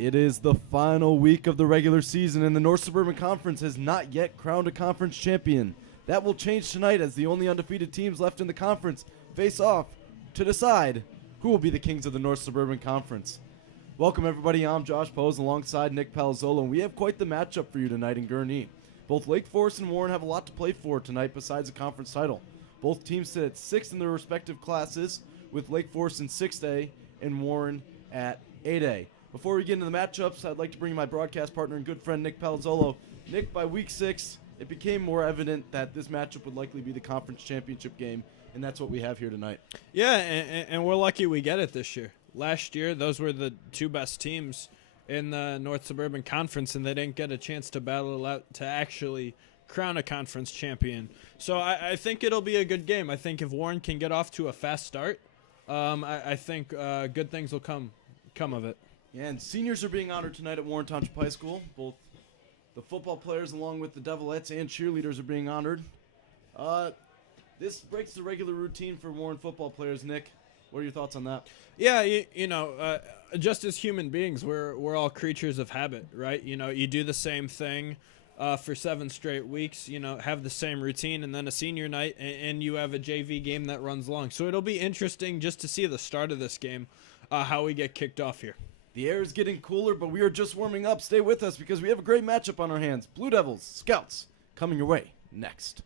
It is the final week of the regular season, and the North Suburban Conference has not yet crowned a conference champion. That will change tonight as the only undefeated teams left in the conference face off to decide who will be the kings of the North Suburban Conference. Welcome, everybody. I'm Josh Pose alongside Nick Palazzolo, and we have quite the matchup for you tonight in Gurnee. Both Lake Forest and Warren have a lot to play for tonight besides a conference title. Both teams sit at 6th in their respective classes, with Lake Forest in 6A and Warren at 8A. Before we get into the matchups, I'd like to bring my broadcast partner and good friend Nick Palazzolo. Nick, by week 6, it became more evident that this matchup would likely be the conference championship game, and that's what we have here tonight. Yeah, and we're lucky we get it this year. Last year, those were the two best teams in the North Suburban Conference, and they didn't get a chance to battle it out to actually crown a conference champion. So I think it'll be a good game. I think if Warren can get off to a fast start, I think good things will come of it. Yeah, and seniors are being honored tonight at Warren Township High School. Both the football players along with the Devilettes and cheerleaders are being honored. This breaks the regular routine for Warren football players. Nick, what are your thoughts on that? Yeah, just as human beings, we're all creatures of habit, right? You do the same thing for 7 straight weeks, have the same routine, and then a senior night, and you have a JV game that runs long. So it'll be interesting just to see the start of this game, how we get kicked off here. The air is getting cooler, but we are just warming up. Stay with us because we have a great matchup on our hands. Blue Devils, Scouts, coming your way next.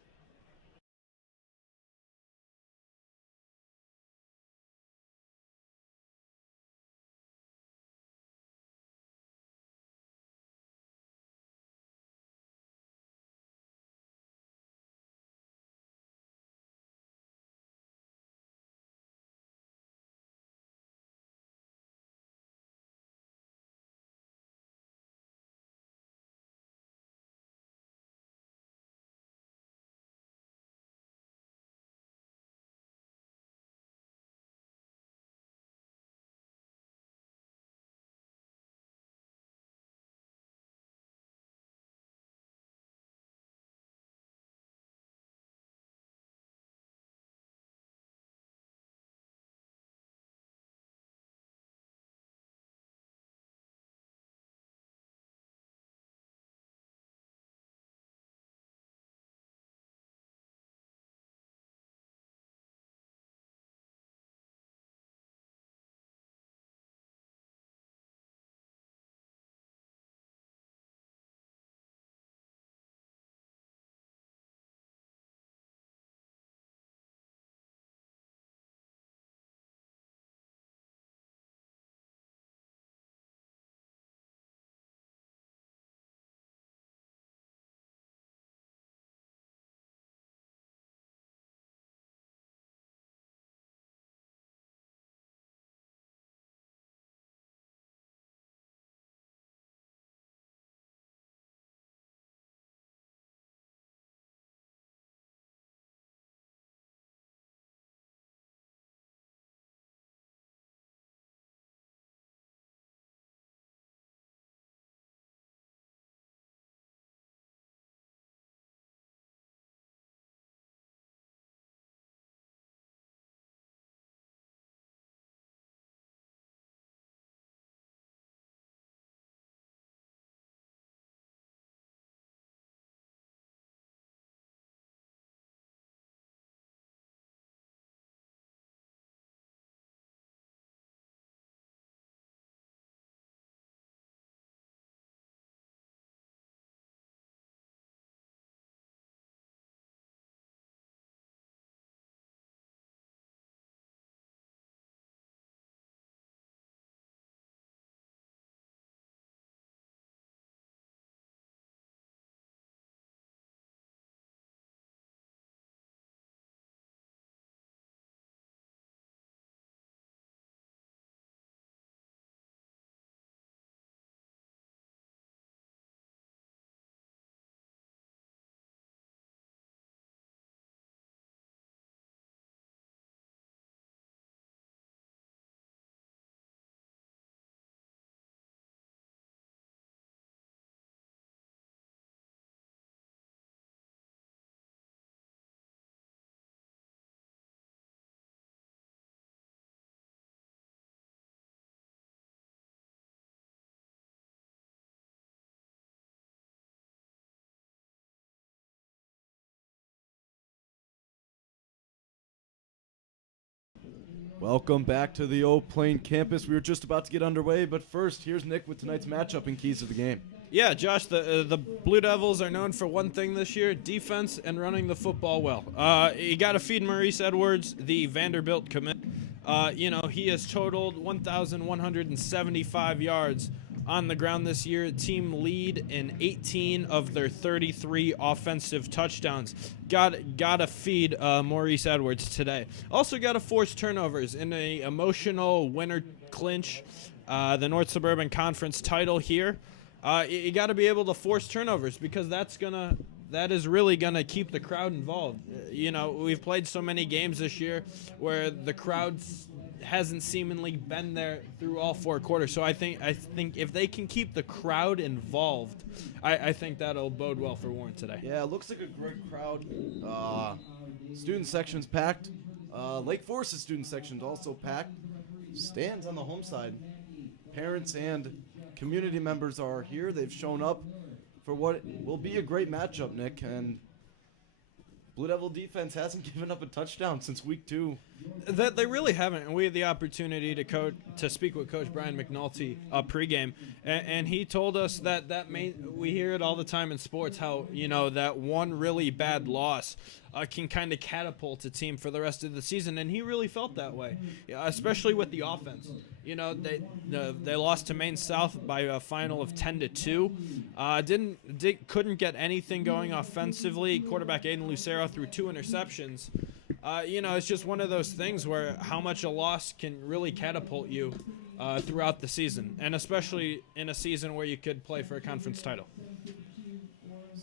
Welcome back to the Old Plain campus. We were just about to get underway, but first, here's Nick with tonight's matchup and keys to the game. Yeah, Josh, the Blue Devils are known for one thing this year, defense and running the football well. You got to feed Maurice Edwards, the Vanderbilt commit. He has totaled 1,175 yards on the ground this year. Team lead in 18 of their 33 offensive touchdowns. Gotta feed Maurice Edwards today. Also got to force turnovers in a emotional winner clinch, the North Suburban Conference title here. You got to be able to force turnovers because that is really gonna keep the crowd involved. We've played so many games this year where the crowd hasn't seemingly been there through all four quarters. So I think if they can keep the crowd involved, I think that'll bode well for Warren today. Yeah, it looks like a great crowd. Student section's packed. Lake Forest's student section's also packed. Stands on the home side. Parents and community members are here. They've shown up for what will be a great matchup, Nick. And Blue Devil defense hasn't given up a touchdown since week 2. They really haven't, and we had the opportunity to speak with Coach Brian McNulty pregame, and he told us that we hear it all the time in sports how that one really bad loss can kind of catapult a team for the rest of the season, and he really felt that way, especially with the offense. They lost to Maine South by a final of 10-2. Couldn't get anything going offensively. Quarterback Aiden Lucero threw 2 interceptions. It's just one of those things where how much a loss can really catapult you throughout the season, and especially in a season where you could play for a conference title.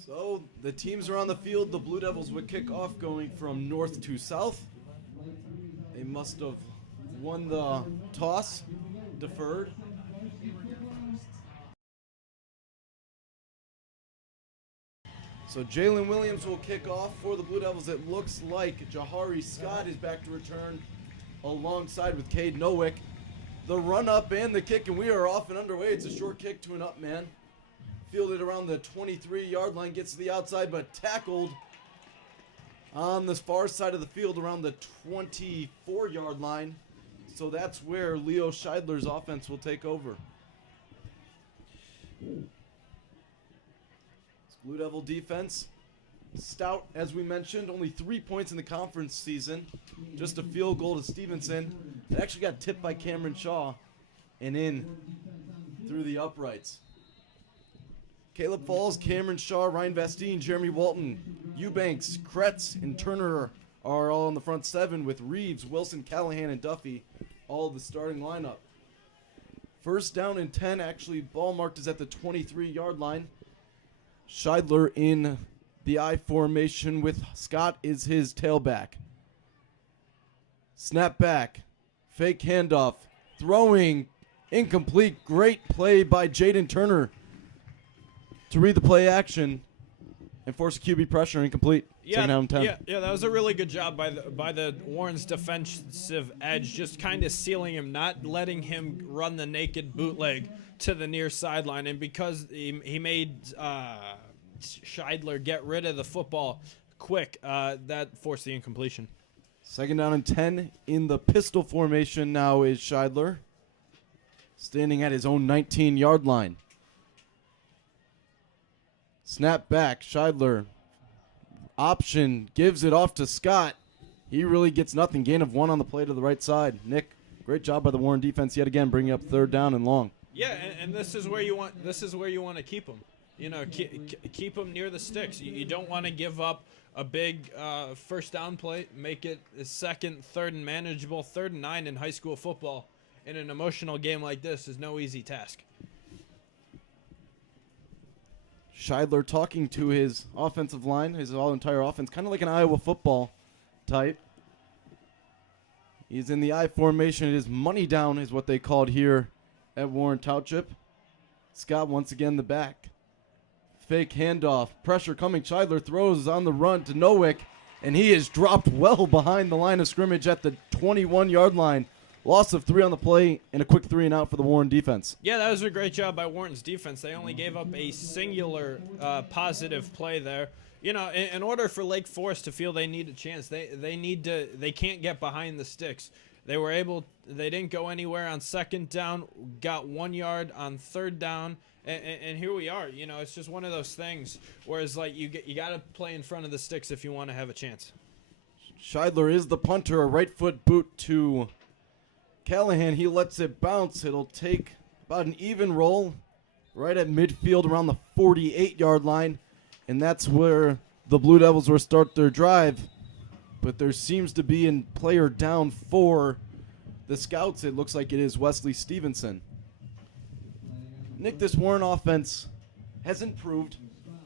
So the teams are on the field. The Blue Devils would kick off going from north to south. They must have won the toss, deferred. So Jalen Williams will kick off for the Blue Devils. It looks like Jahari Scott is back to return alongside with Cade Nowick. The run up and the kick, and we are off and underway. It's a short kick to an up man. Fielded around the 23-yard line, gets to the outside, but tackled on the far side of the field around the 24-yard line. So that's where Leo Scheidler's offense will take over. Blue Devil defense, stout as we mentioned, only 3 points in the conference season. Just a field goal to Stevenson. It actually got tipped by Cameron Shaw and in through the uprights. Caleb Falls, Cameron Shaw, Ryan Vastine, Jeremy Walton, Eubanks, Kretz, and Turner are all in the front 7 with Reeves, Wilson, Callahan, and Duffy all the starting lineup. First down and 10, actually ball marked is at the 23-yard line. Scheidler in the I formation with Scott is his tailback. Snap back, fake handoff, throwing, incomplete, great play by Jaden Turner to read the play action and force QB pressure, incomplete. Yeah, Second down and 10. Yeah, that was a really good job by the Warren's defensive edge, just kind of sealing him, not letting him run the naked bootleg to the near sideline. And because he made Scheidler get rid of the football quick, that forced the incompletion. Second down and 10 in the pistol formation now is Scheidler, standing at his own 19-yard line. Snap back, Scheidler. Option, gives it off to Scott. He really gets nothing. Gain of 1 on the play to the right side. Nick, great job by the Warren defense yet again, bringing up third down and long. Yeah, and this is where you want to keep them. Keep them near the sticks. You don't want to give up a big first down play. Make it a second, third, and manageable. 3rd and 9 in high school football in an emotional game like this is no easy task. Scheidler talking to his offensive line, his entire offense, kind of like an Iowa football type. He's in the I formation. It is money down is what they called here at Warren Township. Scott once again the back. Fake handoff. Pressure coming. Scheidler throws on the run to Nowick, and he is dropped well behind the line of scrimmage at the 21-yard line. Loss of 3 on the play and a quick 3 and out for the Warren defense. Yeah, that was a great job by Warren's defense. They only gave up a singular positive play there. In order for Lake Forest to feel they need a chance, they can't get behind the sticks. They didn't go anywhere on second down, got 1 yard on third down, and here we are. You know, it's just one of those things. Whereas, like, you got to play in front of the sticks if you want to have a chance. Scheidler is the punter. A right foot boot to Callahan. He lets it bounce. It'll take about an even roll right at midfield around the 48-yard line. And that's where the Blue Devils will start their drive. But there seems to be a player down for the Scouts. It looks like it is Wesley Stevenson. Nick, this Warren offense has improved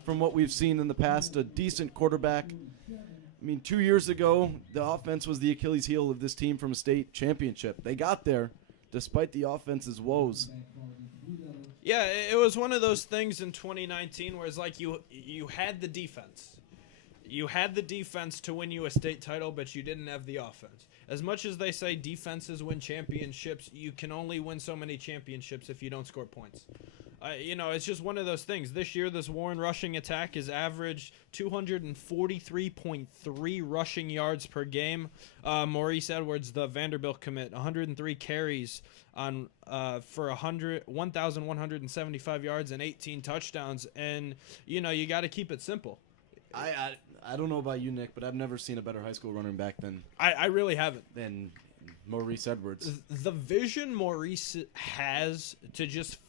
from what we've seen in the past. A decent quarterback. I mean, 2 years ago, the offense was the Achilles heel of this team from a state championship. They got there despite the offense's woes. Yeah, it was one of those things in 2019 where it's like you had the defense. You had the defense to win you a state title, but you didn't have the offense. As much as they say defenses win championships, you can only win so many championships if you don't score points. You know, it's just one of those things. This year, this Warren rushing attack has averaged 243.3 rushing yards per game. Maurice Edwards, the Vanderbilt commit, 103 carries on for 1,175 yards and 18 touchdowns. And, you know, you got to keep it simple. I don't know about you, Nick, but I've never seen a better high school running back than I really haven't. Than Maurice Edwards. The vision Maurice has to just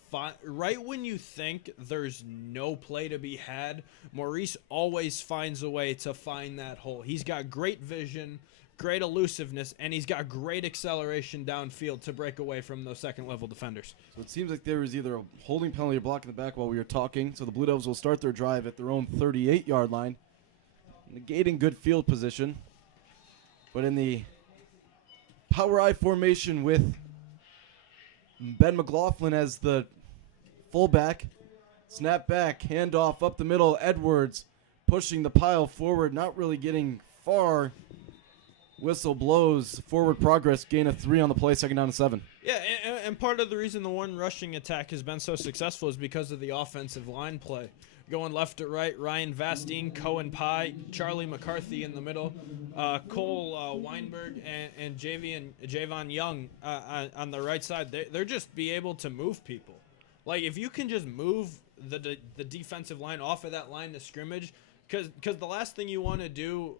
right when you think there's no play to be had, Maurice always finds a way to find that hole. He's got great vision, great elusiveness, and he's got great acceleration downfield to break away from those second-level defenders. So it seems like there was either a holding penalty or block in the back while we were talking. So the Blue Devils will start their drive at their own 38-yard line, negating good field position. But in the power I formation with Ben McLaughlin as the fullback, snap back, handoff up the middle. Edwards pushing the pile forward, not really getting far. Whistle blows, forward progress, gain of 3 on the play, second down and 7. Yeah, and part of the reason the Warren rushing attack has been so successful is because of the offensive line play. Going left to right, Ryan Vastine, Cohen Pye, Charlie McCarthy in the middle, Cole Weinberg, and Javon Young on the right side. They're just be able to move people. Like, if you can just move the defensive line off of that line of scrimmage, because the last thing you want to do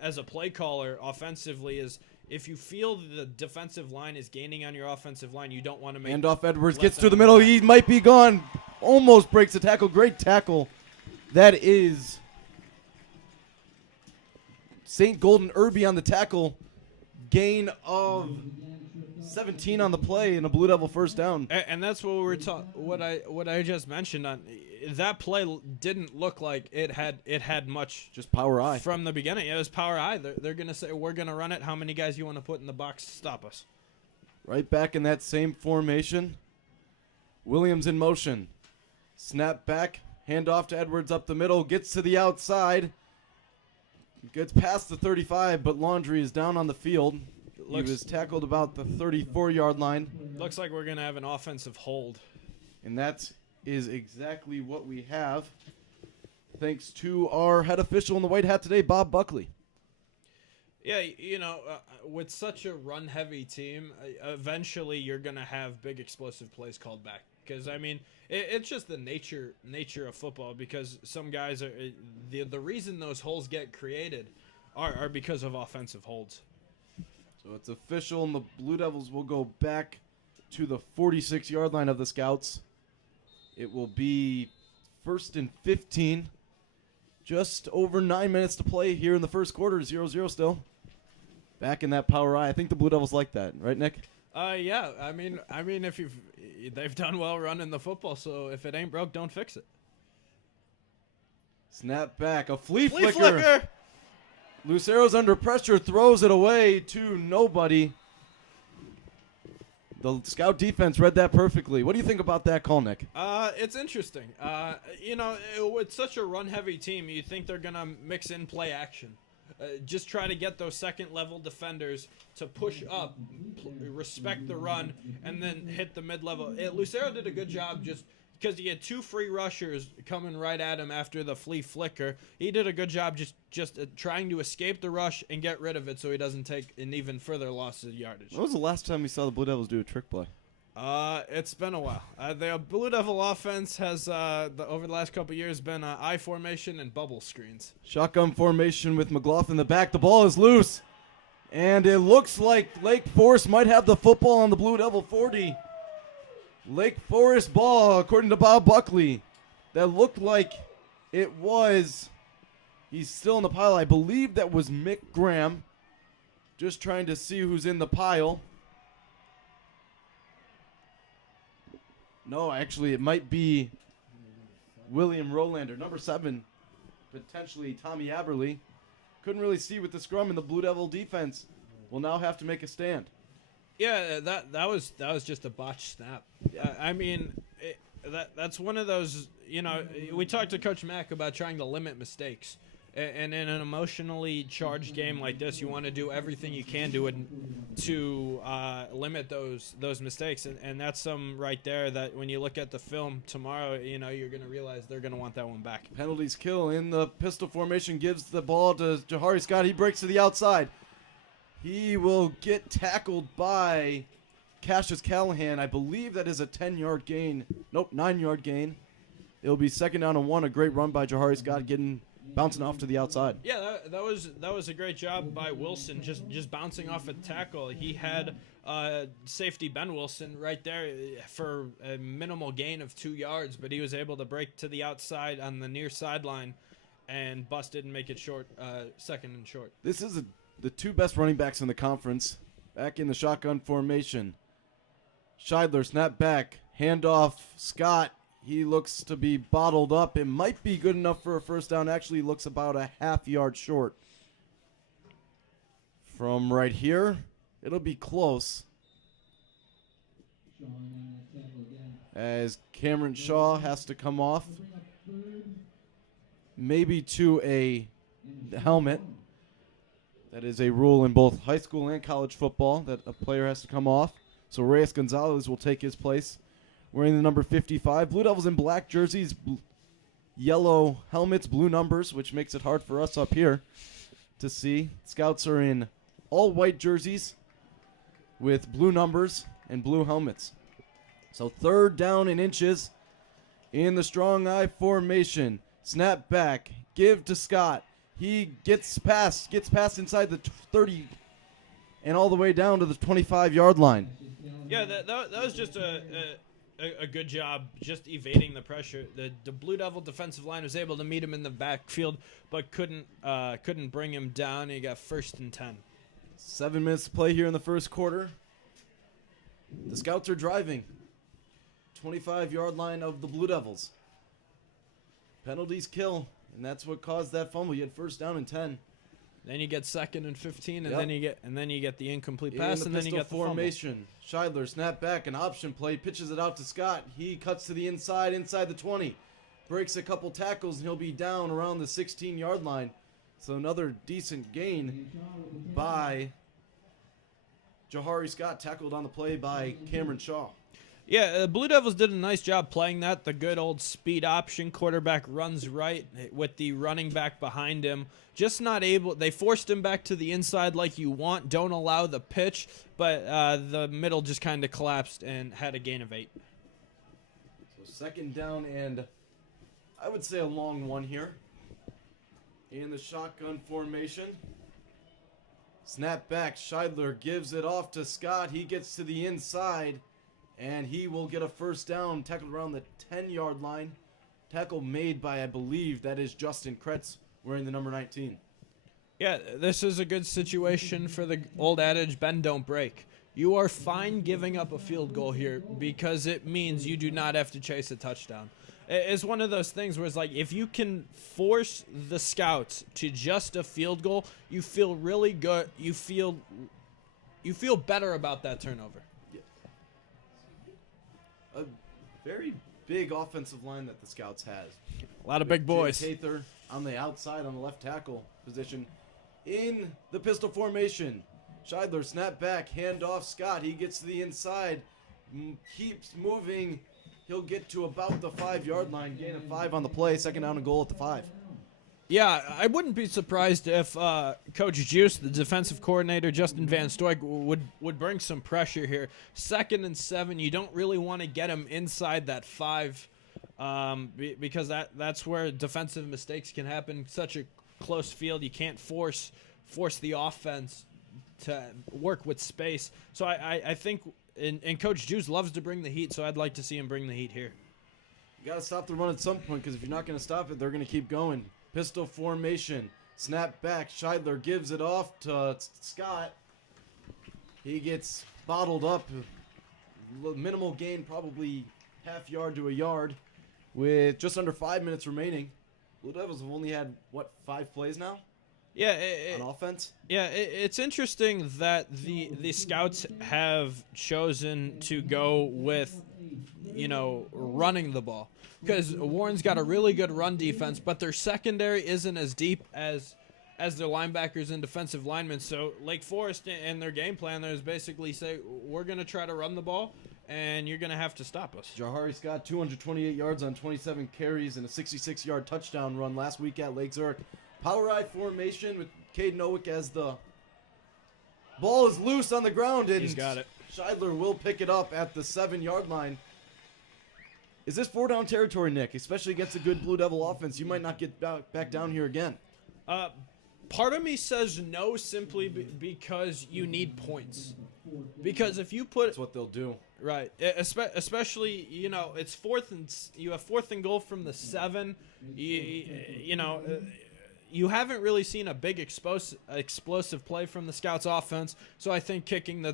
as a play caller offensively is if you feel the defensive line is gaining on your offensive line, you don't want to make handoff. Edwards gets through the middle. He might be gone. Almost breaks the tackle. Great tackle. That is St. Golden Irby on the tackle. Gain of 17 on the play and a Blue Devil first down. And that's what we were what I just mentioned on that play didn't look like it had much just power I from the beginning. It was power I. They're going to say we're going to run it. How many guys you want to put in the box to stop us? Right back in that same formation. Williams in motion. Snap back, handoff to Edwards up the middle, gets to the outside. Gets past the 35, but Laundrie is down on the field. He was tackled about the 34-yard line. Looks like we're going to have an offensive hold. And that is exactly what we have, thanks to our head official in the white hat today, Bob Buckley. Yeah, you know, with such a run-heavy team, eventually you're going to have big explosive plays called back. Because, I mean, it's just the nature of football, because some guys are the reason those holes get created are because of offensive holds. So it's official, and the Blue Devils will go back to the 46-yard line of the Scouts. It will be 1st and 15. Just over 9 minutes to play here in the first quarter. 0-0 still. Back in that power I. I think the Blue Devils like that, right, Nick? Yeah. I mean, if they've done well running the football, so if it ain't broke, don't fix it. Snap back, a flea flicker. Lucero's under pressure, throws it away to nobody. The Scout defense read that perfectly. What do you think about that call, Nick? It's interesting. You know, with such a run-heavy team, you think they're going to mix in play action. Just try to get those second-level defenders to push up, respect the run, and then hit the mid-level. Lucero did a good job just because he had 2 free rushers coming right at him after the flea flicker. He did a good job just trying to escape the rush and get rid of it so he doesn't take an even further loss of yardage. When was the last time we saw the Blue Devils do a trick play? It's been a while. The Blue Devil offense has, over the last couple of years, been I formation and bubble screens. Shotgun formation with McLaughlin in the back. The ball is loose. And it looks like Lake Forest might have the football on the Blue Devil 40. Lake Forest ball, according to Bob Buckley. That looked like it was. He's still in the pile. I believe that was Mick Graham. Just trying to see who's in the pile. No, actually, it might be William Rolander. Number 7, potentially Tommy Aberly. Couldn't really see with the scrum, and the Blue Devil defense will now have to make a stand. Yeah, that was just a botched snap. I mean, that's one of those. We talked to Coach Mack about trying to limit mistakes, and in an emotionally charged game like this, you want to do everything you can to limit those mistakes, and that's some right there that when you look at the film tomorrow, you're going to realize they're going to want that one back. Penalties kill in the pistol formation, gives the ball to Jahari Scott. He breaks to the outside. He will get tackled by Cassius Callahan. I believe that is a 10-yard gain. Nope, 9-yard gain. It'll be 2nd down and 1. A great run by Jahari Scott, bouncing off to the outside. Yeah, that was a great job by Wilson, just bouncing off a tackle. He had safety Ben Wilson right there for a minimal gain of 2 yards, but he was able to break to the outside on the near sideline and busted and make it short, 2nd and short. This is the 2 best running backs in the conference. Back in the shotgun formation. Scheidler snap back, handoff Scott. He looks to be bottled up. It might be good enough for a first down. Actually looks about a half yard short. From right here, it'll be close. As Cameron Shaw has to come off. Maybe to a helmet. That is a rule in both high school and college football that a player has to come off. So Reyes Gonzalez will take his place, wearing the number 55. Blue Devils in black jerseys, yellow helmets, blue numbers, which makes it hard for us up here to see. Scouts are in all white jerseys with blue numbers and blue helmets. So 3rd down and inches in the strong I formation. Snap back, give to Scott. He gets past inside the 30 and all the way down to the 25-yard line. Yeah, that was just a good job just evading the pressure. The Blue Devil defensive line was able to meet him in the backfield, but couldn't bring him down. He got 1st and 10. 7 minutes to play here in the first quarter. The Scouts are driving. 25-yard line of the Blue Devils. Penalties kill, and that's what caused that fumble. You had 1st down and 10. Then you get 2nd and 15, and Yep. then you get the incomplete pass, In and the then you get the formation. Scheidler snap back, an option play, pitches it out to Scott. He cuts to the inside the 20, breaks a couple tackles, and he'll be down around the 16-yard line. So another decent gain by Jahari Scott, tackled on the play by Cameron Shaw. Yeah, Blue Devils did a nice job playing that. The good old speed option. Quarterback runs right with the running back behind him. Just not able. They forced him back to the inside like you want. Don't allow the pitch, but the middle just kind of collapsed and had a gain of 8. So 2nd down and I would say a long one here. In the shotgun formation. Snap back. Scheidler gives it off to Scott. He gets to the inside. And he will get a 1st down, tackled around the 10-yard line. Tackle made by, I believe, that is Justin Kretz, wearing the number 19. Yeah, this is a good situation for the old adage, bend, don't break. You are fine giving up a field goal here because it means you do not have to chase a touchdown. It's one of those things where it's like if you can force the Scouts to just a field goal, you feel really good. You feel better about that turnover. A very big offensive line that the Scouts has. A lot of big boys. Jay Tather on the outside on the left tackle position. In the pistol formation, Scheidler snap back, hand off Scott. He gets to the inside, keeps moving, he'll get to about the 5-yard line, gain of 5 on the play, second down and goal at the 5. Yeah, I wouldn't be surprised if Coach Juice, the defensive coordinator, Justin Van Stoik, would bring some pressure here. 2nd and 7, you don't really want to get him inside that 5 because that's where defensive mistakes can happen. Such a close field, you can't force the offense to work with space. So I think, and Coach Juice loves to bring the heat, so I'd like to see him bring the heat here. You got to stop the run at some point because if you're not going to stop it, they're going to keep going. Pistol formation, snap back. Scheidler gives it off to Scott. He gets bottled up. Minimal gain, probably half yard to a yard, with just under 5 minutes remaining. Blue Devils have only had, 5 plays now? Yeah, on offense. Yeah, it's interesting that the Scouts have chosen to go with, running the ball. Because Warren's got a really good run defense, but their secondary isn't as deep as their linebackers and defensive linemen. So Lake Forest and their game plan there is basically say, we're going to try to run the ball, and you're going to have to stop us. Jahari Scott, 228 yards on 27 carries and a 66-yard touchdown run last week at Lake Zurich. Power I formation with Caden Nowick as the ball is loose on the ground, and he's got it. Scheidler will pick it up at the 7-yard line. Is this 4-down territory, Nick? Especially against a good Blue Devil offense, you might not get back down here again. Part of me says no, simply because you need points. Because if you put, that's what they'll do. Right, especially it's you have 4th and goal from the 7. You haven't really seen a big explosive play from the Scouts offense, so I think kicking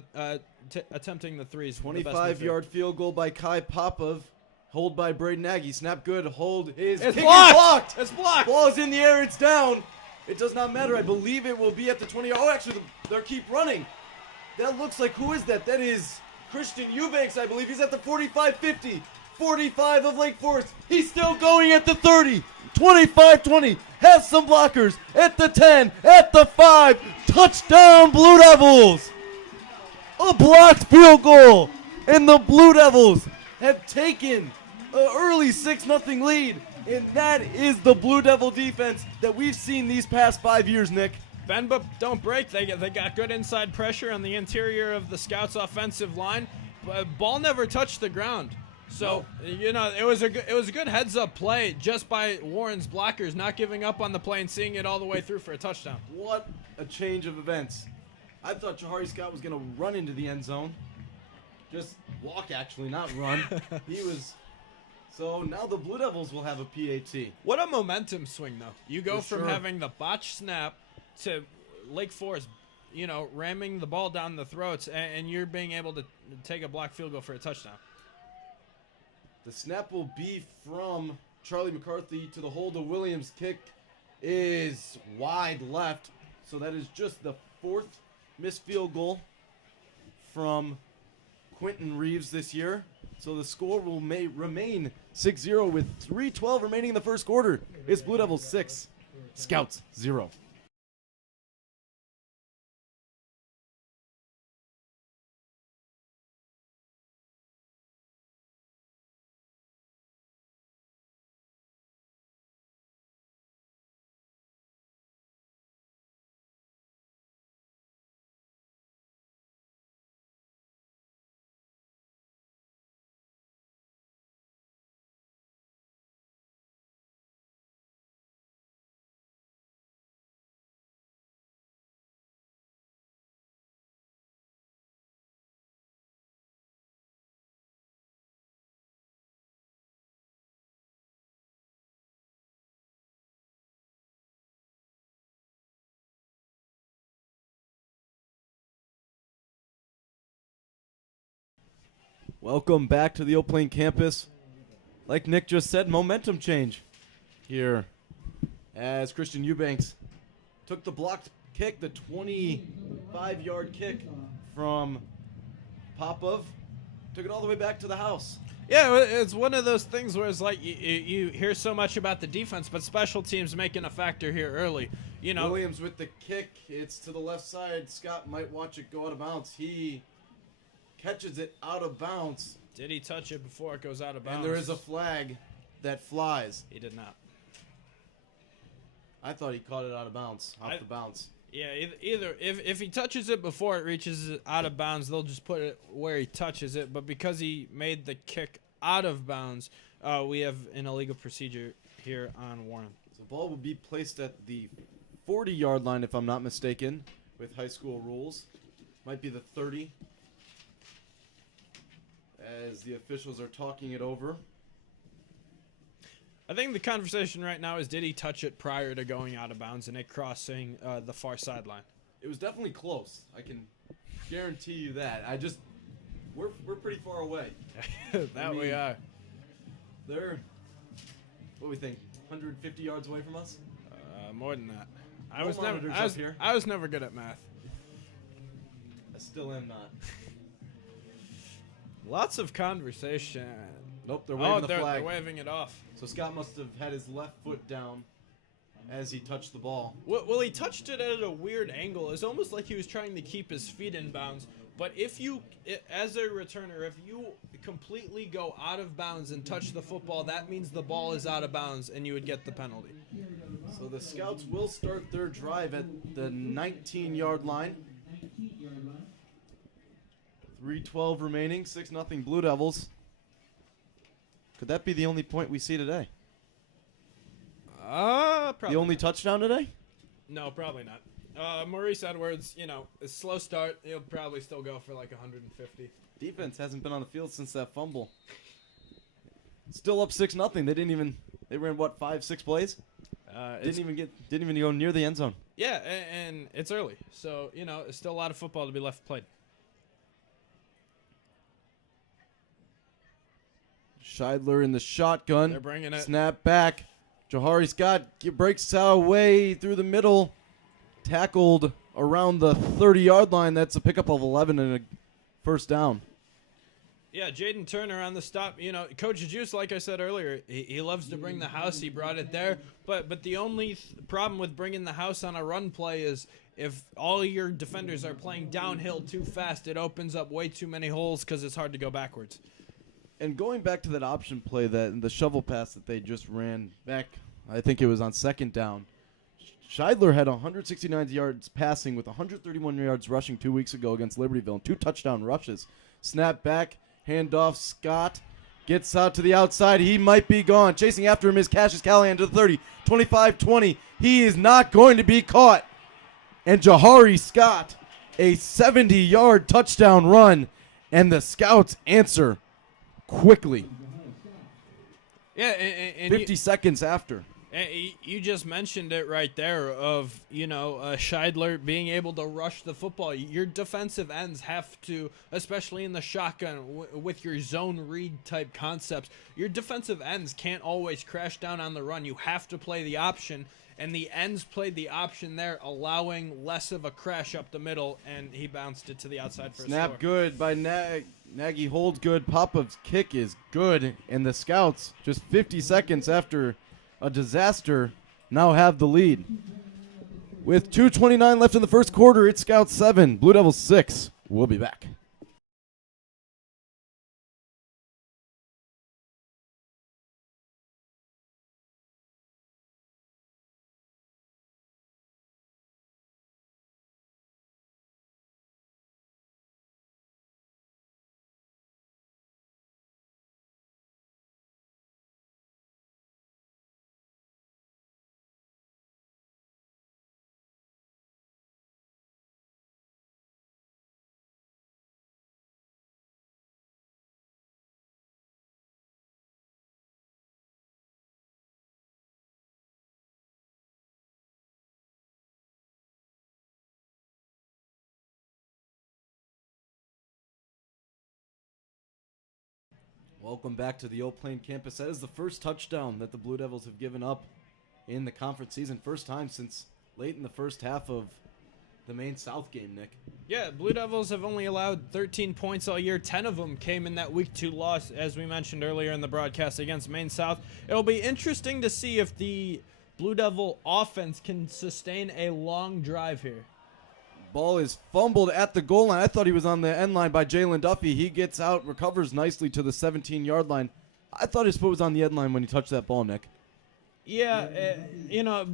attempting the 3 is 25-yard field goal by Kai Popov. Hold by Braden Nagy. Snap good. Hold is it's blocked. blocked. It's blocked. Ball is in the air. It's down. It does not matter. I believe it will be at the 20. Oh, actually, they keep running. That looks like, who is that? That is Christian Eubanks, I believe. He's at the 45-50. 45 of Lake Forest. He's still going at the 30. 25-20. Has some blockers at the 10. At the 5. Touchdown, Blue Devils. A blocked field goal. And the Blue Devils have taken an early 6-0 lead, and that is the Blue Devil defense that we've seen these past 5 years, Nick. Bend but don't break. They got good inside pressure on the interior of the Scouts' offensive line. But ball never touched the ground. So, it was a good heads-up play just by Warren's blockers not giving up on the play and seeing it all the way through for a touchdown. What a change of events. I thought Jahari Scott was going to run into the end zone. Just walk, actually, not run. So now the Blue Devils will have a PAT. What a momentum swing, though. You go For from sure. having the botched snap to Lake Forest, ramming the ball down the throats, and you're being able to take a block field goal for a touchdown. The snap will be from Charlie McCarthy to the hold. The Williams kick is wide left. So that is just the 4th missed field goal from Quentin Reeves this year. So the score will remain 6-0 with 3:12 remaining in the first quarter. It's Blue Devils 6, Scouts 0. Welcome back to the Oak Plain campus. Like Nick just said, momentum change here as Christian Eubanks took the blocked kick, the 25-yard kick from Popov, took it all the way back to the house. Yeah, it's one of those things where it's like you hear so much about the defense, but special teams making a factor here early. Williams with the kick. It's to the left side. Scott might watch it go out of bounds. He catches it out of bounds Did he touch it before it goes out of bounds? And there is a flag that flies. He did not. I thought he caught it out of bounds, off the bounce. Yeah, either if he touches it before it reaches out of bounds, they'll just put it where he touches it. But because he made the kick out of bounds, we have an illegal procedure here on Warren. The ball will be placed at the 40-yard line, if I'm not mistaken, with high school rules. Might be the 30, as the officials are talking it over. I think the conversation right now is, did he touch it prior to going out of bounds and it crossing the far sideline? It was definitely close. I can guarantee you that. We're pretty far away. We are. They're, what do we think, 150 yards away from us? More than that. I was never good at math. I still am not. Lots of conversation. Nope, they're waving the flag. They're waving it off. So Scott must have had his left foot down as he touched the ball. Well, he touched it at a weird angle. It's almost like he was trying to keep his feet in bounds. But if you, as a returner, if you completely go out of bounds and touch the football, that means the ball is out of bounds and you would get the penalty. So the Scouts will start their drive at the 19-yard line. 3:12 remaining, 6-0 Blue Devils. Could that be the only point we see today? Probably. The only touchdown today? No, probably not. Maurice Edwards, a slow start. He'll probably still go for like 150. Defense hasn't been on the field since that fumble. Still up 6-0. They ran what, 5-6 plays? Didn't even go near the end zone. Yeah, and it's early, so it's still a lot of football to be left played. Scheidler in the shotgun. They're bringing it. Snap back. Jahari Scott breaks away through the middle. Tackled around the 30-yard line. That's a pickup of 11 and a first down. Yeah, Jaden Turner on the stop. Coach Juice, like I said earlier, he loves to bring the house. He brought it there. But the only problem with bringing the house on a run play is if all your defenders are playing downhill too fast, it opens up way too many holes because it's hard to go backwards. And going back to that option play, the shovel pass that they just ran back, I think it was on second down. Scheidler had 169 yards passing with 131 yards rushing 2 weeks ago against Libertyville and 2 touchdown rushes. Snap back, handoff, Scott gets out to the outside. He might be gone. Chasing after him is Cassius Callahan to the 30, 25-20. He is not going to be caught. And Jahari Scott, a 70-yard touchdown run, and the Scouts answer quickly. Yeah, and 50 seconds after. You just mentioned it right there of, Scheidler being able to rush the football. Your defensive ends have to, especially in the shotgun with your zone read type concepts, your defensive ends can't always crash down on the run. You have to play the option, and the ends played the option there, allowing less of a crash up the middle, and he bounced it to the outside for a snap score. Good by Nagy holds good. Popov's kick is good, and the Scouts, just 50 seconds after a disaster, now have the lead. With 2:29 left in the first quarter, it's Scouts 7, Blue Devils 6. We'll be back. Welcome back to the Old Plain campus. That is the first touchdown that the Blue Devils have given up in the conference season. First time since late in the first half of the Maine South game, Nick. Yeah, Blue Devils have only allowed 13 points all year. 10 of them came in that Week 2 loss, as we mentioned earlier in the broadcast, against Maine South. It'll be interesting to see if the Blue Devil offense can sustain a long drive here. Ball is fumbled at the goal line. I thought he was on the end line by Jalen Duffy. He gets out, recovers nicely to the 17-yard line. I thought his foot was on the end line when he touched that ball, Nick. Yeah,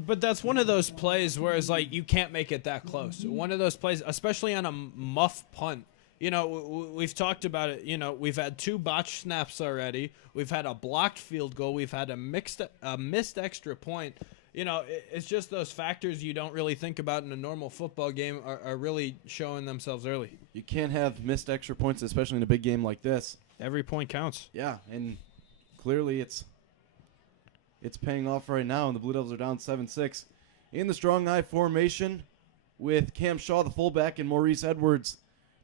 but that's one of those plays where it's like you can't make it that close. One of those plays, especially on a muff punt. We've talked about it. We've had 2 botched snaps already. We've had a blocked field goal. We've had a missed extra point. It's just those factors you don't really think about in a normal football game are really showing themselves early. You can't have missed extra points, especially in a big game like this. Every point counts. Yeah, and clearly it's paying off right now, and the Blue Devils are down 7-6. In the strong eye formation with Cam Shaw, the fullback, and Maurice Edwards,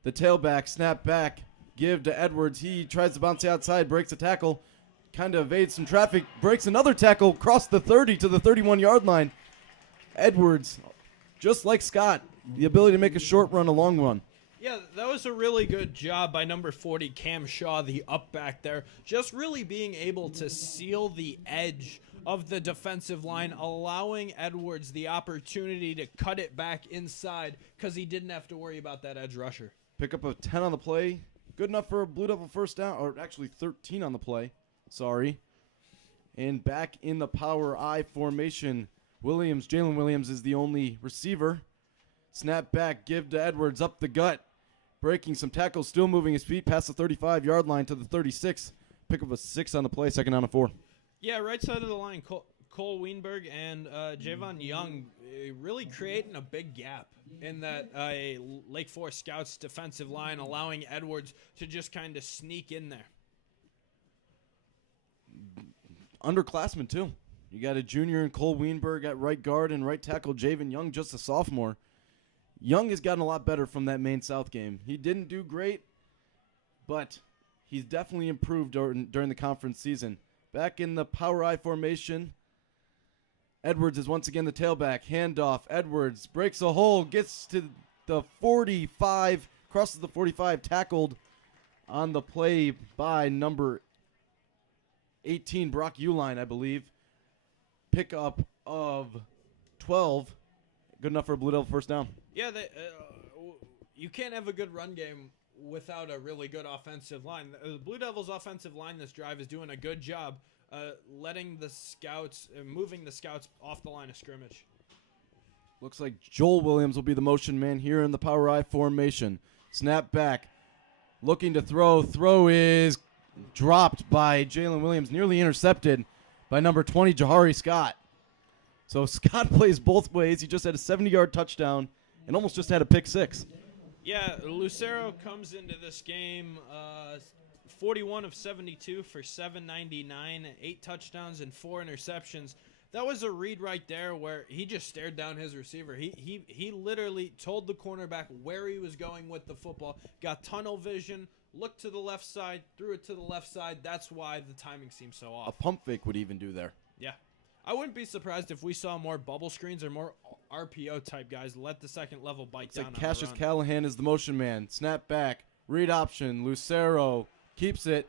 the tailback. Snap back, give to Edwards. He tries to bounce the outside, breaks a tackle, kind of evades some traffic, breaks another tackle, across the 30 to the 31-yard line. Edwards, just like Scott, the ability to make a short run, a long run. Yeah, that was a really good job by number 40, Cam Shaw, the up back there. Just really being able to seal the edge of the defensive line, allowing Edwards the opportunity to cut it back inside because he didn't have to worry about that edge rusher. Pick up a 10 on the play. Good enough for a Blue Devil first down, or actually 13 on the play. Sorry. And back in the power I formation, Jalen Williams is the only receiver. Snap back, give to Edwards up the gut. Breaking some tackles, still moving his feet past the 35-yard line to the 36. Pick up a 6 on the play, 2nd down and 4. Yeah, right side of the line, Cole Wienberg and Javon Young really creating a big gap in that Lake Forest Scouts defensive line, allowing Edwards to just kind of sneak in there. Underclassmen, too. You got a junior in Cole Wienberg at right guard and right tackle Javon Young, just a sophomore. Young has gotten a lot better from that Maine South game. He didn't do great, but he's definitely improved during the conference season. Back in the power I formation, Edwards is once again the tailback. Handoff. Edwards breaks a hole, gets to the 45, crosses the 45, tackled on the play by number 18, Brock Uline, I believe. Pickup of 12. Good enough for a Blue Devil first down. Yeah, you can't have a good run game without a really good offensive line. The Blue Devils' offensive line this drive is doing a good job letting the scouts, moving the scouts off the line of scrimmage. Looks like Joel Williams will be the motion man here in the power I formation. Snap back. Looking to throw. Throw is dropped by Jalen Williams, nearly intercepted by number 20, Jahari Scott. So Scott plays both ways. He just had a 70-yard touchdown and almost just had a pick 6. Yeah, Lucero comes into this game 41 of 72 for 799, 8 touchdowns and 4 interceptions. That was a read right there where he just stared down his receiver. He literally told the cornerback where he was going with the football, got tunnel vision, looked to the left side, threw it to the left side. That's why the timing seems so off. A pump fake would even do there. Yeah. I wouldn't be surprised if we saw more bubble screens or more RPO type guys let the second level bite It's down like on Cassius the run. Callahan is the motion man. Snap back. Read option. Lucero keeps it.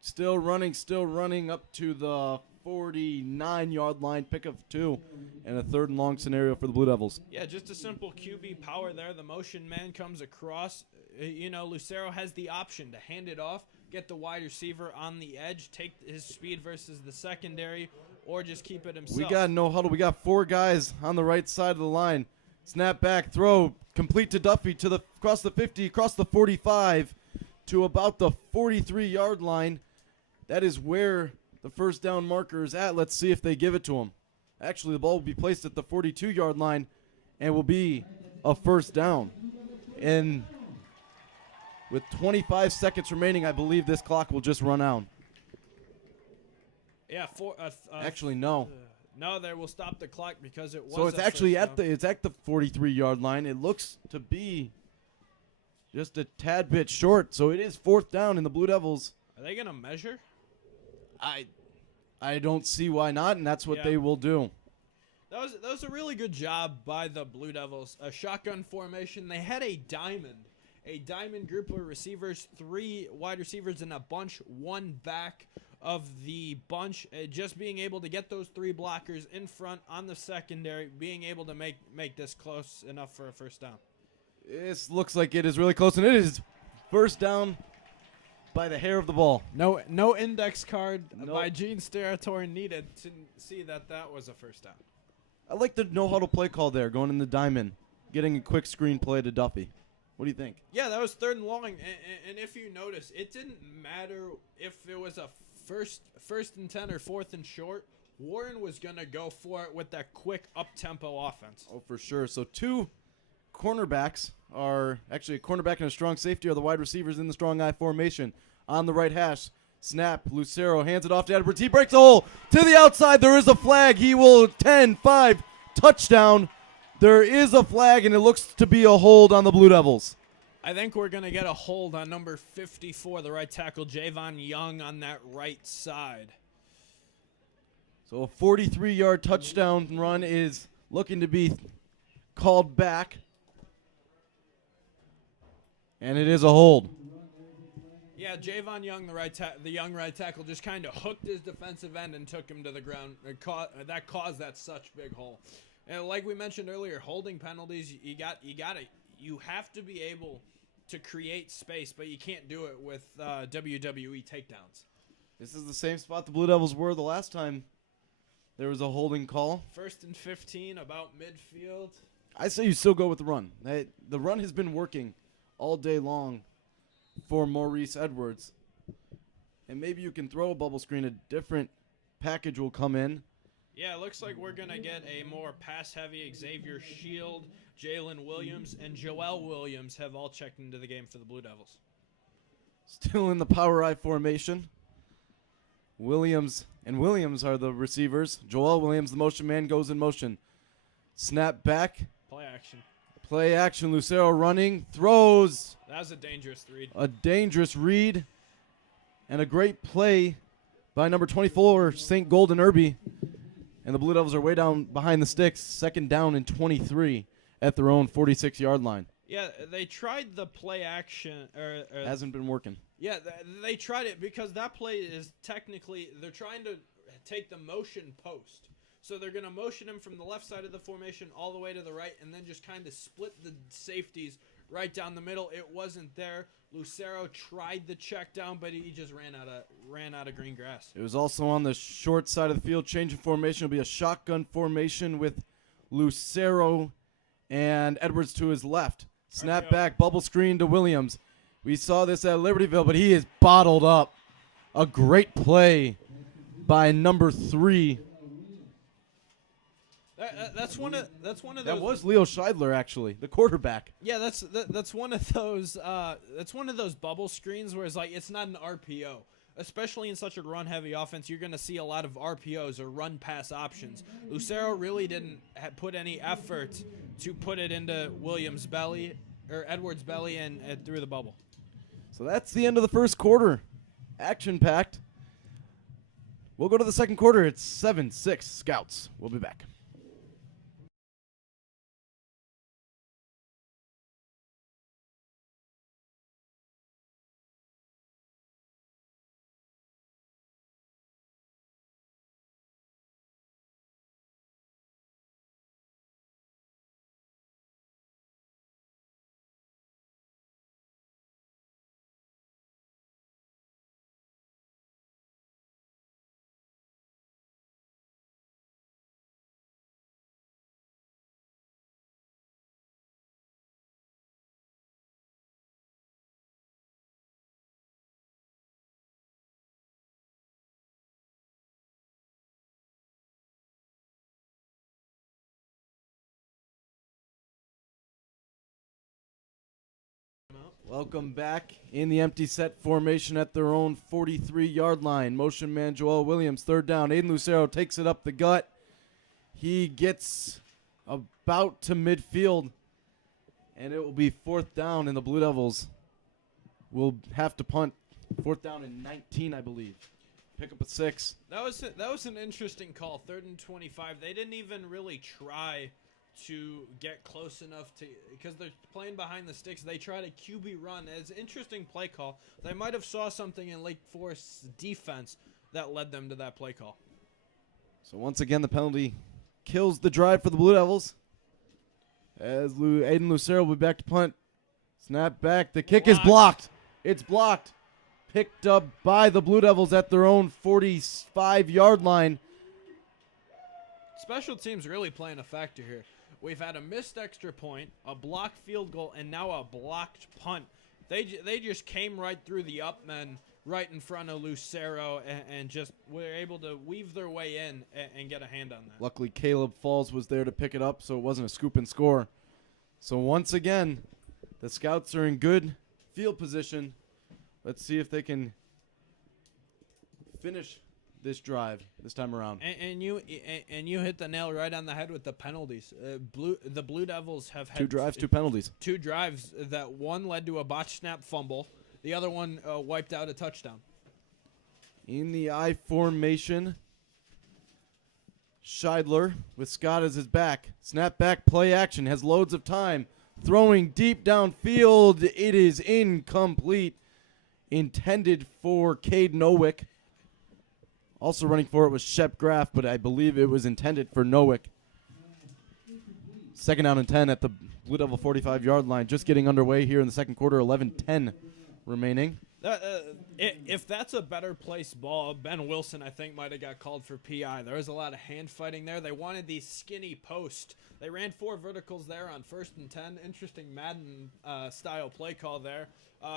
Still running up to the 49-yard line. Pick of 2 and a 3rd and long scenario for the Blue Devils. Yeah, just a simple QB power there. The motion man comes across. Lucero has the option to hand it off, get the wide receiver on the edge, take his speed versus the secondary, or just keep it himself. We got no huddle. We got 4 guys on the right side of the line. Snap back, throw, complete to Duffy across the 50, across the 45 to about the 43-yard line. That is where the first down marker is at. Let's see if they give it to him. Actually, the ball will be placed at the 42-yard line and will be a first down. And with 25 seconds remaining, I believe this clock will just run out. Yeah, actually, no. No, they will stop the clock because it was. So it's actually at the 43-yard line. It looks to be just a tad bit short. So it is 4th down, and the Blue Devils. Are they gonna measure? I don't see why not, and that's what they will do. That was a really good job by the Blue Devils. A shotgun formation. They had a diamond group of receivers, 3 wide receivers in a bunch, 1 back of the bunch. Just being able to get those 3 blockers in front on the secondary, being able to make this close enough for a first down. This looks like it is really close, and it is first down by the hair of the ball. No index card Nope. by Gene Steratore needed to see that was a first down. I like the no-huddle play call there, going in the diamond, getting a quick screen play to Duffy. What do you think? Yeah, that was 3rd and long, and if you notice, it didn't matter if it was a first and 10 or 4th and short. Warren was going to go for it with that quick up-tempo offense. Oh, for sure. So 2 cornerbacks are actually a cornerback and a strong safety are the wide receivers in the strong eye formation. On the right hash, snap, Lucero hands it off to Edwards. He breaks a hole to the outside. There is a flag. He will 10-5 touchdown. There is a flag, and it looks to be a hold on the Blue Devils. I think we're going to get a hold on number 54, the right tackle, Javon Young, on that right side. So a 43-yard touchdown run is looking to be called back. And it is a hold. Yeah, Javon Young, the young right tackle, just kind of hooked his defensive end and took him to the ground. That caused that such big hole. And like we mentioned earlier, holding penalties, you have to be able to create space, but you can't do it with WWE takedowns. This is the same spot the Blue Devils were the last time there was a holding call. 1st and 15, about midfield. I say you still go with the run. The run has been working all day long for Maurice Edwards. And maybe you can throw a bubble screen. A different package will come in. Yeah, it looks like we're going to get a more pass-heavy Xavier Shield, Jalen Williams, and Joel Williams have all checked into the game for the Blue Devils. Still in the power eye formation. Williams are the receivers. Joel Williams, the motion man, goes in motion. Snap back. Play action. Lucero running. Throws. That was a dangerous read. A dangerous read. And a great play by number 24, St. Golden Irby. And the Blue Devils are way down behind the sticks. 2nd down and 23 at their own 46-yard line. Yeah, they tried the play action. Hasn't been working. Yeah, they tried it because that play is technically, they're trying to take the motion post. So they're going to motion him from the left side of the formation all the way to the right and then just kind of split the safeties right down the middle. It wasn't there. Lucero tried the check down, but he just ran out of green grass. It was also on the short side of the field. Changing formation. It'll be a shotgun formation with Lucero and Edwards to his left. Snap back, bubble screen to Williams. We saw this at Libertyville, but he is bottled up. A great play by number 3. That's one of those. That was Leo Scheidler, actually, the quarterback. Yeah, that's one of those. That's one of those bubble screens where it's like it's not an RPO. Especially in such a run-heavy offense, you're going to see a lot of RPOs or run-pass options. Lucero really didn't put any effort to put it into Williams' belly or Edwards' belly and through the bubble. So that's the end of the first quarter. Action-packed. We'll go to the second quarter. It's 7-6 Scouts. We'll be back. Welcome back in the empty set formation at their own 43-yard line. Motion man Joel Williams, 3rd down. Aiden Lucero takes it up the gut. He gets about to midfield, and it will be 4th down, and the Blue Devils will have to punt. 4th down and 19, I believe. Pick up a 6. That was an interesting call. 3rd and 25. They didn't even really try to get close enough to, because they're playing behind the sticks. They try to QB run. It's an interesting play call. They might have saw something in Lake Forest's defense that led them to that play call. So once again, the penalty kills the drive for the Blue Devils. As Aiden Lucero will be back to punt. Snap back. The kick is blocked. It's blocked. Picked up by the Blue Devils at their own 45-yard line. Special teams really playing a factor here. We've had a missed extra point, a blocked field goal, and now a blocked punt. They just came right through the up men right in front of Lucero and just were able to weave their way in and get a hand on that. Luckily, Caleb Falls was there to pick it up, so it wasn't a scoop and score. So once again, the Scouts are in good field position. Let's see if they can finish this drive this time around. And you hit the nail right on the head with the penalties. The Blue Devils have had 2 drives, 2 penalties. 2 drives that one led to a botched snap fumble. The other one wiped out a touchdown. In the I formation, Scheidler with Scott as his back. Snap back, play action, has loads of time. Throwing deep downfield. It is incomplete. Intended for Cade Nowick. Also running for it was Shep Graff, but I believe it was intended for Nowick. 2nd down and 10 at the Blue Devil 45-yard line. Just getting underway here in the second quarter, 11-10 remaining. If that's a better placed ball, Ben Wilson, I think, might have got called for PI. There was a lot of hand fighting there. They wanted these skinny posts. They ran 4 verticals there on 1st and 10. Interesting Madden-style play call there.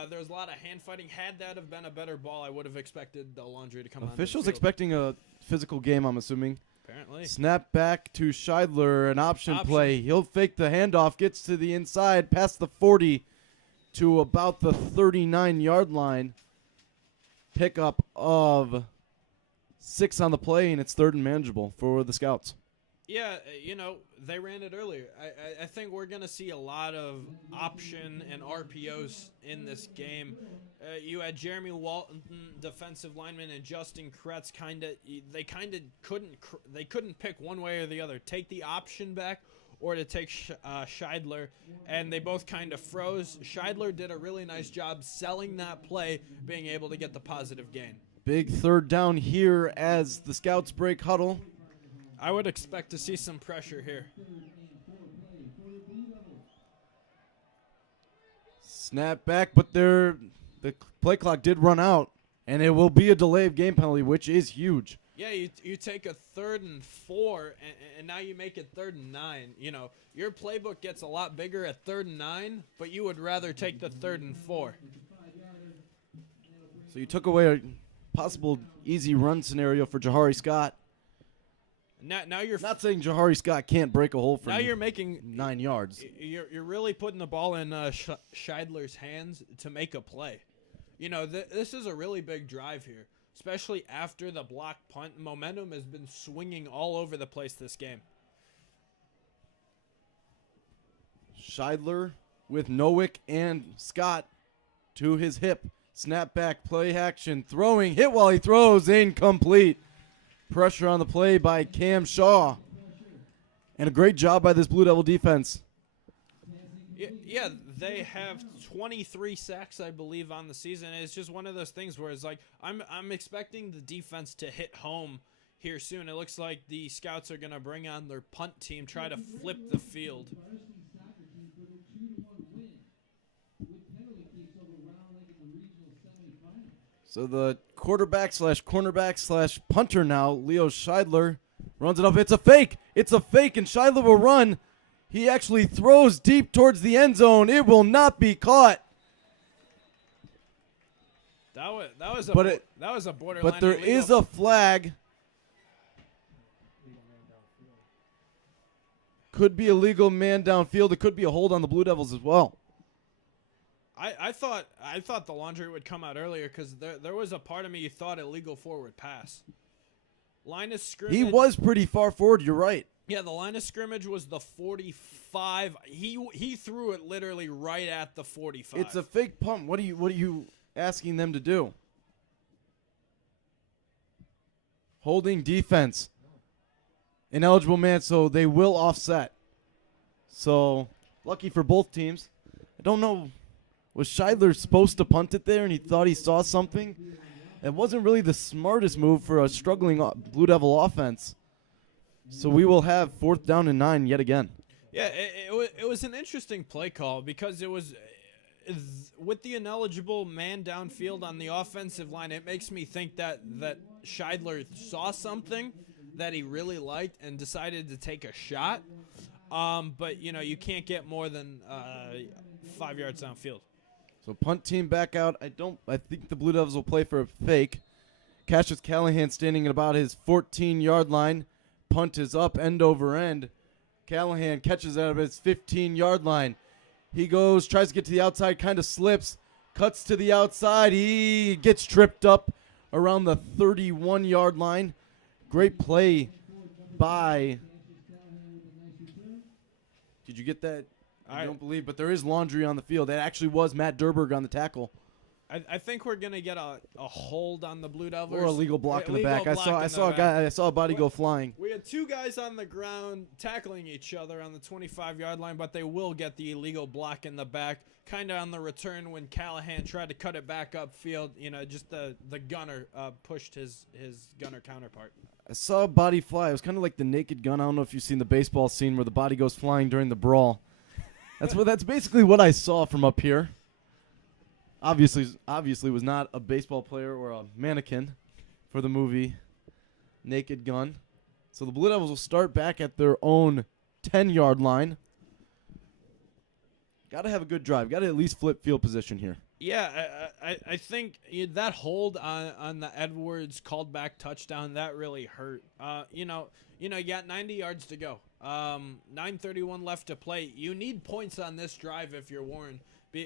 There was a lot of hand fighting. Had that have been a better ball, I would have expected the Laundry to come on. Officials expecting a physical game, I'm assuming. Apparently. Snap back to Scheidler, an option play. He'll fake the handoff, gets to the inside, past the 40 to about the 39-yard line. Pickup of 6 on the play, and it's 3rd and manageable for the Scouts. Yeah, they ran it earlier. I think we're going to see a lot of option and RPOs in this game. You had Jeremy Walton, defensive lineman, and Justin Kretz they couldn't pick one way or the other. Take the option back or to take Scheidler, and they both kind of froze. Scheidler did a really nice job selling that play, being able to get the positive gain. Big 3rd down here as the Scouts break huddle. I would expect to see some pressure here. Snap back, but the play clock did run out, and it will be a delay of game penalty, which is huge. Yeah, you take a 3rd and 4, and now you make it 3rd and 9. Your playbook gets a lot bigger at 3rd and 9, but you would rather take the 3rd and 4. So you took away a possible easy run scenario for Jahari Scott. Now you're not saying Jahari Scott can't break a hole from now you're making 9 yards. You're really putting the ball in Scheidler's hands to make a play. This is a really big drive here, especially after the block punt. Momentum has been swinging all over the place this game. Scheidler with Nowick and Scott to his hip. Snap back, play action, throwing, hit while he throws, incomplete. Pressure on the play by Cam Shaw. And a great job by this Blue Devil defense. Yeah, they have 23 sacks, I believe, on the season. It's just one of those things where it's like, I'm expecting the defense to hit home here soon. It looks like the Scouts are going to bring on their punt team, try to flip the field. So the quarterback/cornerback/punter now, Leo Scheidler, runs it up. It's a fake. It's a fake, and Scheidler will run. He actually throws deep towards the end zone. It will not be caught. That was a borderline. But there illegal. is a flag. Could be a legal man downfield. It could be a hold on the Blue Devils as well. I thought the Laundry would come out earlier because there was a part of me who thought illegal forward pass. Line of scrimmage. He was pretty far forward. You're right. Yeah, the line of scrimmage was the 45. He threw it literally right at the 45. It's a fake punt. What are you asking them to do? Holding defense. Ineligible man, so they will offset. So lucky for both teams. I don't know. Was Scheidler supposed to punt it there and he thought he saw something? It wasn't really the smartest move for a struggling Blue Devil offense. So we will have 4th down and 9 yet again. Yeah, it was an interesting play call because it was with the ineligible man downfield on the offensive line. It makes me think that Scheidler saw something that he really liked and decided to take a shot. But you can't get more than 5 yards downfield. So punt team back out. I think the Blue Devils will play for a fake. Cassius Callahan standing at about his 14-yard line. Punt is up end over end. Callahan catches out of his 15-yard line. He goes, tries to get to the outside, kind of slips, cuts to the outside. He gets tripped up around the 31-yard line. Great play by. Did you get that? I don't believe, but there is laundry on the field. That actually was Matt Durberg on the tackle. I think we're gonna get a hold on the Blue Devils Or a legal block in the back. I saw a body go flying. We had two guys on the ground tackling each other on the 25-yard line, but they will get the illegal block in the back. Kind of on the return when Callahan tried to cut it back upfield. Just the gunner pushed his gunner counterpart. I saw a body fly. It was kind of like the Naked Gun. I don't know if you've seen the baseball scene where the body goes flying during the brawl. That's basically what I saw from up here. Obviously was not a baseball player or a mannequin for the movie Naked Gun. So the Blue Devils will start back at their own 10-yard line. Got to have a good drive. Got to at least flip field position here. Yeah, I think that hold on the Edwards called back touchdown, that really hurt. You got 90 yards to go. 9:31 left to play. You need points on this drive if you're Warren.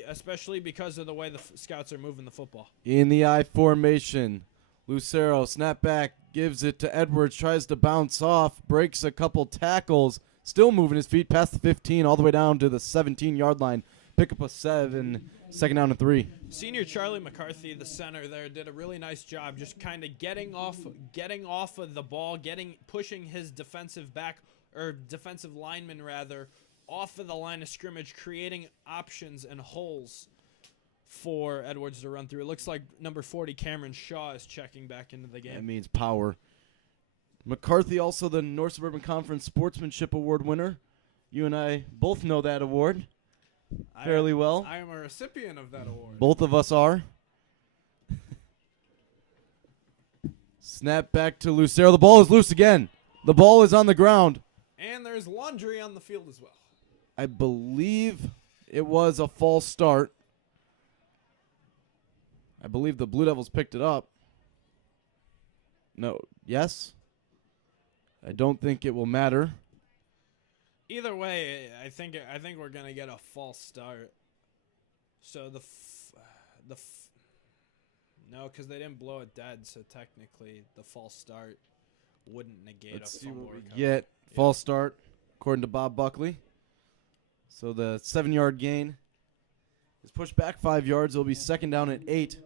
Especially because of the way the Scouts are moving the football. In the I formation, Lucero, snap back, gives it to Edwards, tries to bounce off, breaks a couple tackles, still moving his feet past the 15 all the way down to the 17-yard line. Pick up a 7, second down and 3. Senior Charlie McCarthy, the center there, did a really nice job just kind of getting off of the ball, pushing his defensive lineman rather, off of the line of scrimmage, creating options and holes for Edwards to run through. It looks like number 40, Cameron Shaw, is checking back into the game. That means power. McCarthy, also the North Suburban Conference Sportsmanship Award winner. You and I both know that award fairly well. I am a recipient of that award. Both of us are. Snap back to Lucero. The ball is loose again. The ball is on the ground. And there's laundry on the field as well. I believe it was a false start. I believe the Blue Devils picked it up. No. Yes? I don't think it will matter. Either way, I think we're going to get a false start. So no, because they didn't blow it dead, so technically the false start wouldn't negate Let's a see fumble what we recovery. get. False start, according to Bob Buckley. So the 7-yard gain is pushed back 5 yards. It'll be second down at 8.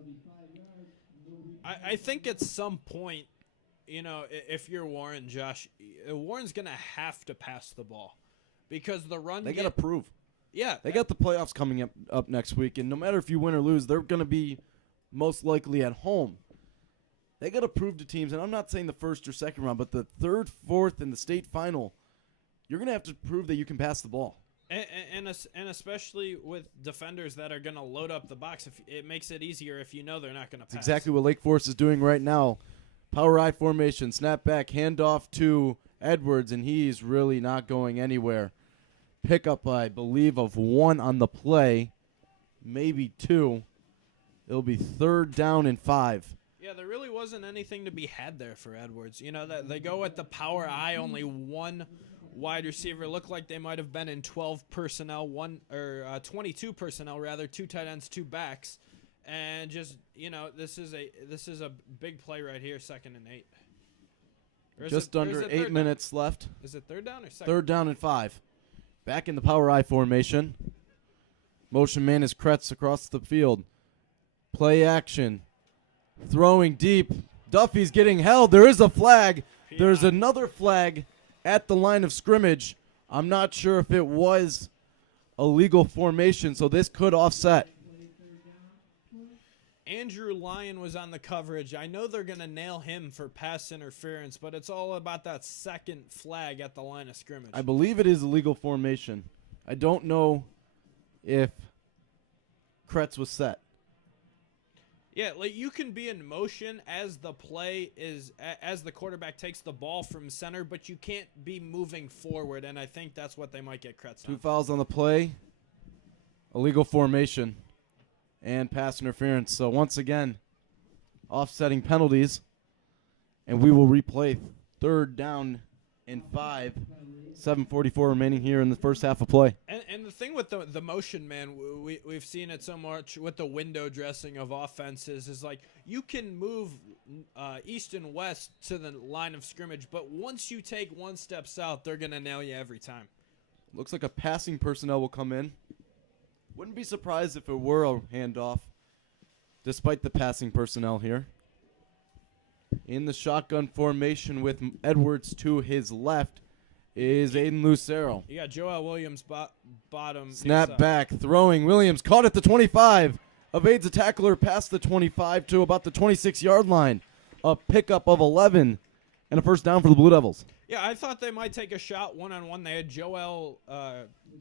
I think at some point, if you're Warren, Josh, Warren's going to have to pass the ball because the run. They got to prove. Yeah. They got the playoffs coming up next week, and no matter if you win or lose, they're going to be most likely at home. They got to prove to teams, and I'm not saying the first or second round, but the third, fourth, and the state final, you're going to have to prove that you can pass the ball. And especially with defenders that are going to load up the box, it makes it easier if you know they're not going to pass. That's exactly what Lake Forest is doing right now. Power I formation, snap back, handoff to Edwards, and he's really not going anywhere. Pickup, I believe, of 1 on the play, maybe 2. It'll be third down and 5. Yeah, there really wasn't anything to be had there for Edwards. That they go at the power I, only one wide receiver. Looked like they might have been in 12 personnel, 22 personnel rather, 2 tight ends, 2 backs, and just this is a big play right here, second and 8. Just under 8 minutes left. Is it third down or second? Third down and 5. Back in the power I formation. Motion man is Kretz across the field. Play action. Throwing deep. Duffy's getting held. There is a flag. There's another flag at the line of scrimmage. I'm not sure if it was a legal formation, so this could offset. Andrew Lyon was on the coverage. I know they're going to nail him for pass interference, but it's all about that second flag at the line of scrimmage. I believe it is illegal formation. I don't know if Kretz was set. Yeah, like you can be in motion as the play is as the quarterback takes the ball from center, but you can't be moving forward, and I think that's what they might get Kretz on. 2 fouls on the play, illegal formation, and pass interference. So once again, offsetting penalties, and we will replay 3rd down and 5. 7:44 remaining here in the first half of play. And the thing with the motion, man, we've seen it so much with the window dressing of offenses is like you can move east and west to the line of scrimmage, but once you take one step south, they're going to nail you every time. Looks like a passing personnel will come in. Wouldn't be surprised if it were a handoff, despite the passing personnel here. In the shotgun formation with Edwards to his left is Aiden Lucero. You got Joel Williams bottom. Snap back, throwing. Williams caught at the 25. Evades a tackler past the 25 to about the 26-yard line. A pickup of 11 and a first down for the Blue Devils. Yeah, I thought they might take a shot one-on-one. They had Joel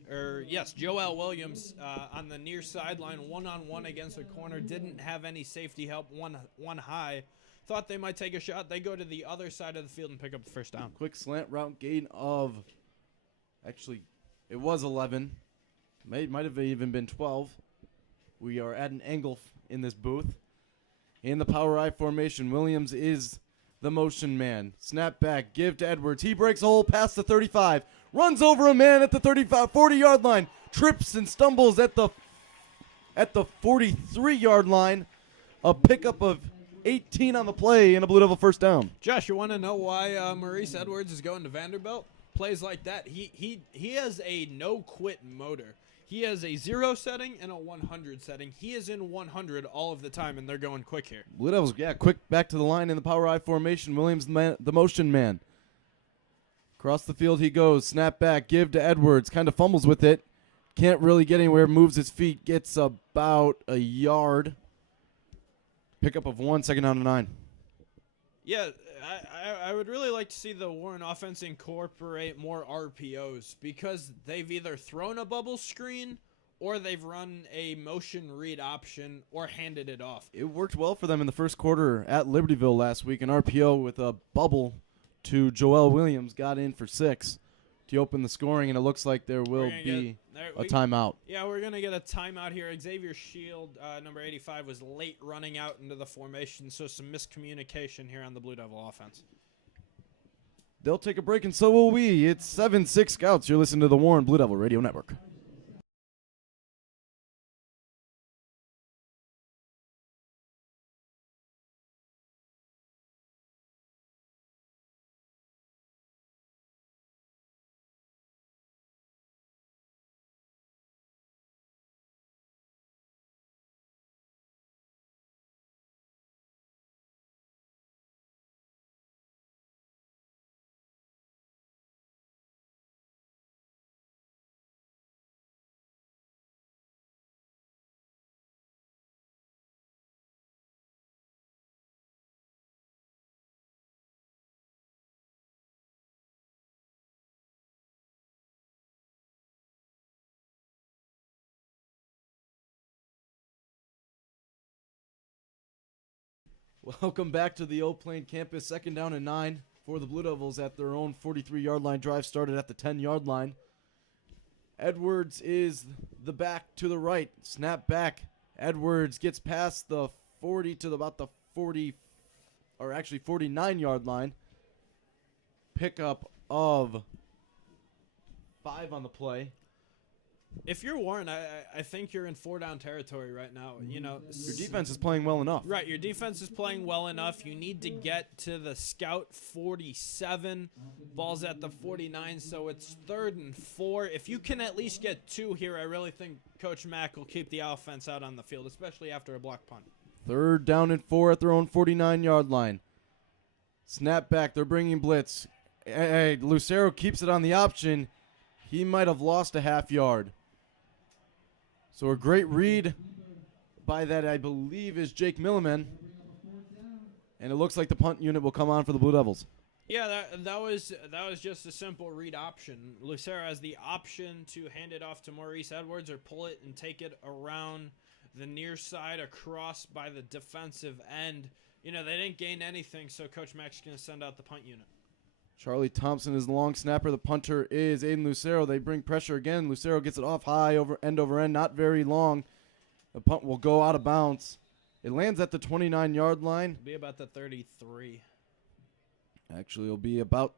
Williams on the near sideline, one-on-one against a corner. Didn't have any safety help, one high. Thought they might take a shot. They go to the other side of the field and pick up the first down. Quick slant route gain of, actually, it was 11. Might have even been 12. We are at an angle in this booth. In the power I formation, Williams is the motion man. Snap back, give to Edwards. He breaks a hole past the 35. Runs over a man at the 40-yard line. Trips and stumbles at the 43-yard line. A pickup of 18 on the play and a Blue Devil first down. Josh, you want to know why Maurice Edwards is going to Vanderbilt? Plays like that. He has a no-quit motor. He has a 0 setting and a 100 setting. He is in 100 all of the time, and they're going quick here. Blue Devils, quick back to the line in the power I formation. Williams, the motion man. Across the field he goes. Snap back, give to Edwards. Kind of fumbles with it. Can't really get anywhere. Moves his feet. Gets about a yard. Pickup of 1, second down and 9. Yeah, I would really like to see the Warren offense incorporate more RPOs because they've either thrown a bubble screen or they've run a motion read option or handed it off. It worked well for them in the first quarter at Libertyville last week. An RPO with a bubble to Joel Williams got in for 6 to open the scoring, and it looks like there will be a timeout. Yeah, we're going to get a timeout here. Xavier Shield, number 85, was late running out into the formation, so some miscommunication here on the Blue Devil offense. They'll take a break, and so will we. It's 7-6 Scouts. You're listening to the Warren Blue Devil Radio Network. Welcome back to the Old Plain campus. Second down and 9 for the Blue Devils at their own 43-yard line. Drive started at the 10-yard line. Edwards is the back to the right. Snap back. Edwards gets past the 40 to about the 49-yard line. Pickup of 5 on the play. If you're Warren, I think you're in 4-down territory right now. You know, your defense is playing well enough. Right, your defense is playing well enough. You need to get to the scout 47. Ball's at the 49, so it's 3rd and 4. If you can at least get 2 here, I really think Coach Mack will keep the offense out on the field, especially after a block punt. 3rd down and 4 at their own 49-yard line. Snap back. They're bringing blitz. Hey, Lucero keeps it on the option. He might have lost a half yard. So a great read by that I believe is Jake Milliman. And it looks like the punt unit will come on for the Blue Devils. Yeah, that was just a simple read option. Lucero has the option to hand it off to Maurice Edwards or pull it and take it around the near side across by the defensive end. They didn't gain anything, so Coach Mack's going to send out the punt unit. Charlie Thompson is the long snapper. The punter is Aiden Lucero. They bring pressure again. Lucero gets it off high over end, not very long. The punt will go out of bounds. It lands at the 29-yard line. It'll be about the 33. Actually, it'll be about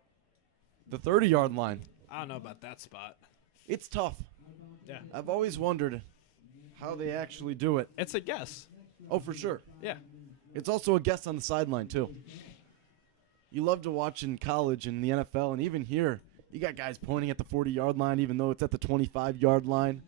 the 30-yard line. I don't know about that spot. It's tough. Yeah. I've always wondered how they actually do it. It's a guess. Oh, for sure. Yeah. It's also a guess on the sideline, too. You love to watch in college and the NFL, and even here, you got guys pointing at the 40-yard line, even though it's at the 25-yard line.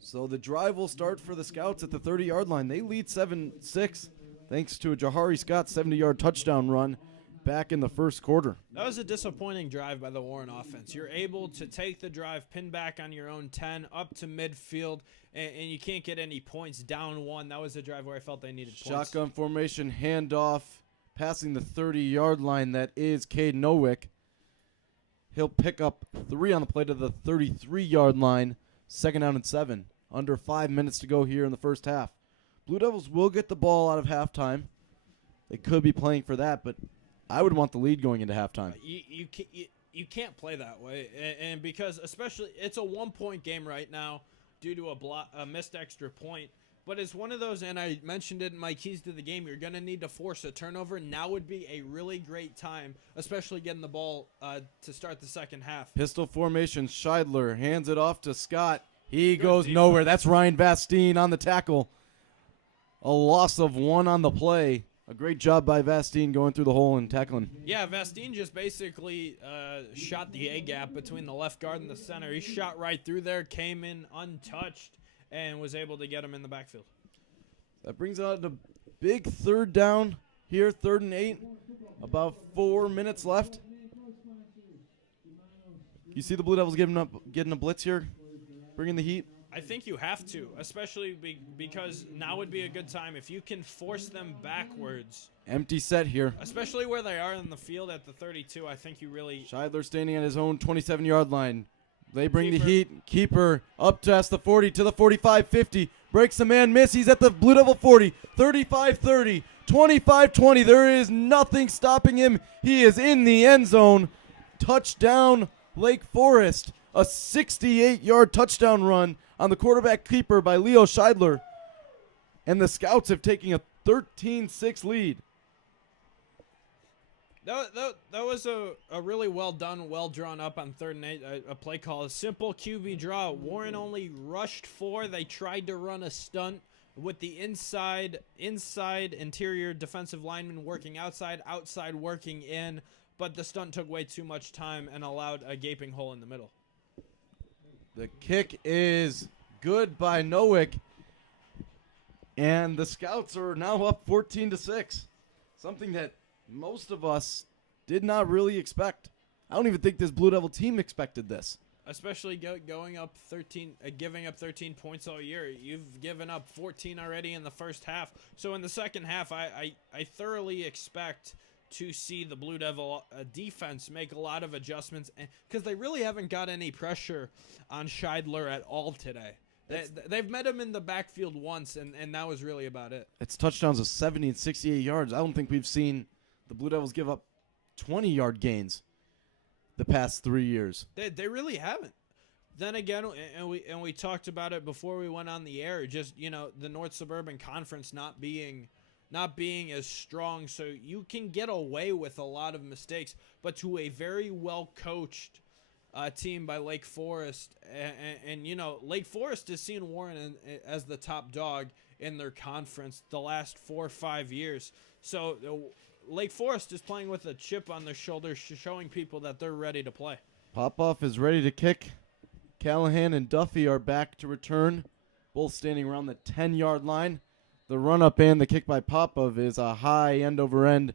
So the drive will start for the Scouts at the 30-yard line. They lead 7-6 thanks to a Jahari Scott 70-yard touchdown run back in the first quarter. That was a disappointing drive by the Warren offense. You're able to take the drive, pin back on your own 10, up to midfield, and you can't get any points down one. That was a drive where I felt they needed points. Shotgun formation, handoff, passing the 30-yard line. That is Cade Nowick. He'll pick up 3 on the play to the 33-yard line, 2nd down and 7. Under 5 minutes to go here in the first half. Blue Devils will get the ball out of halftime. They could be playing for that, but I would want the lead going into halftime. You can't play that way, and because especially it's a 1-point game right now due to a missed extra point. But it's one of those, and I mentioned it in my keys to the game, you're going to need to force a turnover. Now would be a really great time, especially getting the ball to start the second half. Pistol formation, Scheidler hands it off to Scott. He goes nowhere. That's Ryan Vastine on the tackle. A loss of 1 on the play. A great job by Vastine going through the hole and tackling. Yeah, Vastine just basically shot the A-gap between the left guard and the center. He shot right through there, came in untouched, and was able to get him in the backfield. That brings out a big 3rd down here, 3rd and 8. About 4 minutes left. You see the Blue Devils getting a blitz here, bringing the heat. I think you have to, especially because now would be a good time if you can force them backwards. Empty set here. Especially where they are in the field at the 32, I think you really... Scheidler standing at his own 27-yard line. They bring the heat. Keeper up past the 40 to the 45, 50. Breaks the man, miss. He's at the Blue Devil 40, 35, 30, 25, 20. There is nothing stopping him. He is in the end zone. Touchdown, Lake Forest. A 68-yard touchdown run on the quarterback keeper by Leo Scheidler. And the Scouts have taken a 13-6 lead. That was a really well done, well drawn up on 3rd and 8, a play call. A simple QB draw. Warren only rushed 4. They tried to run a stunt with the inside interior defensive lineman working outside working in. But the stunt took way too much time and allowed a gaping hole in the middle. The kick is good by Nowick. And the Scouts are now up 14-6. Something that most of us did not really expect. I don't even think this Blue Devil team expected this. Especially going up 13, giving up 13 points all year. You've given up 14 already in the first half. So in the second half, I thoroughly expect to see the Blue Devil defense make a lot of adjustments because they really haven't got any pressure on Scheidler at all today. They've met him in the backfield once, and that was really about it. It's touchdowns of 70 and 68 yards. I don't think we've seen the Blue Devils give up 20-yard gains the past 3 years. They really haven't. Then again, and we talked about it before we went on the air, just, the North Suburban Conference not being as strong, so you can get away with a lot of mistakes, but to a very well-coached team by Lake Forest, and Lake Forest has seen Warren as the top dog in their conference the last 4 or 5 years, so Lake Forest is playing with a chip on their shoulder, showing people that they're ready to play. Popoff is ready to kick. Callahan and Duffy are back to return, both standing around the 10-yard line. The run-up and the kick by Popov is a high end-over-end,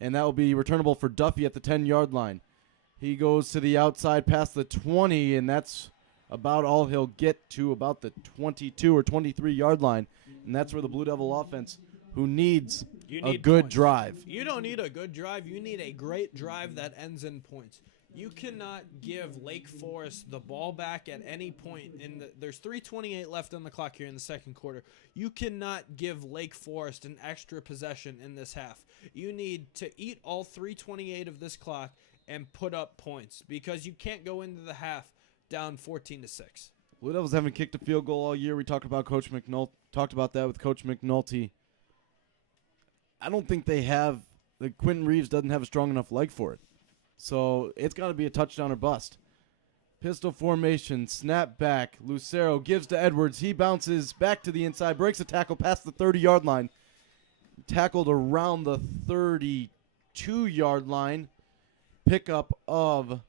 and that will be returnable for Duffy at the 10-yard line. He goes to the outside past the 20, and that's about all he'll get to about the 22 or 23 yard line, and that's where the Blue Devil offense, who needs a good drive. You don't need a good drive. You need a great drive that ends in points. You cannot give Lake Forest the ball back at any point. There's 3:28 left on the clock here in the second quarter. You cannot give Lake Forest an extra possession in this half. You need to eat all 3:28 of this clock and put up points, because you can't go into the half down 14-6. Blue Devils haven't kicked a field goal all year. We talked about that with Coach McNulty. I don't think they have. Quentin Reeves doesn't have a strong enough leg for it. So it's got to be a touchdown or bust. Pistol formation, snap back. Lucero gives to Edwards. He bounces back to the inside, breaks a tackle past the 30-yard line. Tackled around the 32-yard line. Pickup of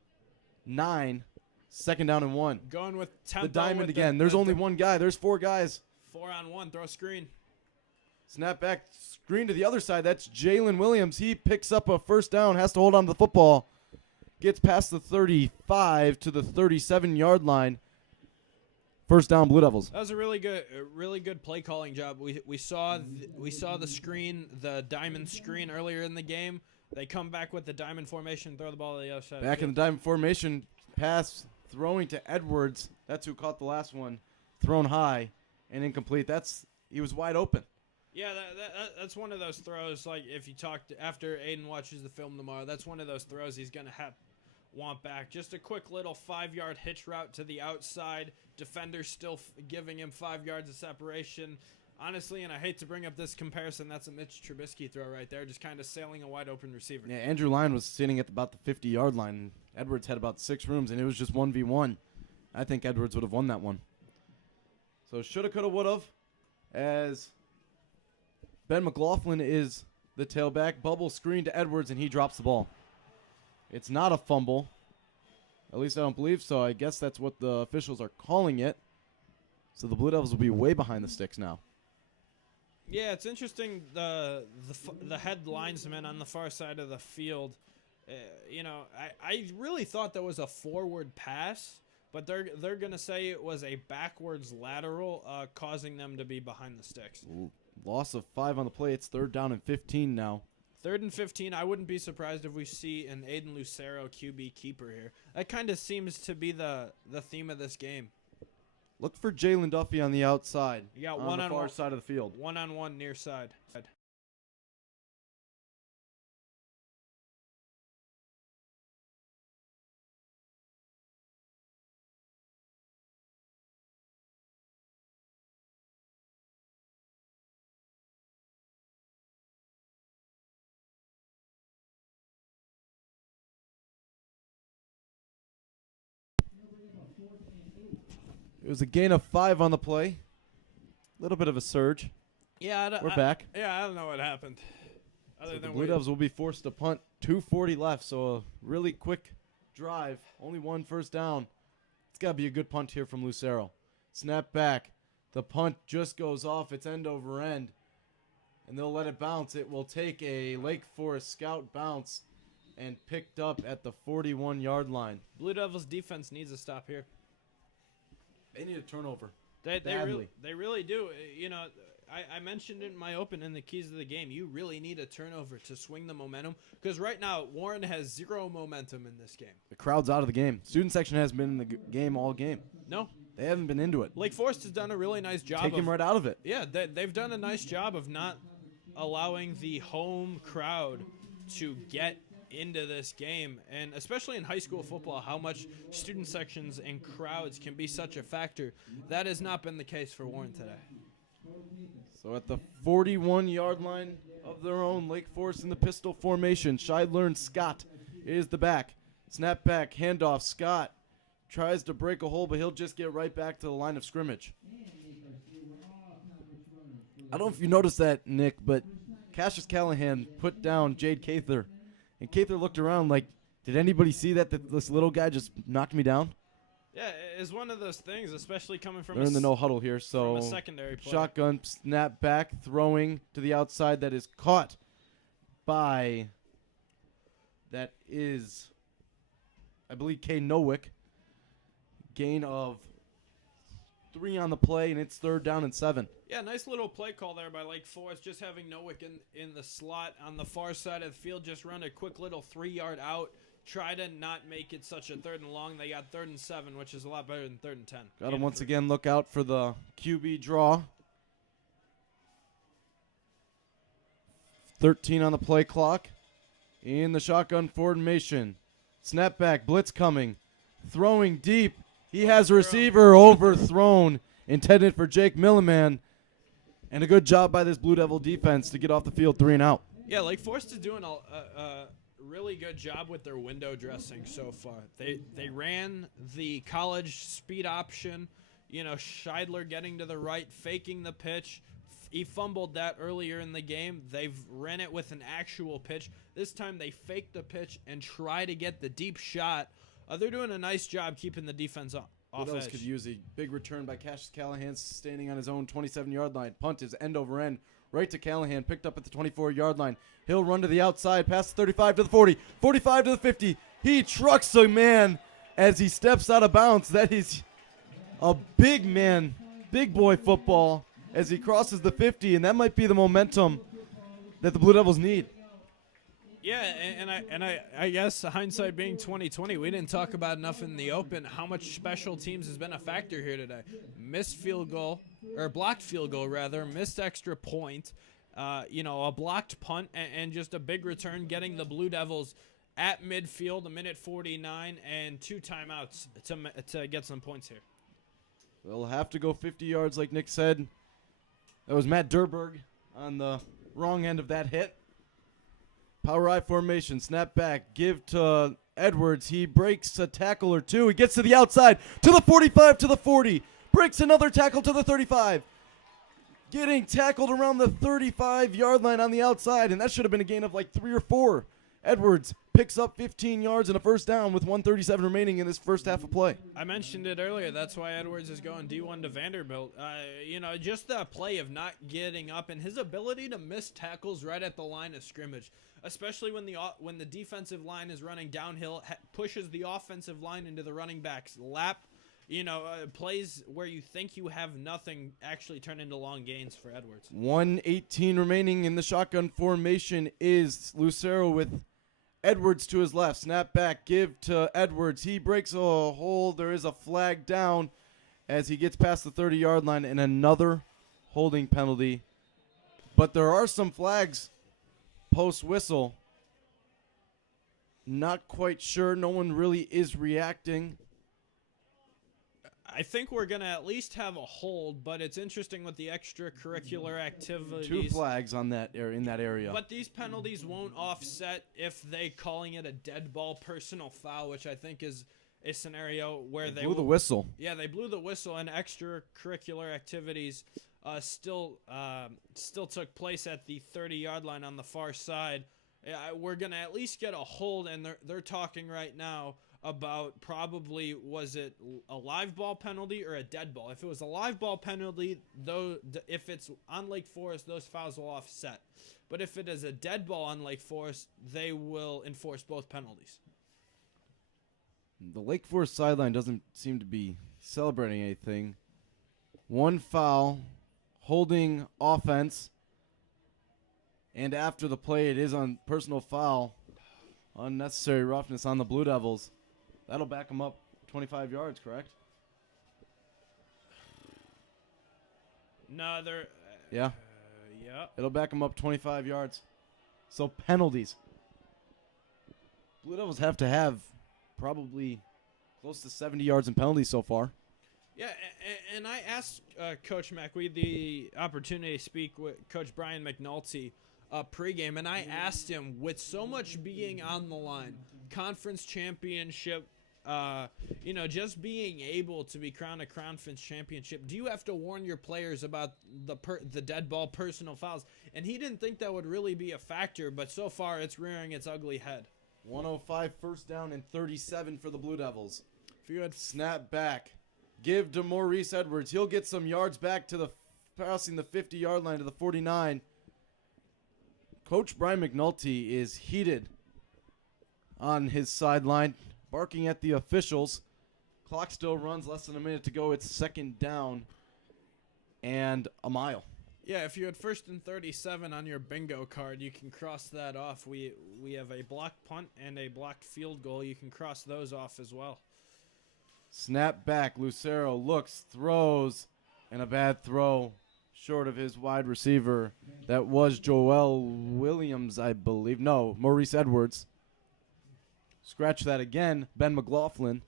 9. Second down and 1. Going with tempo. The diamond again. There's only one guy. There's 4 guys. 4-on-1. Throw a screen. Snap back, screen to the other side. That's Jalen Williams. He picks up a first down, has to hold on to the football. Gets past the 35 to the 37-yard line. First down, Blue Devils. That was a really good play calling job. We saw the screen, the diamond screen earlier in the game. They come back with the diamond formation, throw the ball to the other side. Back in the diamond formation, pass throwing to Edwards. That's who caught the last one. Thrown high and incomplete. He was wide open. Yeah, that's one of those throws. Like, if you after Aiden watches the film tomorrow, that's one of those throws he's gonna want back. Just a quick little 5-yard hitch route to the outside. Defender still giving him 5 yards of separation. Honestly, and I hate to bring up this comparison, that's a Mitch Trubisky throw right there, just kind of sailing a wide open receiver. Yeah, Andrew Lyon was sitting at about the 50-yard line. And Edwards had about 6 rooms, and it was just 1v1. I think Edwards would have won that one. So shoulda, coulda, woulda, as Ben McLaughlin is the tailback. Bubble screen to Edwards, and he drops the ball. It's not a fumble. At least I don't believe so. I guess that's what the officials are calling it. So the Blue Devils will be way behind the sticks now. Yeah, it's interesting. The head linesman on the far side of the field, I really thought that was a forward pass, but they're going to say it was a backwards lateral, causing them to be behind the sticks. Loss of 5 on the play. It's 3rd down and 15 now. 3rd and 15. I wouldn't be surprised if we see an Aiden Lucero QB keeper here. That kind of seems to be the theme of this game. Look for Jalen Duffy on the outside. You got on the far side of the field. 1-on-1 near side. It was a gain of 5 on the play. A little bit of a surge. Yeah, we're back. Yeah, I don't know what happened. So the Blue Devils will be forced to punt. 2:40 left, so a really quick drive. Only 1 first down. It's got to be a good punt here from Lucero. Snap back. The punt just goes off. It's end over end. And they'll let it bounce. It will take a Lake Forest scout bounce and picked up at the 41-yard line. Blue Devils defense needs a stop here. They need a turnover. They really do. You know, I mentioned it in my open in the keys of the game. You really need a turnover to swing the momentum, because right now Warren has 0 momentum in this game. The crowd's out of the game. Student section has been in the game all game. No. They haven't been into it. Lake Forest has done a really nice job. Take him right out of it. Yeah, they've done a nice job of not allowing the home crowd to get into this game, and especially in high school football, how much student sections and crowds can be such a factor. That has not been the case for Warren today. So at the 41-yard line of their own, Lake Forest in the pistol formation. Scheidler Scott is the back. Snap back, handoff. Scott tries to break a hole, but he'll just get right back to the line of scrimmage. I don't know if you noticed that, Nick, but Cassius Callahan put down Jade Cather. And Cather looked around like, did anybody see that this little guy just knocked me down? Yeah, it's one of those things, especially coming from They're in the no huddle here, so from a secondary player. Shotgun, snap back, throwing to the outside. That is caught by, I believe, Kay Nowick. Gain of 3 on the play, and it's 3rd down and 7. Yeah, nice little play call there by Lake Forest, just having Nowick in the slot on the far side of the field, just run a quick little 3-yard out, try to not make it such a 3rd and long. They got 3rd and 7, which is a lot better than 3rd and 10. Got to once again look out for the QB draw. 13 on the play clock. In the shotgun formation. Snap back, blitz coming. Throwing deep. He has a receiver overthrown, intended for Jake Milliman. And a good job by this Blue Devil defense to get off the field 3 and out. Yeah, Lake Forest is doing a really good job with their window dressing so far. They ran the college speed option, Scheidler getting to the right, faking the pitch. He fumbled that earlier in the game. They've ran it with an actual pitch. This time they faked the pitch and try to get the deep shot. They're doing a nice job keeping the defense off edge. Could use a big return by Cassius Callahan, standing on his own 27-yard line. Punt is end over end, right to Callahan, picked up at the 24-yard line. He'll run to the outside, past the 35 to the 40, 45 to the 50. He trucks a man as he steps out of bounds. That is a big man, big boy football as he crosses the 50, and that might be the momentum that the Blue Devils need. Yeah, and I guess hindsight being 2020, we didn't talk about enough in the open how much special teams has been a factor here today. Missed field goal, or blocked field goal rather, missed extra point, a blocked punt, and just a big return, getting the Blue Devils at midfield, a minute 49, and 2 timeouts to get some points here. They'll have to go 50 yards, like Nick said. That was Matt Durberg on the wrong end of that hit. Power I formation, snap back, give to Edwards. He breaks a tackle or two. He gets to the outside, to the 45, to the 40. Breaks another tackle to the 35. Getting tackled around the 35-yard line on the outside, and that should have been a gain of like 3 or 4. Edwards picks up 15 yards and a first down with 1:37 remaining in this first half of play. I mentioned it earlier. That's why Edwards is going D1 to Vanderbilt. Just the play of not getting up and his ability to miss tackles right at the line of scrimmage, especially when the defensive line is running downhill, pushes the offensive line into the running back's lap. Plays where you think you have nothing actually turn into long gains for Edwards. 1:18 remaining in the shotgun formation is Lucero with Edwards to his left. Snap back, give to Edwards. He breaks a hole. There is a flag down as he gets past the 30-yard line, and another holding penalty. But there are some flags post-whistle. Not quite sure. No one really is reacting. I think we're going to at least have a hold, but it's interesting with the extracurricular activities. 2 flags on that in that area. But these penalties won't offset if they calling it a dead ball personal foul, which I think is a scenario where they blew the whistle. Yeah, they blew the whistle, and extracurricular activities still took place at the 30-yard line on the far side. We're going to at least get a hold, and they're talking right now about probably, was it a live ball penalty or a dead ball? If it was a live ball penalty, though, if it's on Lake Forest, those fouls will offset. But if it is a dead ball on Lake Forest, they will enforce both penalties. The Lake Forest sideline doesn't seem to be celebrating anything. 1 foul, holding offense, and after the play, it is on personal foul. Unnecessary roughness on the Blue Devils. That'll back them up 25 yards, correct? No, they're... Yeah. Yeah. It'll back them up 25 yards. So penalties. Blue Devils have to have probably close to 70 yards in penalties so far. Yeah, and I asked Coach Mack, we had the opportunity to speak with Coach Brian McNulty pregame, and I asked him, with so much being on the line, conference championship, just being able to be crowned a conference championship, do you have to warn your players about the dead ball personal fouls? And he didn't think that would really be a factor, but so far it's rearing its ugly head. 105 first down and 37 for the Blue Devils. If you had snap back, give to Maurice Edwards. He'll get some yards back to passing the 50-yard line to the 49. Coach Brian McNulty is heated on his sideline, barking at the officials, Clock still runs, less than a minute to go. It's second down and a mile. Yeah, if you had 1st and 37 on your bingo card, you can cross that off. We have a blocked punt and a blocked field goal. You can cross those off as well. Snap back. Lucero looks, throws, and a bad throw short of his wide receiver. That was Joel Williams, I believe. No, Maurice Edwards. Scratch that again. Ben McLaughlin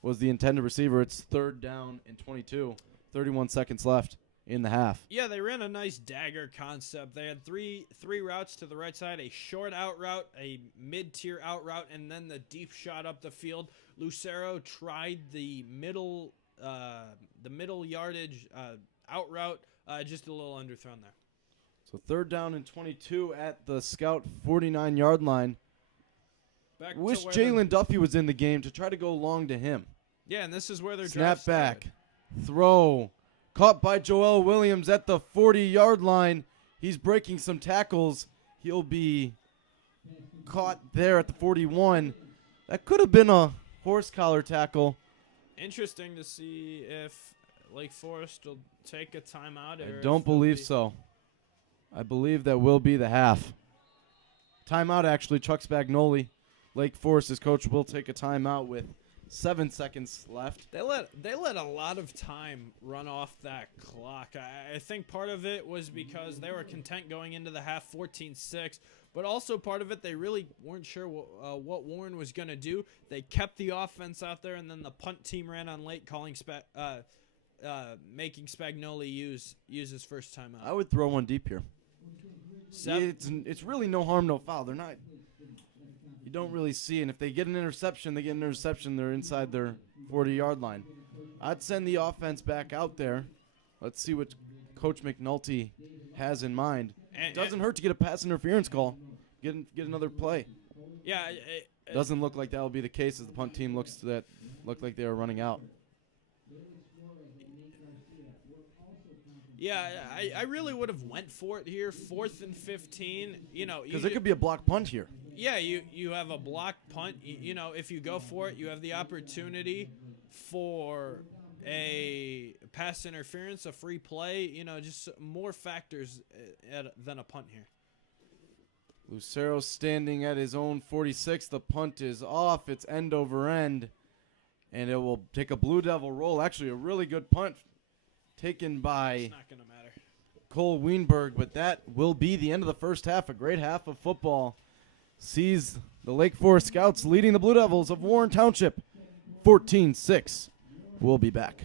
was the intended receiver. It's 3rd down and 22. 31 seconds left in the half. Yeah, they ran a nice dagger concept. They had three routes to the right side, a short out route, a mid-tier out route, and then the deep shot up the field. Lucero tried the middle yardage out route, just a little underthrown there. So 3rd down and 22 at the Scout 49-yard line. Wish Jalen Duffy was in the game to try to go long to him. Yeah, and this is where they're snap back, throw, caught by Joel Williams at the 40-yard line. He's breaking some tackles. He'll be caught there at the 41. That could have been a horse collar tackle. Interesting to see if Lake Forest will take a timeout. I don't believe so. I believe that will be the half. Timeout, actually. Chuck Spagnoli, Lake Forest's coach, will take a timeout with 7 seconds left. They let a lot of time run off that clock. I think part of it was because they were content going into the half 14-6, but also part of it they really weren't sure what Warren was going to do. They kept the offense out there, and then the punt team ran on late, making Spagnoli use his first timeout. I would throw one deep here. It's really no harm, no foul. They're not. You don't really see, and if they get an interception, they're inside their 40-yard line. I'd send the offense back out there. Let's see what Coach McNulty has in mind. It doesn't hurt to get a pass interference call. Get another play. Yeah, doesn't look like that will be the case as the punt team look like they are running out. Yeah, I really would have went for it here. 4th and 15. Because there could be a block punt here. Yeah, you have a blocked punt. If you go for it, you have the opportunity for a pass interference, a free play. Just more factors than a punt here. Lucero standing at his own 46. The punt is off. It's end over end. And it will take a Blue Devil roll. Actually, a really good punt taken by it's not gonna matter. Cole Wienberg. But that will be the end of the first half. A great half of football sees the Lake Forest Scouts leading the Blue Devils of Warren Township 14-6. We'll be back.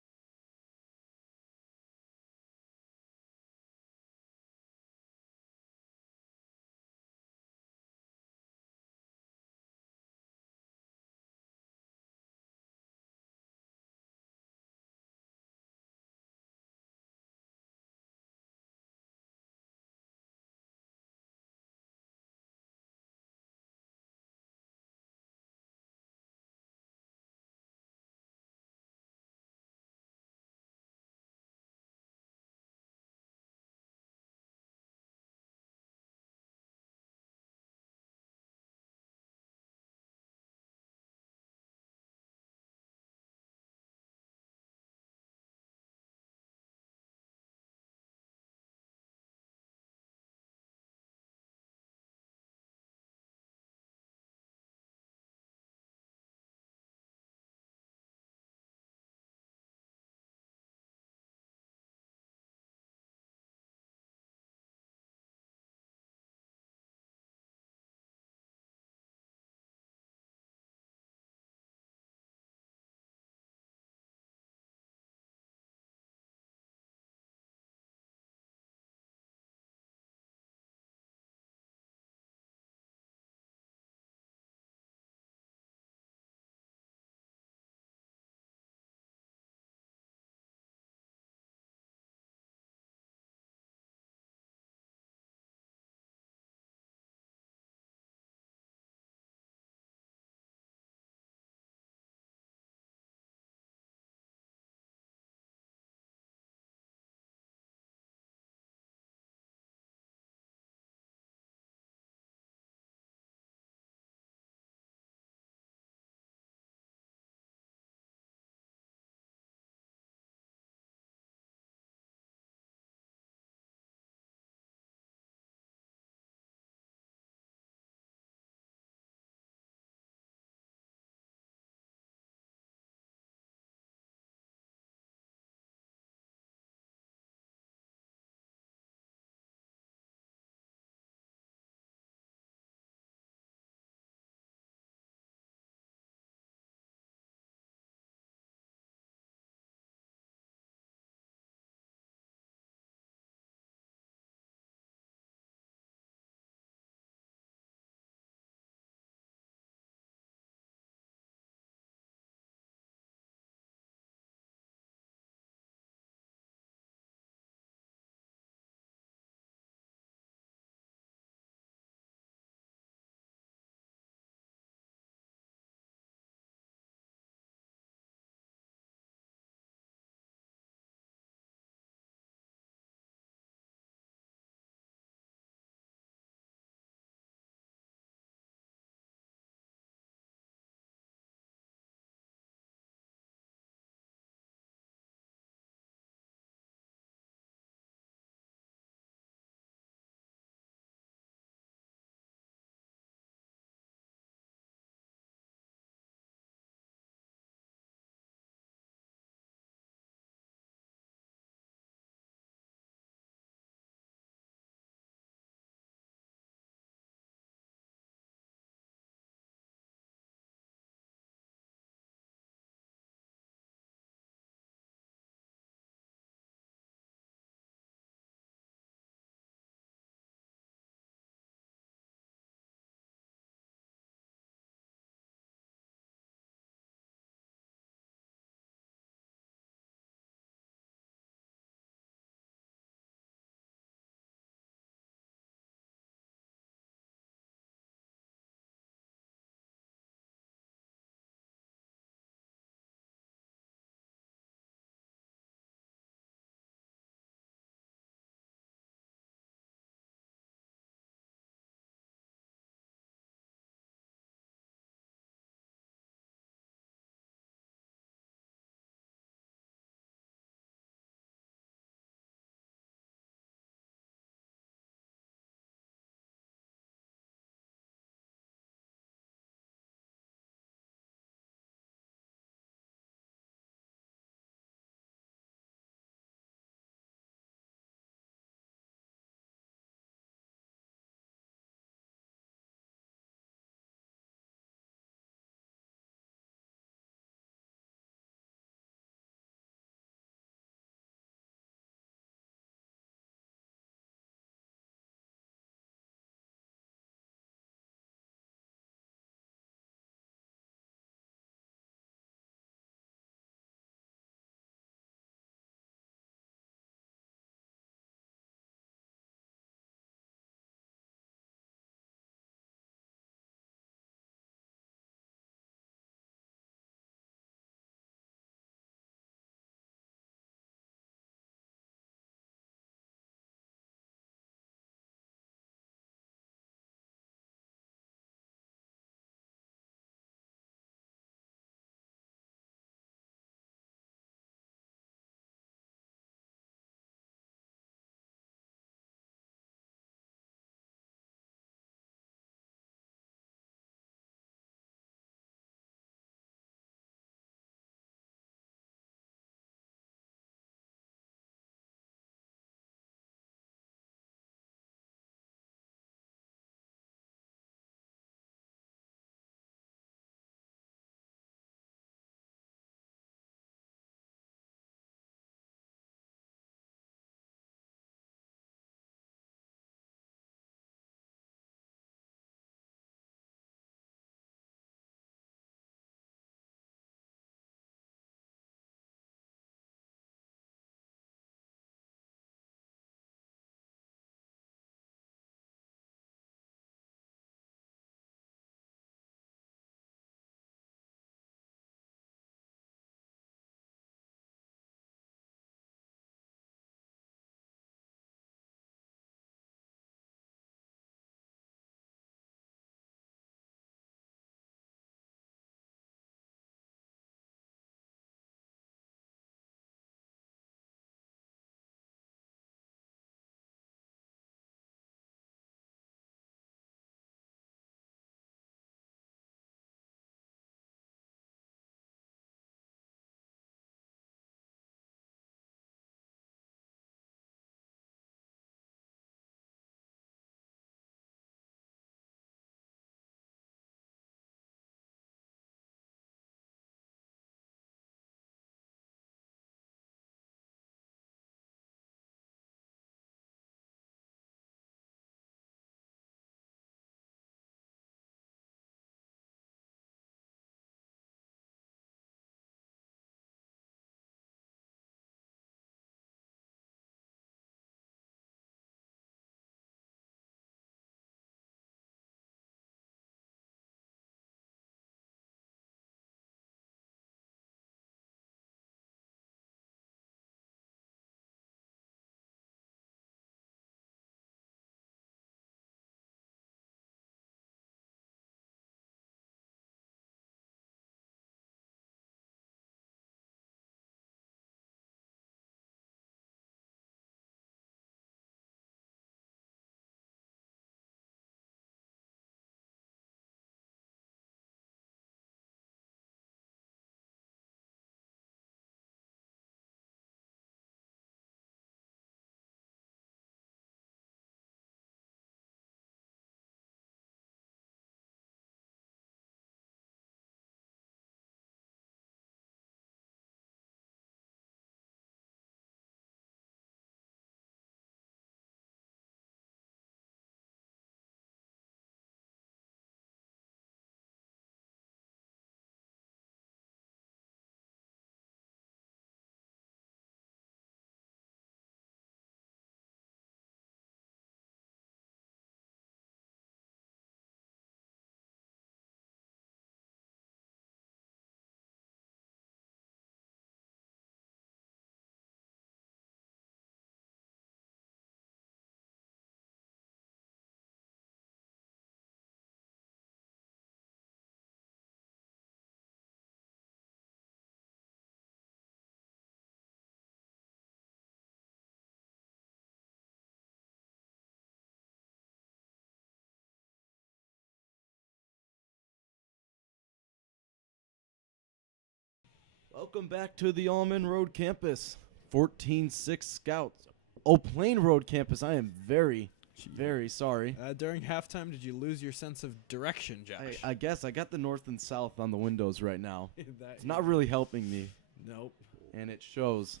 Welcome back to the Allman Road campus. 14-6 Scouts. Oh, Plain Road campus. I am very, very sorry. During halftime, did you lose your sense of direction, Josh? I guess I got the north and south on the windows right now. That- It's not really helping me, Nope. and it shows.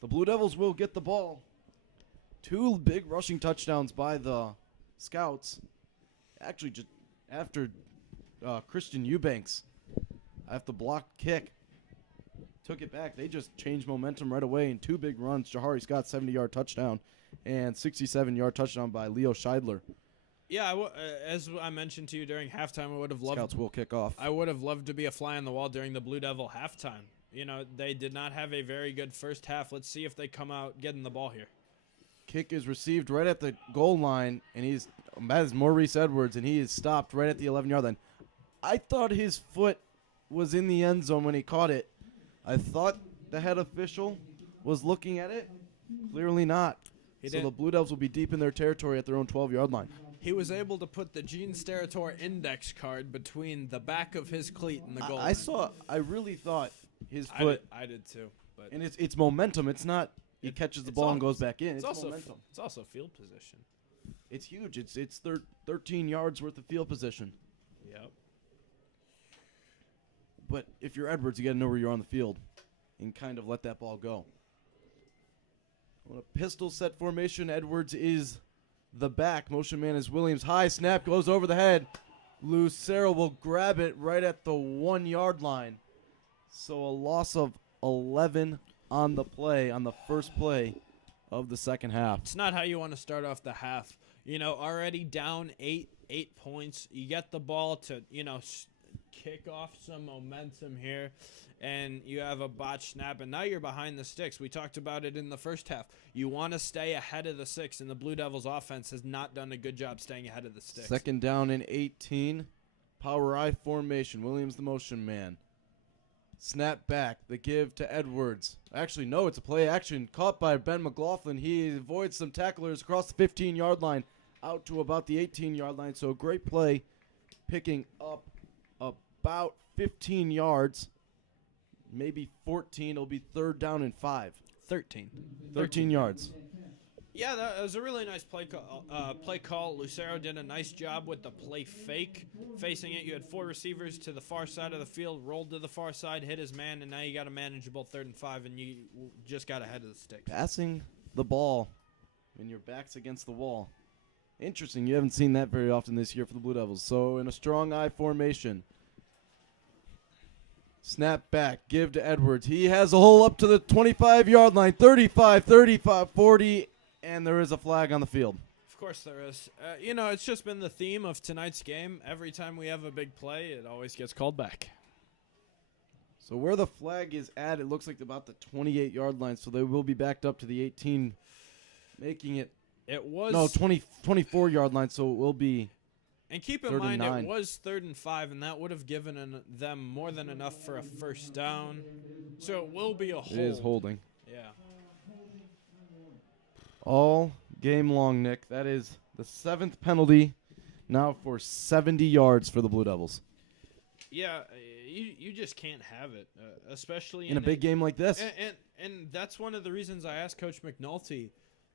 The Blue Devils will get the ball. 2 big rushing touchdowns by the Scouts. Actually, just after Christian Eubanks, after the block kick, took it back. They just changed momentum right away in 2 big runs. Jahari Scott, 70-yard touchdown, and 67-yard touchdown by Leo Scheidler. Yeah, as I mentioned to you during halftime, I would have loved. Scouts will kick off. I would have loved to be a fly on the wall during the Blue Devil halftime. You know, they did not have a very good first half. Let's see if they come out getting the ball here. Kick is received right at the goal line, and that is Maurice Edwards, and he is stopped right at the 11-yard line. I thought his foot was in the end zone when he caught it. I thought the head official was looking at it. Clearly not. He So didn't. the Blue Devils will be deep in their territory at their own 12-yard line. He was able to put the Gene Steratore index card between the back of his cleat and the goal line. I really thought his I foot, did, I did too. But and it's momentum. It's not he catches the it's ball and al- goes back in. it's It's also momentum. it's also field position. It's huge. It's 13 yards worth of field position. Yep. But if you're Edwards, you got to know where you're on the field and kind of let that ball go. On a pistol set formation, Edwards is the back. Motion man is Williams. High snap goes over the head. Lucero will grab it right at the 1-yard line. So a loss of 11 on the play, on the first play of the second half. It's not how you want to start off the half. You know, already down 8 points. You get the ball to, kick off some momentum here, and you have a botched snap, and now you're behind the sticks. We talked about it in the first half. You want to stay ahead of the sticks, and the Blue Devils offense has not done a good job staying ahead of the sticks. Second down and 18. Power I formation. Williams the motion man. Snap back. The give to Edwards. Actually, no, it's a play action. Caught by Ben McLaughlin. He avoids some tacklers across the 15-yard line out to about the 18-yard line. So great play picking up about 15 yards, maybe 14. It'll be 3rd down and 5. 13. 13 yards. Yeah, that was a really nice play call. Lucero did a nice job with the play fake. Facing it, you had 4 receivers to the far side of the field, rolled to the far side, hit his man, and now you got a manageable 3rd and 5, and you just got ahead of the sticks. Passing the ball when your back's against the wall. Interesting. You haven't seen that very often this year for the Blue Devils. So in a strong I formation. Snap back, give to Edwards. He has a hole up to the 25-yard line, 35, 35, 40, and there is a flag on the field. Of course there is. It's just been the theme of tonight's game. Every time we have a big play, it always gets called back. So where the flag is at, it looks like about the 28-yard line, so they will be backed up to the 18, making it, It was 24-yard line, so it will be. And keep in 3rd and mind, 9. it was 3rd and 5, and that would have given them more than enough for a first down. So it will be a hold. It is holding. Yeah. All game long, Nick. That is the 7th penalty now for 70 yards for the Blue Devils. Yeah, you just can't have it, especially In a big game like this. And that's one of the reasons I asked Coach McNulty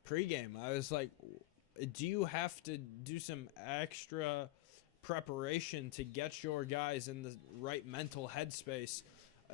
pregame. I was like, do you have to do some extra preparation to get your guys in the right mental headspace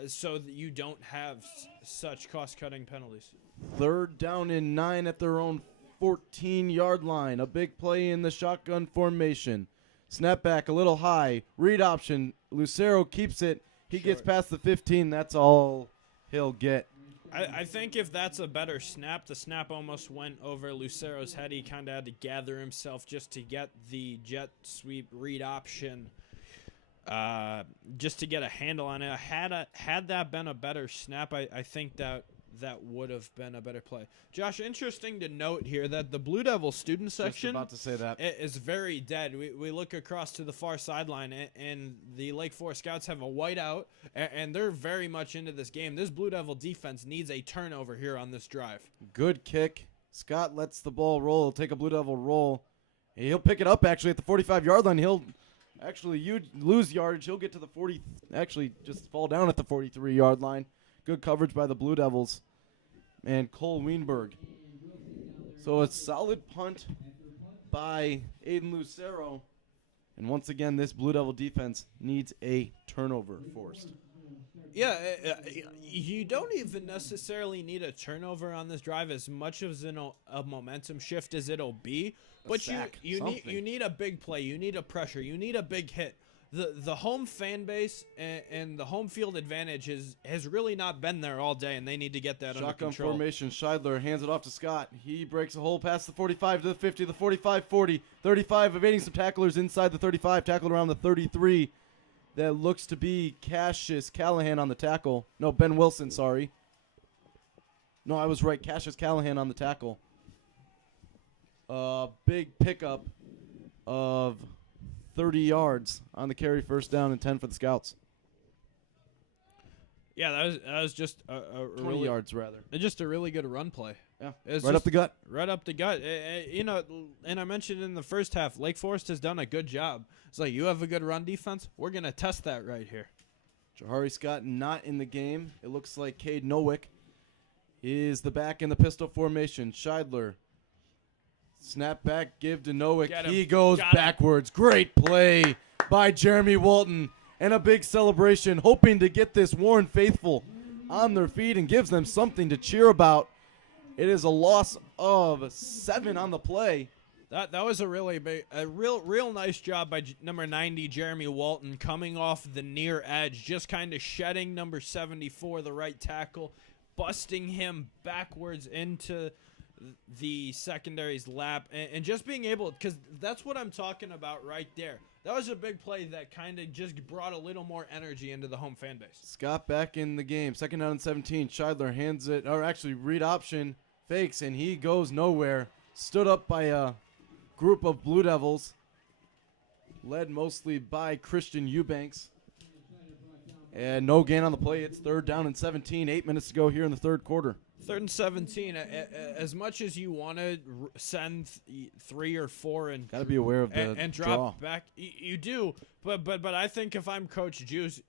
so that you don't have such cost-cutting penalties? 3rd down and 9 at their own 14-yard line. A big play in the shotgun formation. Snap back a little high. Read option. Lucero keeps it. He gets past the 15. That's all he'll get. I think if that's a better snap, the snap almost went over Lucero's head. He kind of had to gather himself just to get the jet sweep read option, just to get a handle on it. Had that been a better snap, I think that would have been a better play. Josh, interesting to note here that the Blue Devils student section Just about to say that. is very dead. We look across to the far sideline, and the Lake Forest Scouts have a whiteout, and they're very much into this game. This Blue Devil defense needs a turnover here on this drive. Good kick. Scott lets the ball roll. He'll take a Blue Devil roll. He'll pick it up, actually, at the 45-yard line. He'll actually lose yardage. He'll get to the 40. Actually, just fall down at the 43-yard line. Good coverage by the Blue Devils and Cole Wienberg. So a solid punt by Aiden Lucero. And once again, this Blue Devil defense needs a turnover forced. Yeah, you don't even necessarily need a turnover on this drive as much as a momentum shift as it'll be. But you need a big play. You need a pressure. You need a big hit. The home fan base and the home field advantage has really not been there all day, and they need to get that under control. Shotgun formation. Scheidler hands it off to Scott. He breaks a hole past the 45 to the 50, the 45, 40, 35, evading some tacklers inside the 35, tackled around the 33. That looks to be Cassius Callahan on the tackle. No, Ben Wilson, sorry. No, I was right. Cassius Callahan on the tackle. Big pickup of 30 yards on the carry, first down and 10 for the Scouts. Yeah, that was just a 20 really, yards, rather. just a really good run play. Yeah, right up the gut. Right up the gut. And I mentioned in the first half, Lake Forest has done a good job. It's like, you have a good run defense? We're going to test that right here. Jahari Scott not in the game. It looks like Cade Nowick is the back in the pistol formation. Scheidler. Snap back, give to Nowick. He goes backwards. Great play by Jeremy Walton. And a big celebration, hoping to get this Warren faithful on their feet and gives them something to cheer about. It is a loss of 7 on the play. That was a really big, real nice job by number 90, Jeremy Walton, coming off the near edge, just kind of shedding number 74, the right tackle, busting him backwards into the secondary's lap, and just being able, because that's what I'm talking about right there. That was a big play that kind of just brought a little more energy into the home fan base. Scott back in the game. Second down and 17. Scheidler hands it, or actually read option, fakes, and he goes nowhere. Stood up by a group of Blue Devils, led mostly by Christian Eubanks. And no gain on the play. It's third down and 17. 8 minutes to go here in the third quarter. Third and 17. As much as you want to send 3 or 4 and got to be aware of the and drop back, you do. But I think if I'm Coach Juice,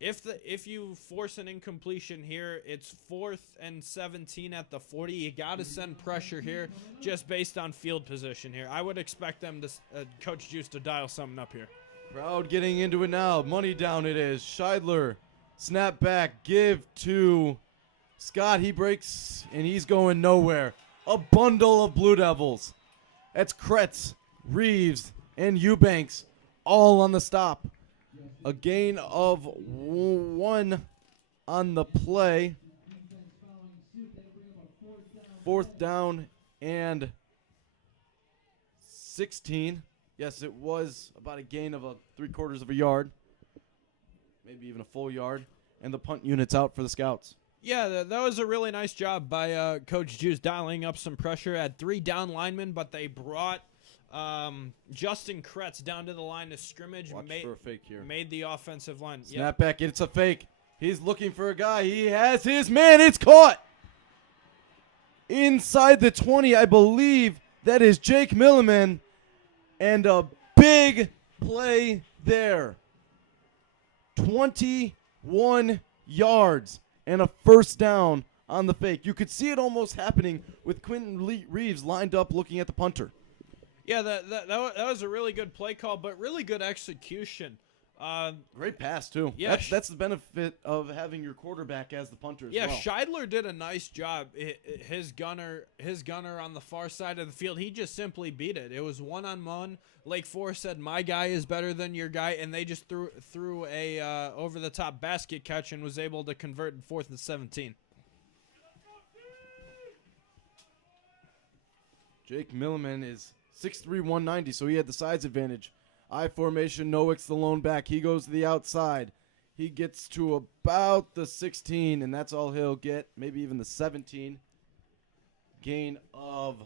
if you force an incompletion here, it's 4th and 17 at the 40. You got to send pressure here, just based on field position here. I would expect them to Coach Juice to dial something up here. Crowd getting into it now. Money down it is. Scheidler, snap back, give to Scott. He breaks, and he's going nowhere. A bundle of Blue Devils. That's Kretz, Reeves, and Eubanks all on the stop. A gain of 1 on the play. Fourth down and 16. Yes, it was about a gain of 3/4 of a yard. Maybe even a full yard. And the punt unit's out for the Scouts. Yeah, that was a really nice job by Coach Juice dialing up some pressure. Had 3 down linemen, but they brought Justin Kretz down to the line of scrimmage. Watch for a fake here. Made the offensive line. Snap back. It's a fake. He's looking for a guy. He has his man. It's caught. Inside the 20, I believe that is Jake Milliman. And a big play there. 21 yards and a first down on the fake. You could see it almost happening with Quentin Reeves lined up looking at the punter. Yeah, that was a really good play call, but really good execution. Great pass, too. Yeah, that's the benefit of having your quarterback as the punter as well. Yeah, Scheidler did a nice job. His gunner on the far side of the field, he just simply beat it. It was one-on-one. Lake Forest said, my guy is better than your guy, and they just threw a over-the-top basket catch and was able to convert in 4th and 17. Jake Milliman is 6'3", 190, so he had the size advantage. I formation, Nowick's the lone back. He goes to the outside. He gets to about the 16, and that's all he'll get, maybe even the 17. Gain of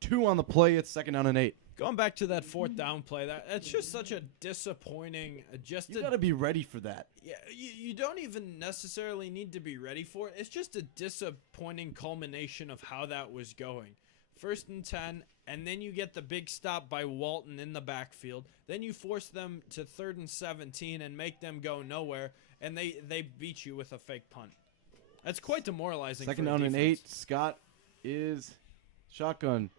2 on the play. It's second down and 8. Going back to that 4th down play, that's just such a disappointing. You got to be ready for that. Yeah, you don't even necessarily need to be ready for it. It's just a disappointing culmination of how that was going. 1st and 10, and then you get the big stop by Walton in the backfield. Then you force them to 3rd and 17 and make them go nowhere, and they beat you with a fake punt. That's quite demoralizing. Second for a down and defense. 8. Scott is shotgun.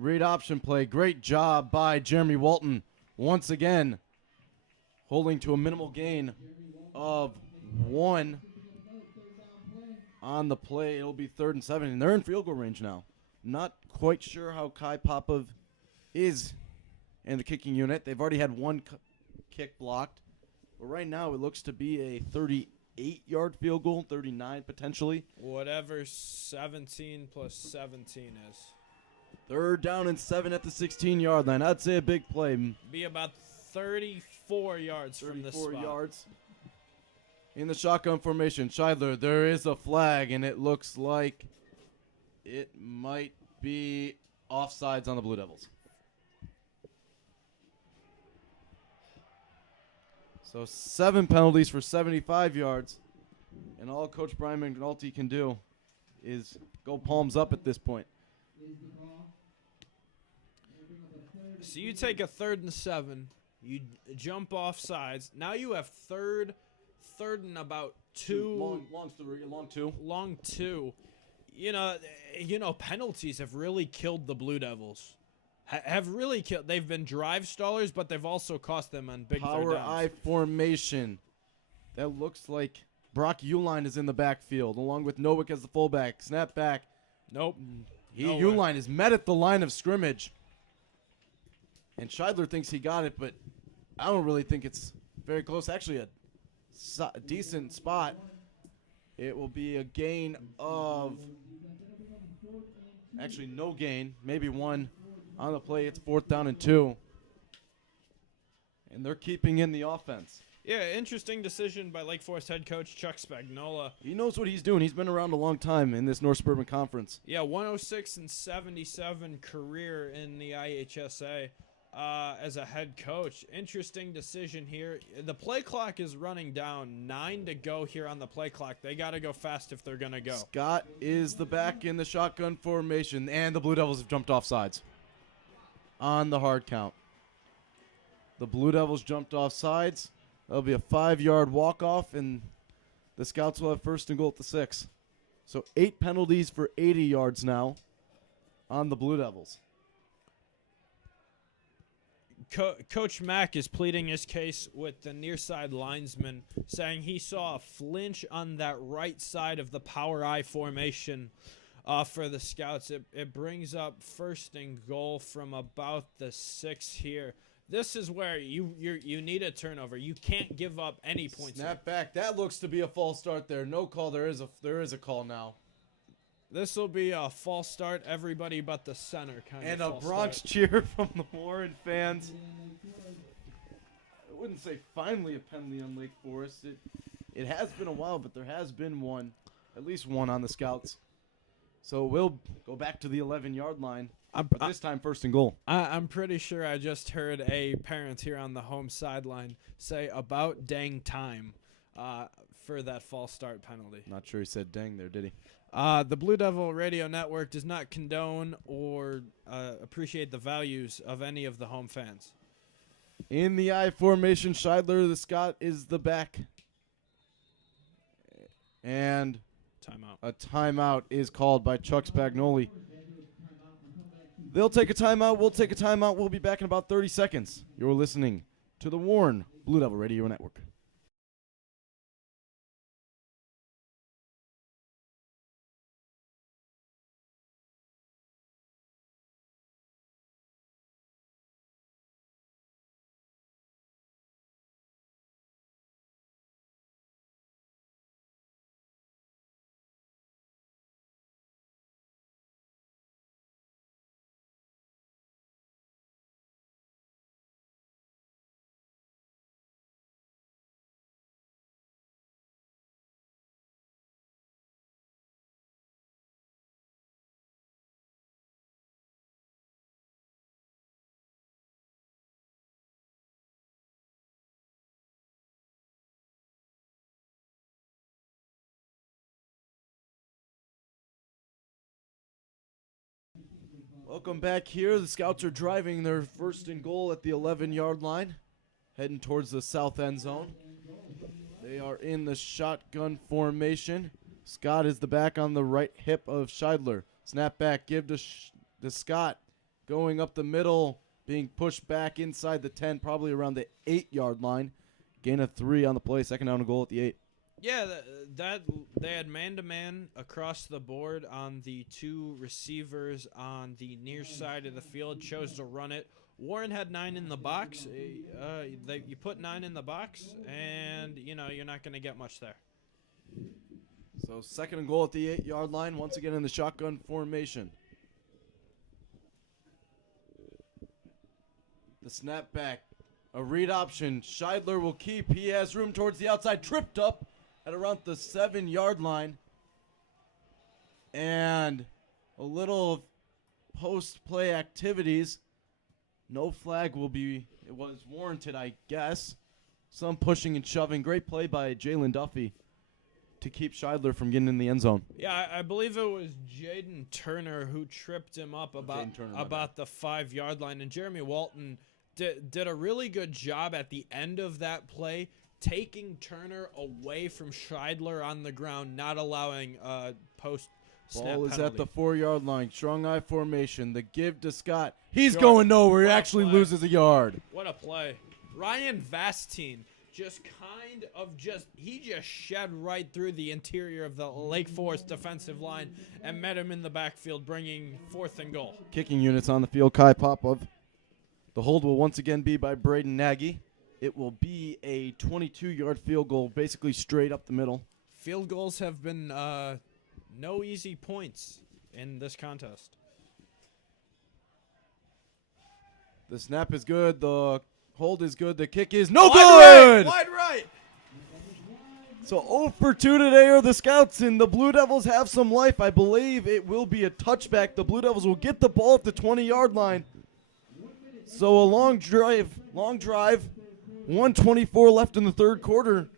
Great option play. Great job by Jeremy Walton. Once again, holding to a minimal gain of 1 on the play. It'll be 3rd and 7, and they're in field goal range now. Not quite sure how Kai Popov is in the kicking unit. They've already had one kick blocked. But right now it looks to be a 38-yard field goal, 39 potentially. Whatever 17 plus 17 is. 3rd down and 7 at the 16-yard line. I'd say a big play. Be about 34 yards from this 34 spot. yards. In the shotgun formation, Scheidler, there is a flag, and it looks like it might be offsides on the Blue Devils. So 7 penalties for 75 yards, and all Coach Brian McNulty can do is go palms up at this point. So you take a 3rd and 7, you jump off sides. Now you have third and about 2. Long 2. Long 2. You know, penalties have really killed the Blue Devils. Have really killed. They've been drive stallers, but they've also cost them on big Power third downs. I formation. That looks like Brock Uline is in the backfield, along with Nowick as the fullback. Snap back. Nope. Uline is met at the line of scrimmage. And Scheidler thinks he got it, but I don't really think it's very close. Actually, a decent spot. It will be a gain of... Actually, no gain. Maybe 1 on the play. It's 4th down and 2. And they're keeping in the offense. Yeah, interesting decision by Lake Forest head coach Chuck Spagnola. He knows what he's doing. He's been around a long time in this North Suburban Conference. Yeah, 106 and 77 career in the IHSA as a head coach. Interesting decision here. The play clock is running down. 9 to go here on the play clock. They got to go fast if they're going to go. Scott is the back in the shotgun formation, and the Blue Devils have jumped off sides on the hard count. The Blue Devils jumped off sides. That'll be a 5-yard walk-off, and the Scouts will have 1st and goal at the 6. So 8 penalties for 80 yards now on the Blue Devils. Coach Mack is pleading his case with the near side linesman, saying he saw a flinch on that right side of the power I formation for the Scouts. It brings up 1st and goal from about the 6 here. This is where you need a turnover. You can't give up any points. Snap back. That looks to be a false start there. No call. There is a call now. This will be a false start. Everybody but the center kind and of. And a Bronx cheer from the Warren fans. I wouldn't say finally a penalty on Lake Forest. It has been a while, but there has been one, at least one on the Scouts. So we'll go back to the 11-yard line. This time 1st and goal. I'm pretty sure I just heard a parent here on the home sideline say about dang time for that false start penalty. Not sure he said dang there, did he? The Blue Devil Radio Network does not condone or appreciate the values of any of the home fans. In the I formation, Scheidler, the Scott, is the back. And timeout. A timeout is called by Chuck Spagnoli. They'll take a timeout. We'll take a timeout. We'll be back in about 30 seconds. You're listening to the Warren Blue Devil Radio Network. Welcome back here. The Scouts are driving their first and goal at the 11-yard line, heading towards the south end zone. They are in the shotgun formation. Scott is the back on the right hip of Scheidler. Snap back, give to Scott. Going up the middle, being pushed back inside the 10, probably around the 8-yard line. Gain of 3 on the play, second down and goal at the 8. Yeah, that they had man-to-man across the board on the two receivers on the near side of the field. Chose to run it. Warren had 9 in the box. You put 9 in the box, and you're not going to get much there. So second and goal at the 8-yard line. Once again in the shotgun formation. The snap back, a read option. Scheidler will keep. He has room towards the outside. Tripped up at around the 7-yard line. And a little post-play activities. No flag was warranted, I guess. Some pushing and shoving. Great play by Jalen Duffy to keep Scheidler from getting in the end zone. Yeah, I believe it was Jaden Turner who tripped him up about the 5-yard line. And Jeremy Walton did a really good job at the end of that play, taking Turner away from Scheidler on the ground, not allowing post-snap Ball is penalty. at the 4-yard line. Strong eye formation. The give to Scott. He's going nowhere. He actually loses a yard. What a play. Ryan Vastine he just shed right through the interior of the Lake Forest defensive line and met him in the backfield, bringing 4th and goal. Kicking units on the field. Kai Popov. The hold will once again be by Braden Nagy. It will be a 22-yard field goal, basically straight up the middle. Field goals have been no easy points in this contest. The snap is good. The hold is good. The kick is no good. Wide right. So 0 for 2 today are the Scouts, and the Blue Devils have some life. I believe it will be a touchback. The Blue Devils will get the ball at the 20-yard line. So a long drive, 1:24 left in the third quarter.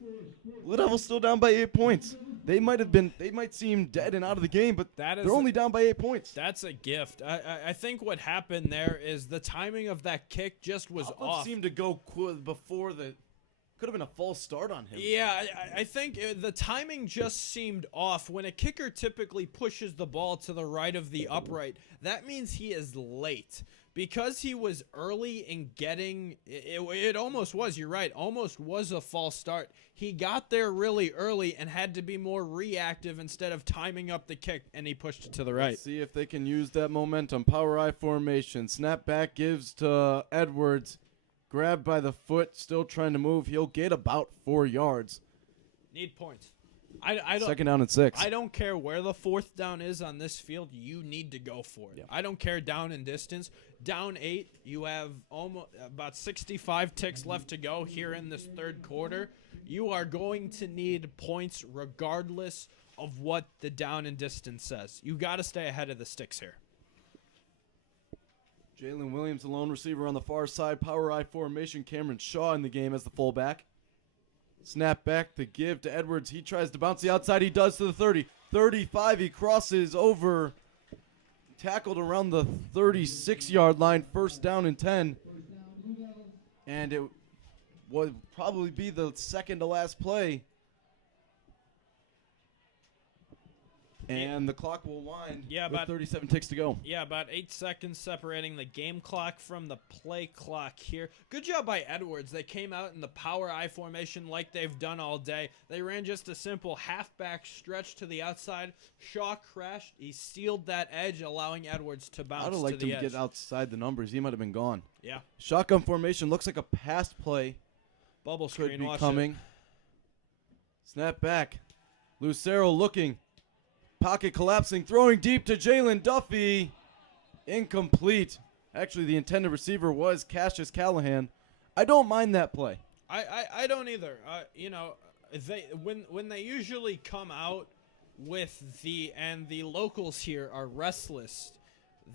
Blue Devils still down by 8 points. They might seem dead and out of the game, but they're only down by 8 points. That's a gift. I think what happened there is the timing of that kick just was off. Seemed to go before could have been a false start on him. Yeah, I think the timing just seemed off. When a kicker typically pushes the ball to the right of the upright, that means he is late. Because he was early in getting it almost was, you're right, almost was a false start. He got there really early and had to be more reactive instead of timing up the kick, and he pushed it to the right. Let's see if they can use that momentum. Power I formation. Snap back gives to Edwards. Grabbed by the foot, still trying to move. He'll get about 4 yards. Need points. I don't, second down and 6. I don't care where the 4th down is on this field. You need to go for it. Yeah. I don't care down in distance. Down 8, you have almost about 65 ticks left to go here in this third quarter. You are going to need points regardless of what the down and distance says. You got to stay ahead of the sticks here. Jalen Williams, the lone receiver on the far side. Power I formation. Cameron Shaw in the game as the fullback. Snap back to give to Edwards. He tries to bounce the outside. He does to the 30. 35. He crosses over. Tackled around the 36-yard line. First down and 10. And it would probably be the second to last play. And the clock will wind with 37 ticks to go. Yeah, about 8 seconds separating the game clock from the play clock here. Good job by Edwards. They came out in the power I formation like they've done all day. They ran just a simple halfback stretch to the outside. Shaw crashed. He sealed that edge, allowing Edwards to bounce to the edge. I'd have liked him to get outside the numbers. He might have been gone. Yeah. Shotgun formation looks like a pass play. Bubble screen. Could be coming. Snap back. Lucero looking. Pocket collapsing, throwing deep to Jalen Duffy. Incomplete. Actually, the intended receiver was Cassius Callahan. I don't mind that play. I don't either. When they usually come out with the locals here are restless.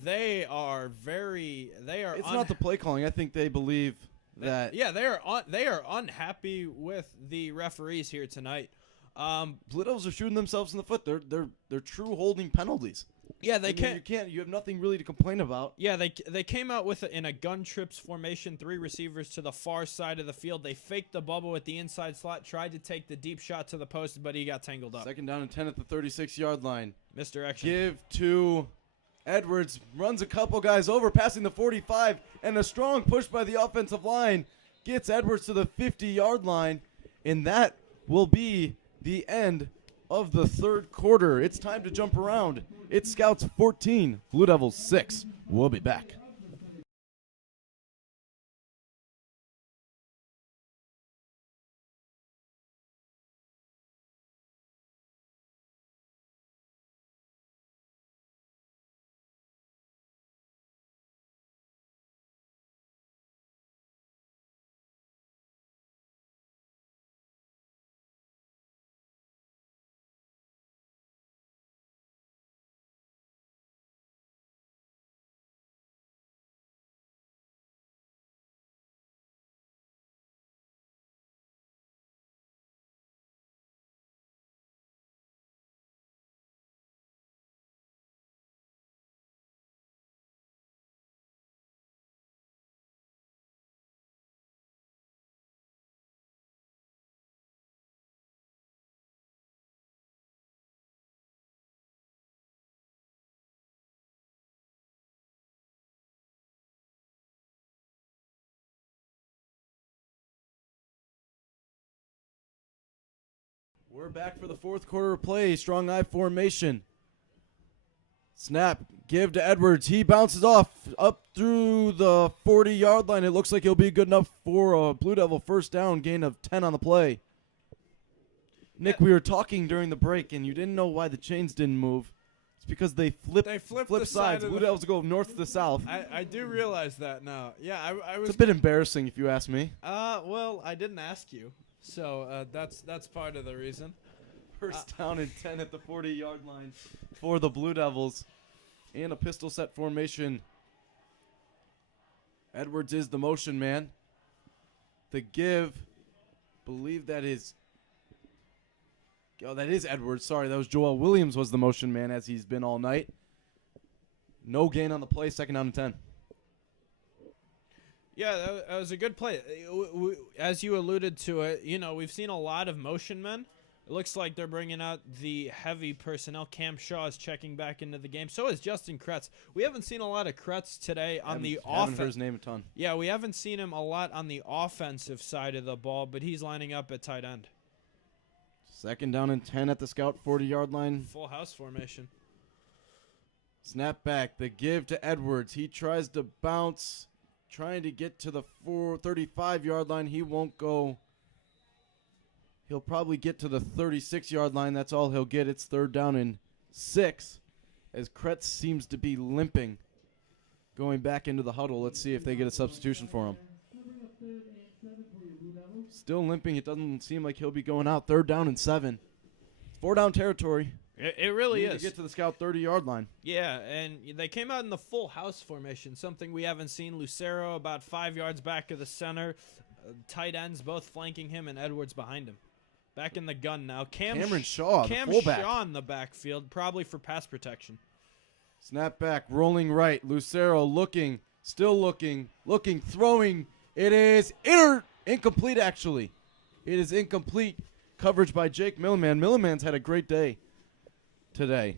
They are. It's not the play calling. I think they believe that. Yeah, they are unhappy with the referees here tonight. Blue Devils are shooting themselves in the foot. They're true holding penalties. Yeah, I mean, you have nothing really to complain about. Yeah, they came out with in a gun trips formation, 3 receivers to the far side of the field. They faked the bubble at the inside slot, tried to take the deep shot to the post, but he got tangled up. 2nd down and 10 at the 36-yard line. Misdirection. Give to Edwards, runs a couple guys over, passing the 45, and a strong push by the offensive line gets Edwards to the 50-yard line, and that will be the end of the 3rd quarter. It's time to jump around. It's Scouts 14, Blue Devils 6. We'll be back. We're back for the 4th quarter of play. Strong eye formation. Snap. Give to Edwards. He bounces off up through the 40-yard line. It looks like he'll be good enough for a Blue Devil 1st down, gain of 10 on the play. Nick, we were talking during the break, and you didn't know why the chains didn't move. It's because they flip the sides. side Blue Devils go north to south. I do realize that now. Yeah, I was. It's a bit embarrassing, if you ask me. Well, I didn't ask you, so that's part of the reason. 1st down and 10 at the 40-yard line for the Blue Devils. And a pistol set formation. Edwards is the motion man. The give, believe that is. Oh, that is Edwards. Sorry, that was Joel Williams was the motion man as he's been all night. No gain on the play, 2nd down and 10. Yeah, that was a good play. As you alluded to it, we've seen a lot of motion men. It looks like they're bringing out the heavy personnel. Cam Shaw is checking back into the game. So is Justin Kretz. We haven't seen a lot of Kretz today on the offense. Haven't heard his name a ton. Yeah, we haven't seen him a lot on the offensive side of the ball, but he's lining up at tight end. 2nd down and 10 at the Scout 40-yard line. Full house formation. Snap back. The give to Edwards. He tries to bounce, trying to get to the 35-yard line. He won't go. He'll probably get to the 36-yard line. That's all he'll get. It's 3rd down and 6 as Kretz seems to be limping. Going back into the huddle. Let's see if they get a substitution for him. Still limping. It doesn't seem like he'll be going out. 3rd down and 7. 4-down territory. It really is. To get to the Scout 30-yard line. Yeah, and they came out in the full house formation, something we haven't seen. Lucero about 5 yards back of the center. Tight ends both flanking him and Edwards behind him. Back in the gun now. Cameron Shaw, Cam the fullback. Shaw in the backfield, probably for pass protection. Snap back, rolling right. Lucero looking, still looking, throwing. It is incomplete, actually. It is incomplete. Coverage by Jake Milliman. Milliman's had a great day today.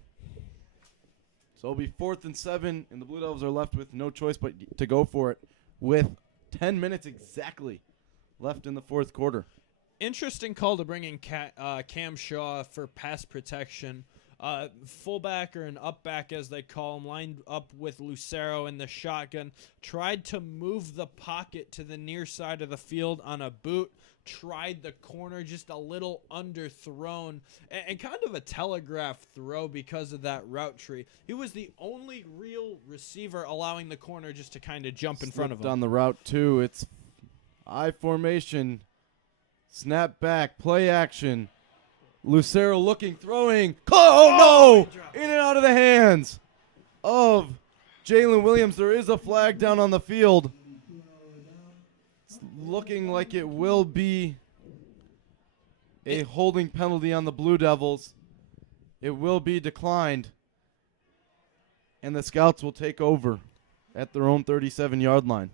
So it'll be 4th and 7, and the Blue Devils are left with no choice but to go for it with 10 minutes exactly left in the 4th quarter. Interesting call to bring in Cam Shaw for pass protection. Fullback or an up back, as they call him, lined up with Lucero in the shotgun. Tried to move the pocket to the near side of the field on a boot. Tried the corner, just a little underthrown. And kind of a telegraph throw because of that route tree. He was the only real receiver allowing the corner just to kind of jump in front of him. On the route, too. It's I formation. Snap back, play action. Lucero looking, throwing. Oh, no! In and out of the hands of Jalen Williams. There is a flag down on the field. It's looking like it will be a holding penalty on the Blue Devils. It will be declined. And the Scouts will take over at their own 37-yard line.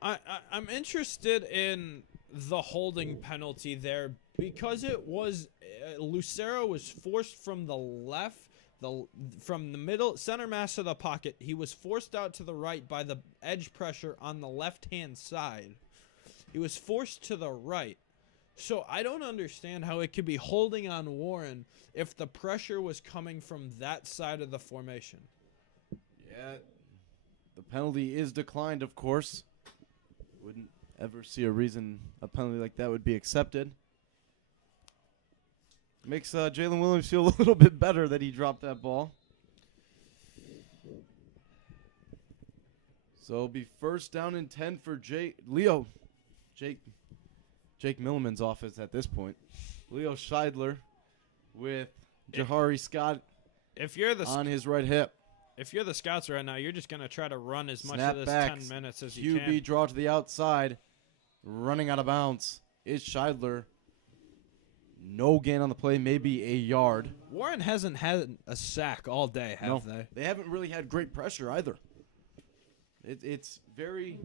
I'm interested in the holding penalty there because it was Lucero was forced from the left, from the middle center mass of the pocket. He was forced out to the right by the edge pressure on the left-hand side. He was forced to the right. So I don't understand how it could be holding on Warren if the pressure was coming from that side of the formation. Yeah, the penalty is declined, of course. Wouldn't ever see a reason a penalty like that would be accepted. Makes Jalen Williams feel a little bit better that he dropped that ball. So it'll be first down and 10 for Jake Milliman's offense at this point. Leo Scheidler with Jahari Scott on his right hip. If you're the Scouts right now, you're just going to try to run as much Snap of this back, 10 minutes as you can. QB draw to the outside. Running out of bounds is Scheidler. No gain on the play, maybe a yard. Warren hasn't had a sack all day, have they? They haven't really had great pressure either. It's very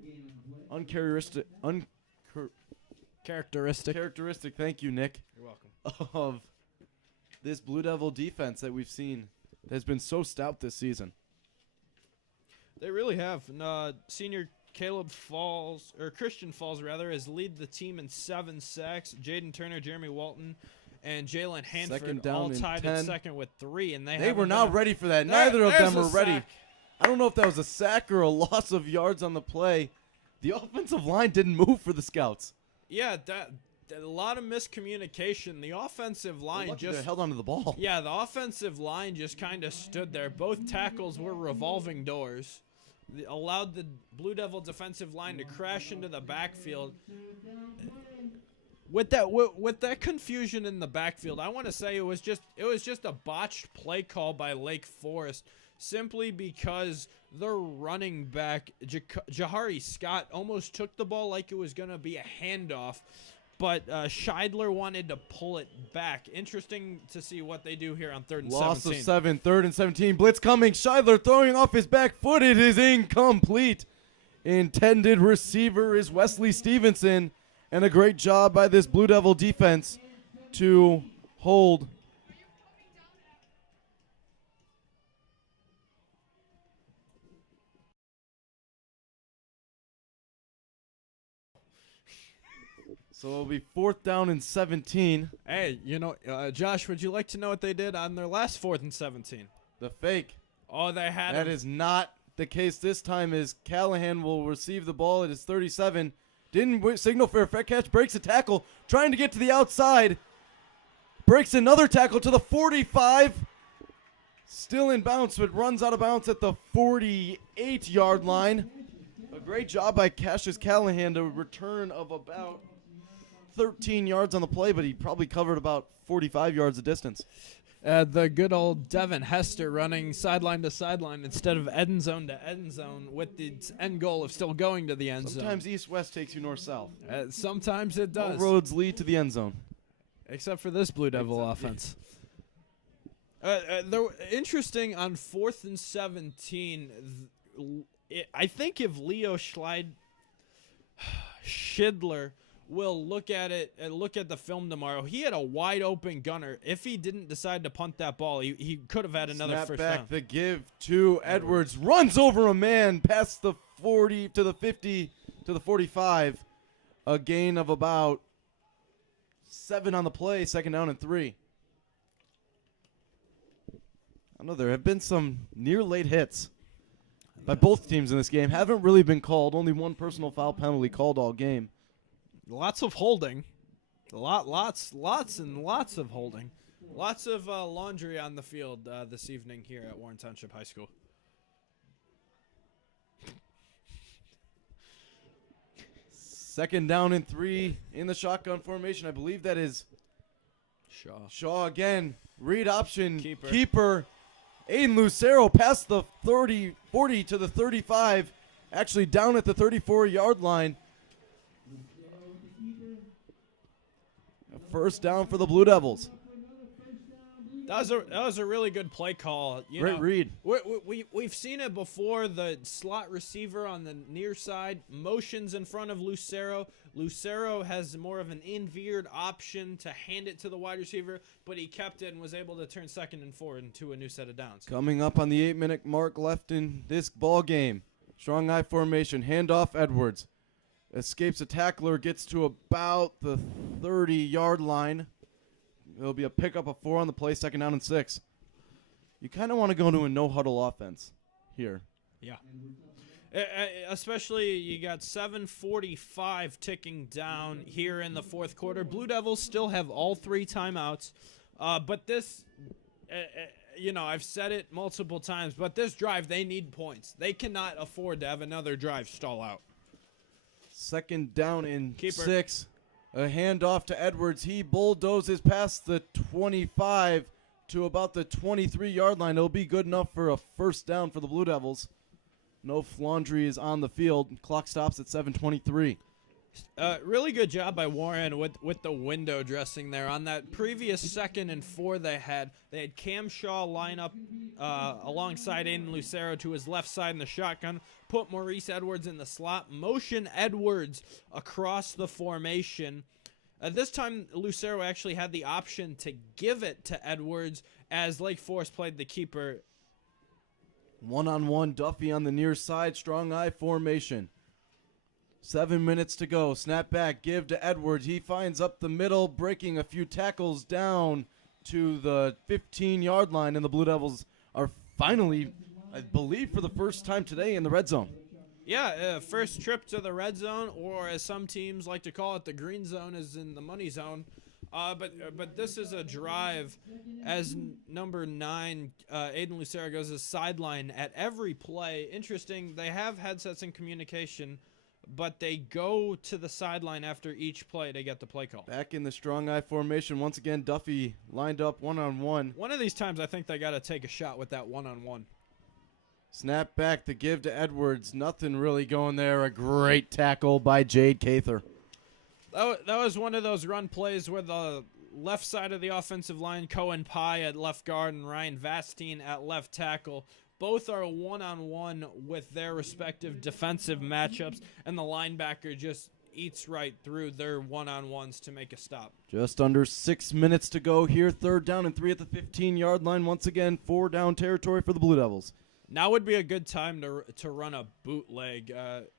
uncharacteristic. Characteristic, thank you, Nick. You're welcome. Of this Blue Devil defense that we've seen that has been so stout this season. They really have. Senior Christian Falls has led the team in 7 sacks. Jaden Turner, Jeremy Walton, and Jalen Hanford all tied at second with 3. And they were not ready for that. Neither of them were ready. Sack. I don't know if that was a sack or a loss of yards on the play. The offensive line didn't move for the Scouts. Yeah, a lot of miscommunication. The offensive line just held onto the ball. Yeah, the offensive line just kind of stood there. Both tackles were revolving doors. They allowed the Blue Devil defensive line to crash into the backfield. With that confusion in the backfield, I want to say it was just a botched play call by Lake Forest, simply because the running back Jahari Scott almost took the ball like it was going to be a handoff. But Scheidler wanted to pull it back. Interesting to see what they do here on 3rd and 17. Loss of 7, 3rd and 17. Blitz coming. Scheidler throwing off his back foot. It is incomplete. Intended receiver is Wesley Stevenson. And a great job by this Blue Devil defense to hold. So it'll be 4th down and 17. Hey, Josh, would you like to know what they did on their last 4th and 17? The fake. Oh, they had That is not the case this time, as Callahan will receive the ball at his 37. Didn't signal for a fair catch. Breaks a tackle. Trying to get to the outside. Breaks another tackle to the 45. Still in bounds, but runs out of bounds at the 48-yard line. A great job by Cassius Callahan to return of about 13 yards on the play, but he probably covered about 45 yards of distance. The good old Devin Hester running sideline to sideline instead of end zone to end zone with the end goal of still going to the end zone. Sometimes east-west takes you north-south. Sometimes it does. All roads lead to the end zone. Except for this Blue Devil offense. Interesting on 4th and 17, I think if Leo Schidler will look at it and look at the film tomorrow, he had a wide open gunner. If he didn't decide to punt that ball, he could have had another Snap first back, down. the give to Edwards. Runs over a man past the 40 to the 50 to the 45. A gain of about 7 on the play, 2nd down and 3. I know there have been some near late hits by both teams in this game. Haven't really been called. Only one personal foul penalty called all game. Lots of holding. Lots and lots of holding. Lots of laundry on the field this evening here at Warren Township High School. Second down and 3 in the shotgun formation. I believe that is Shaw again. Read option. Keeper. Aiden Lucero past the 40 to the 35. Actually down at the 34-yard line. A first down for the Blue Devils. That was a really good play call. Great read. We've seen it before. The slot receiver on the near side motions in front of Lucero. Lucero has more of an in-veered option to hand it to the wide receiver, but he kept it and was able to turn 2nd and 4 into a new set of downs. Coming up on the 8-minute mark left in this ball game. Strong eye formation. Handoff Edwards. Escapes a tackler. Gets to about the 30-yard line. It'll be a pickup of 4 on the play, 2nd down and 6. You kind of want to go to a no-huddle offense here. Yeah. Especially you got 7:45 ticking down here in the 4th quarter. Blue Devils still have all 3 timeouts. But this, I've said it multiple times, but this drive, they need points. They cannot afford to have another drive stall out. 2nd down and Keeper. 6. A handoff to Edwards. He bulldozes past the 25 to about the 23-yard line. It'll be good enough for a 1st down for the Blue Devils. No Flandry is on the field. Clock stops at 7:23. Really good job by Warren with the window dressing there. On that previous 2nd and 4 they had Cam Shaw line up alongside Aiden Lucero to his left side in the shotgun, put Maurice Edwards in the slot, motion Edwards across the formation. This time Lucero actually had the option to give it to Edwards as Lake Forest played the keeper. 1-on-1, Duffy on the near side, strong eye formation. 7 minutes to go. Snap back, give to Edwards. He finds up the middle, breaking a few tackles down to the 15-yard line, and the Blue Devils are finally, I believe, for the first time today in the red zone. Yeah, first trip to the red zone, or as some teams like to call it, the green zone is in the money zone. But this is a drive as number 9, Aiden Lucero goes to sideline at every play. Interesting, they have headsets and communication, but they go to the sideline after each play to get the play call. Back in the strong eye formation. Once again, Duffy lined up 1-on-1. One of these times I think they got to take a shot with that 1-on-1. Snap back, the give to Edwards. Nothing really going there. A great tackle by Jade Cather. That was one of those run plays where the left side of the offensive line, Cohen Pye at left guard and Ryan Vastine at left tackle, both are 1-on-1 with their respective defensive matchups, and the linebacker just eats right through their 1-on-1s to make a stop. Just under 6 minutes to go here. 3rd down and 3 at the 15-yard line. Once again, 4-down territory for the Blue Devils. Now would be a good time to run a bootleg.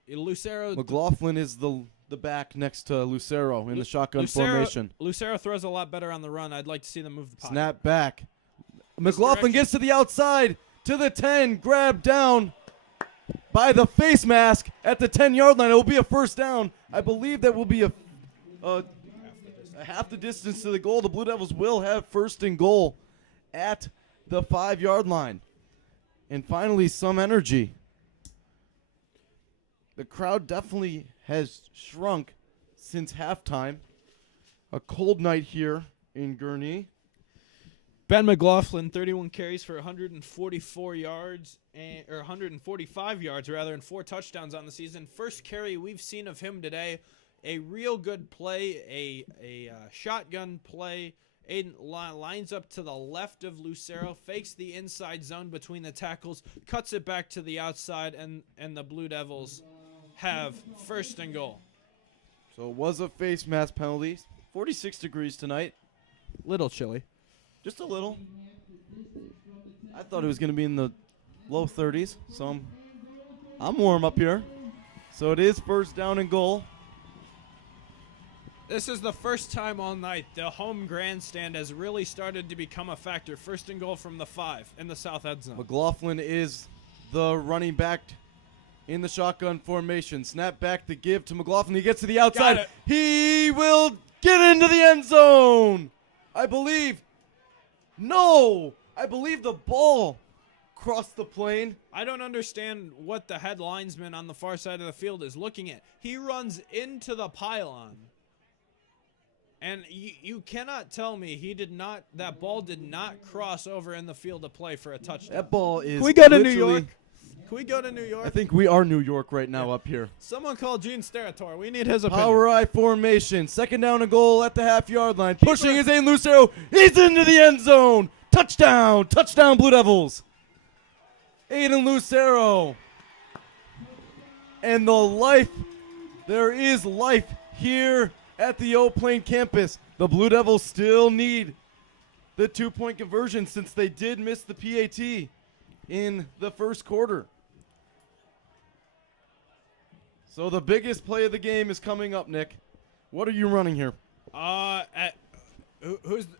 Lucero. McLaughlin is the back next to Lucero in the shotgun formation. Lucero throws a lot better on the run. I'd like to see them move the pocket. Snap back. McLaughlin gets to the outside, to the 10, grabbed down by the face mask at the 10-yard line. It will be a 1st down. I believe that will be a half the distance to the goal. The Blue Devils will have 1st and goal at the 5-yard line. And finally, some energy. The crowd definitely has shrunk since halftime. A cold night here in Gurnee. Ben McLaughlin, 31 carries for 144 yards, or 145 yards rather, and 4 touchdowns on the season. First carry we've seen of him today. A real good play, a shotgun play. Aiden lines up to the left of Lucero, fakes the inside zone between the tackles, cuts it back to the outside, and the Blue Devils have 1st and goal. So it was a face mask penalty. 46 degrees tonight. Little chilly. Just a little. I thought it was going to be in the low 30s, so I'm warm up here. So it is 1st down and goal. This is the first time all night the home grandstand has really started to become a factor. 1st and goal from the 5 in the south end zone. McLaughlin is the running back in the shotgun formation. Snap back the give to McLaughlin. He gets to the outside. He will get into the end zone. I believe the ball crossed the plane. I don't understand what the head linesman on the far side of the field is looking at. He runs into the pylon. And you cannot tell me that ball did not cross over in the field of play for a touchdown. That ball is. Can we go to New York? Can we go to New York? I think we are New York right now up here. Someone call Gene Sterator. We need his opinion. Power eye formation. 2nd down and goal at the half-yard line. Pushing his Aiden Lucero. He's into the end zone. Touchdown! Touchdown, Blue Devils! Aiden Lucero. And there is life here at the Old Plain campus. The Blue Devils still need the 2-point conversion since they did miss the PAT in the first quarter. So the biggest play of the game is coming up, Nick. What are you running here?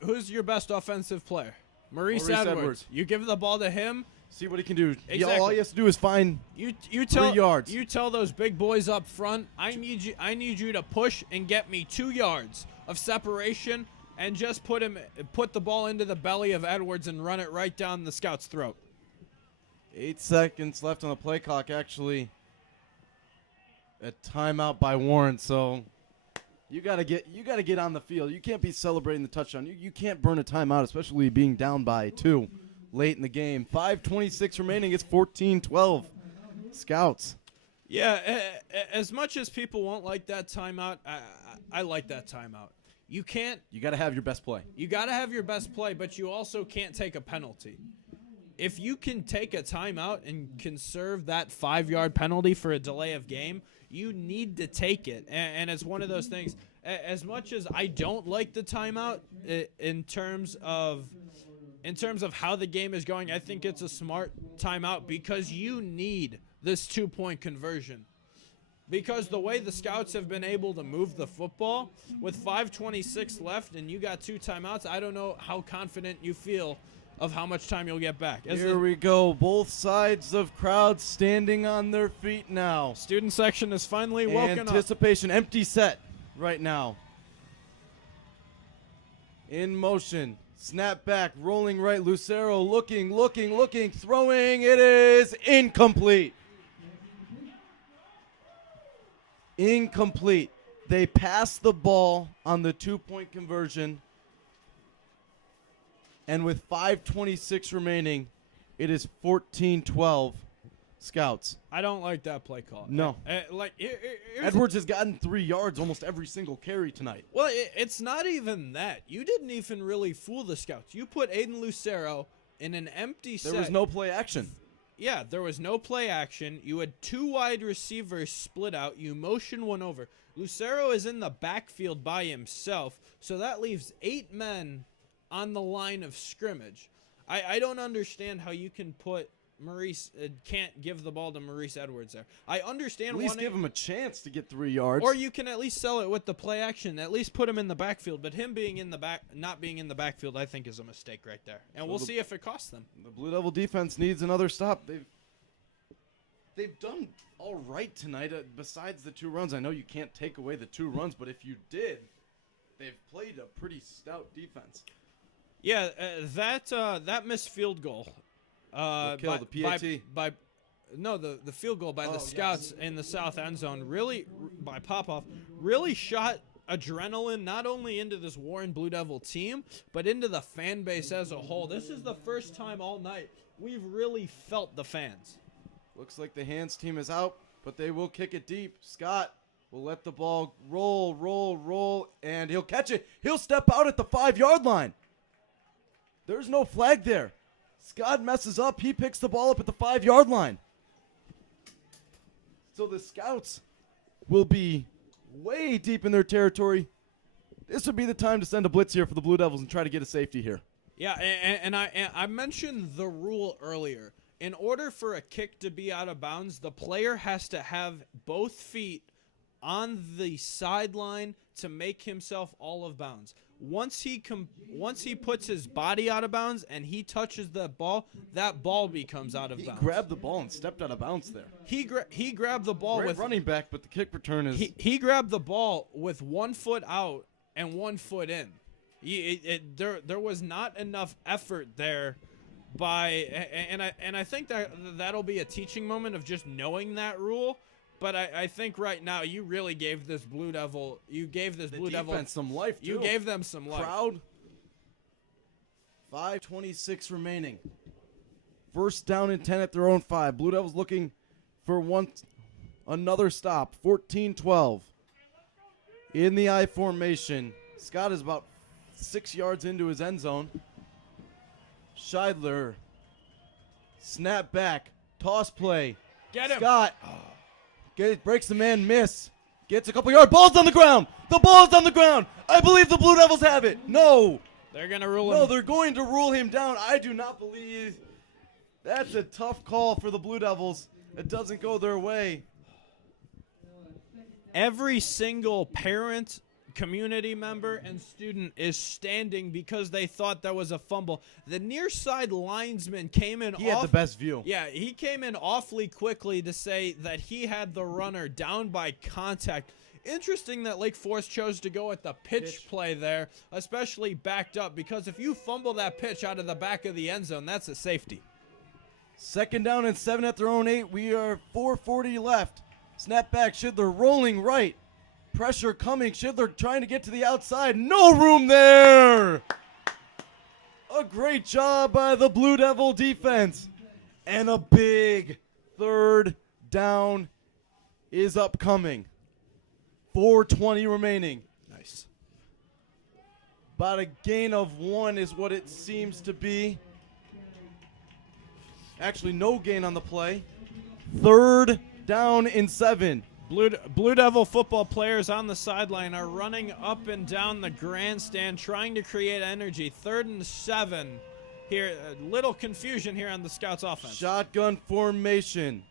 Who's your best offensive player? Maurice Edwards. You give the ball to him. See what he can do. Exactly. All he has to do is find you 3 yards. You tell those big boys up front, I need you to push and get me 2 yards of separation and just put the ball into the belly of Edwards and run it right down the scout's throat. 8 seconds left on the play clock, actually. A timeout by Warren, so you gotta get on the field. You can't be celebrating the touchdown. You can't burn a timeout, especially being down by 2 late in the game. 5:26 remaining. It's 14-12. Scouts. Yeah, as much as people won't like that timeout, I like that timeout. You gotta have your best play. You gotta have your best play, but you also can't take a penalty. If you can take a timeout and conserve that 5-yard penalty for a delay of game, you need to take it. And it's one of those things, as much as I don't like the timeout in terms of how the game is going, I think it's a smart timeout because you need this 2-point conversion. Because the way the Scouts have been able to move the football with 5:26 left and you got 2 timeouts, I don't know how confident you feel of how much time you'll get back. Here we go. Both sides of crowds standing on their feet now. Student section is finally woken up. Anticipation. Empty set right now. In motion. Snap back. Rolling right. Lucero looking, throwing. It is incomplete. Incomplete. They passed the ball on the 2-point conversion. And with 5:26 remaining, it is 14-12 Scouts. I don't like that play call. No. Edwards has gotten 3 yards almost every single carry tonight. Well, it's not even that. You didn't even really fool the Scouts. You put Aiden Lucero in an empty set. There was no play action. Yeah, there was no play action. You had 2 wide receivers split out. You motion one over. Lucero is in the backfield by himself, so that leaves 8 men on the line of scrimmage. I don't understand how you can put Maurice can't give the ball to Maurice Edwards there. I understand at least give him a chance to get 3 yards. Or you can at least sell it with the play action. At least put him in the backfield. But him being in the not being in the backfield, I think is a mistake right there. And we'll see if it costs them. The Blue Devil defense needs another stop. They've done all right tonight. Besides the 2 runs, I know you can't take away the 2 runs, but if you did, they've played a pretty stout defense. Yeah, that missed field goal. The PAT. The field goal by the Scouts in the south end zone, really, by Popoff, really shot adrenaline not only into this Warren Blue Devil team, but into the fan base as a whole. This is the first time all night we've really felt the fans. Looks like the hands team is out, but they will kick it deep. Scott will let the ball roll, and he'll catch it. He'll step out at the 5-yard line. There's no flag there. Scott messes up. He picks the ball up at the 5-yard line. So the Scouts will be way deep in their territory. This would be the time to send a blitz here for the Blue Devils and try to get a safety here. Yeah, and I mentioned the rule earlier. In order for a kick to be out of bounds, the player has to have both feet on the sideline to make himself all of bounds. Once he puts his body out of bounds and he touches the ball, that ball becomes out of bounds. He grabbed the ball and stepped out of bounds there. He grabbed the ball with running back, but the kick return is. He grabbed the ball with 1 foot out and 1 foot in. There was not enough effort there. I think that'll be a teaching moment of just knowing that rule. But I think right now you really gave this Blue Devil. You gave this Blue Devil some life. You gave them some life. Crowd. 5:26 remaining. First down and 10 at their own 5. Blue Devils looking for another stop. 14-12. In the I formation. Scott is about 6 yards into his end zone. Scheidler. Snap back. Toss play. Get him. Scott. Breaks the man, miss. Gets a couple yards. Ball's on the ground. The ball's on the ground. I believe the Blue Devils have it. No. They're going to rule No, him. they're going to rule him down. I do not believe. That's a tough call for the Blue Devils. It doesn't go their way. Every single parent, community member, and student is standing because they thought that was a fumble. The near side linesman came in. He had the best view. Yeah, he came in awfully quickly to say that he had the runner down by contact. Interesting that Lake Forest chose to go at the pitch play there, especially backed up, because if you fumble that pitch out of the back of the end zone, that's a safety. 2nd down and 7 at their own 8. We are 4:40 left. Snap back. Schindler rolling right. Pressure coming. Schindler trying to get to the outside. No room there. A great job by the Blue Devil defense. And a big 3rd down is upcoming. 4:20 remaining. Nice. About a gain of 1 is what it seems to be. Actually, no gain on the play. 3rd down and 7. Blue Devil football players on the sideline are running up and down the grandstand trying to create energy. 3rd and 7 here. A little confusion here on the Scouts offense. Shotgun formation.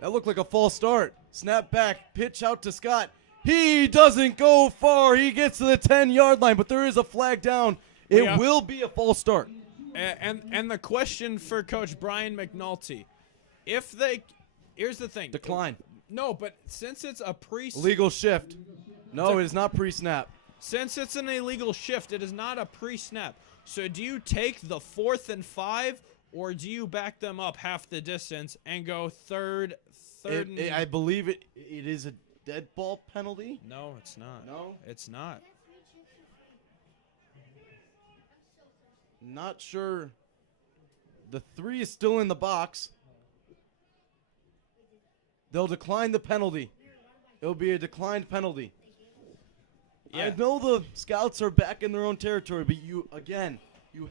That looked like a false start. Snap back. Pitch out to Scott. He doesn't go far. He gets to the 10-yard line, but there is a flag down. It will be a false start. And the question for Coach Brian McNulty, here's the thing. Decline. No, but since it's a Illegal shift. No, it is not pre-snap. Since it's an illegal shift, it is not a pre-snap. So do you take the 4th and 5, or do you back them up half the distance and go third and... I believe it is a dead ball penalty. No, it's not. No? It's not. Not sure. The 3 is still in the box. They'll decline the penalty. It'll be a declined penalty. Yeah. I know the Scouts are back in their own territory, but you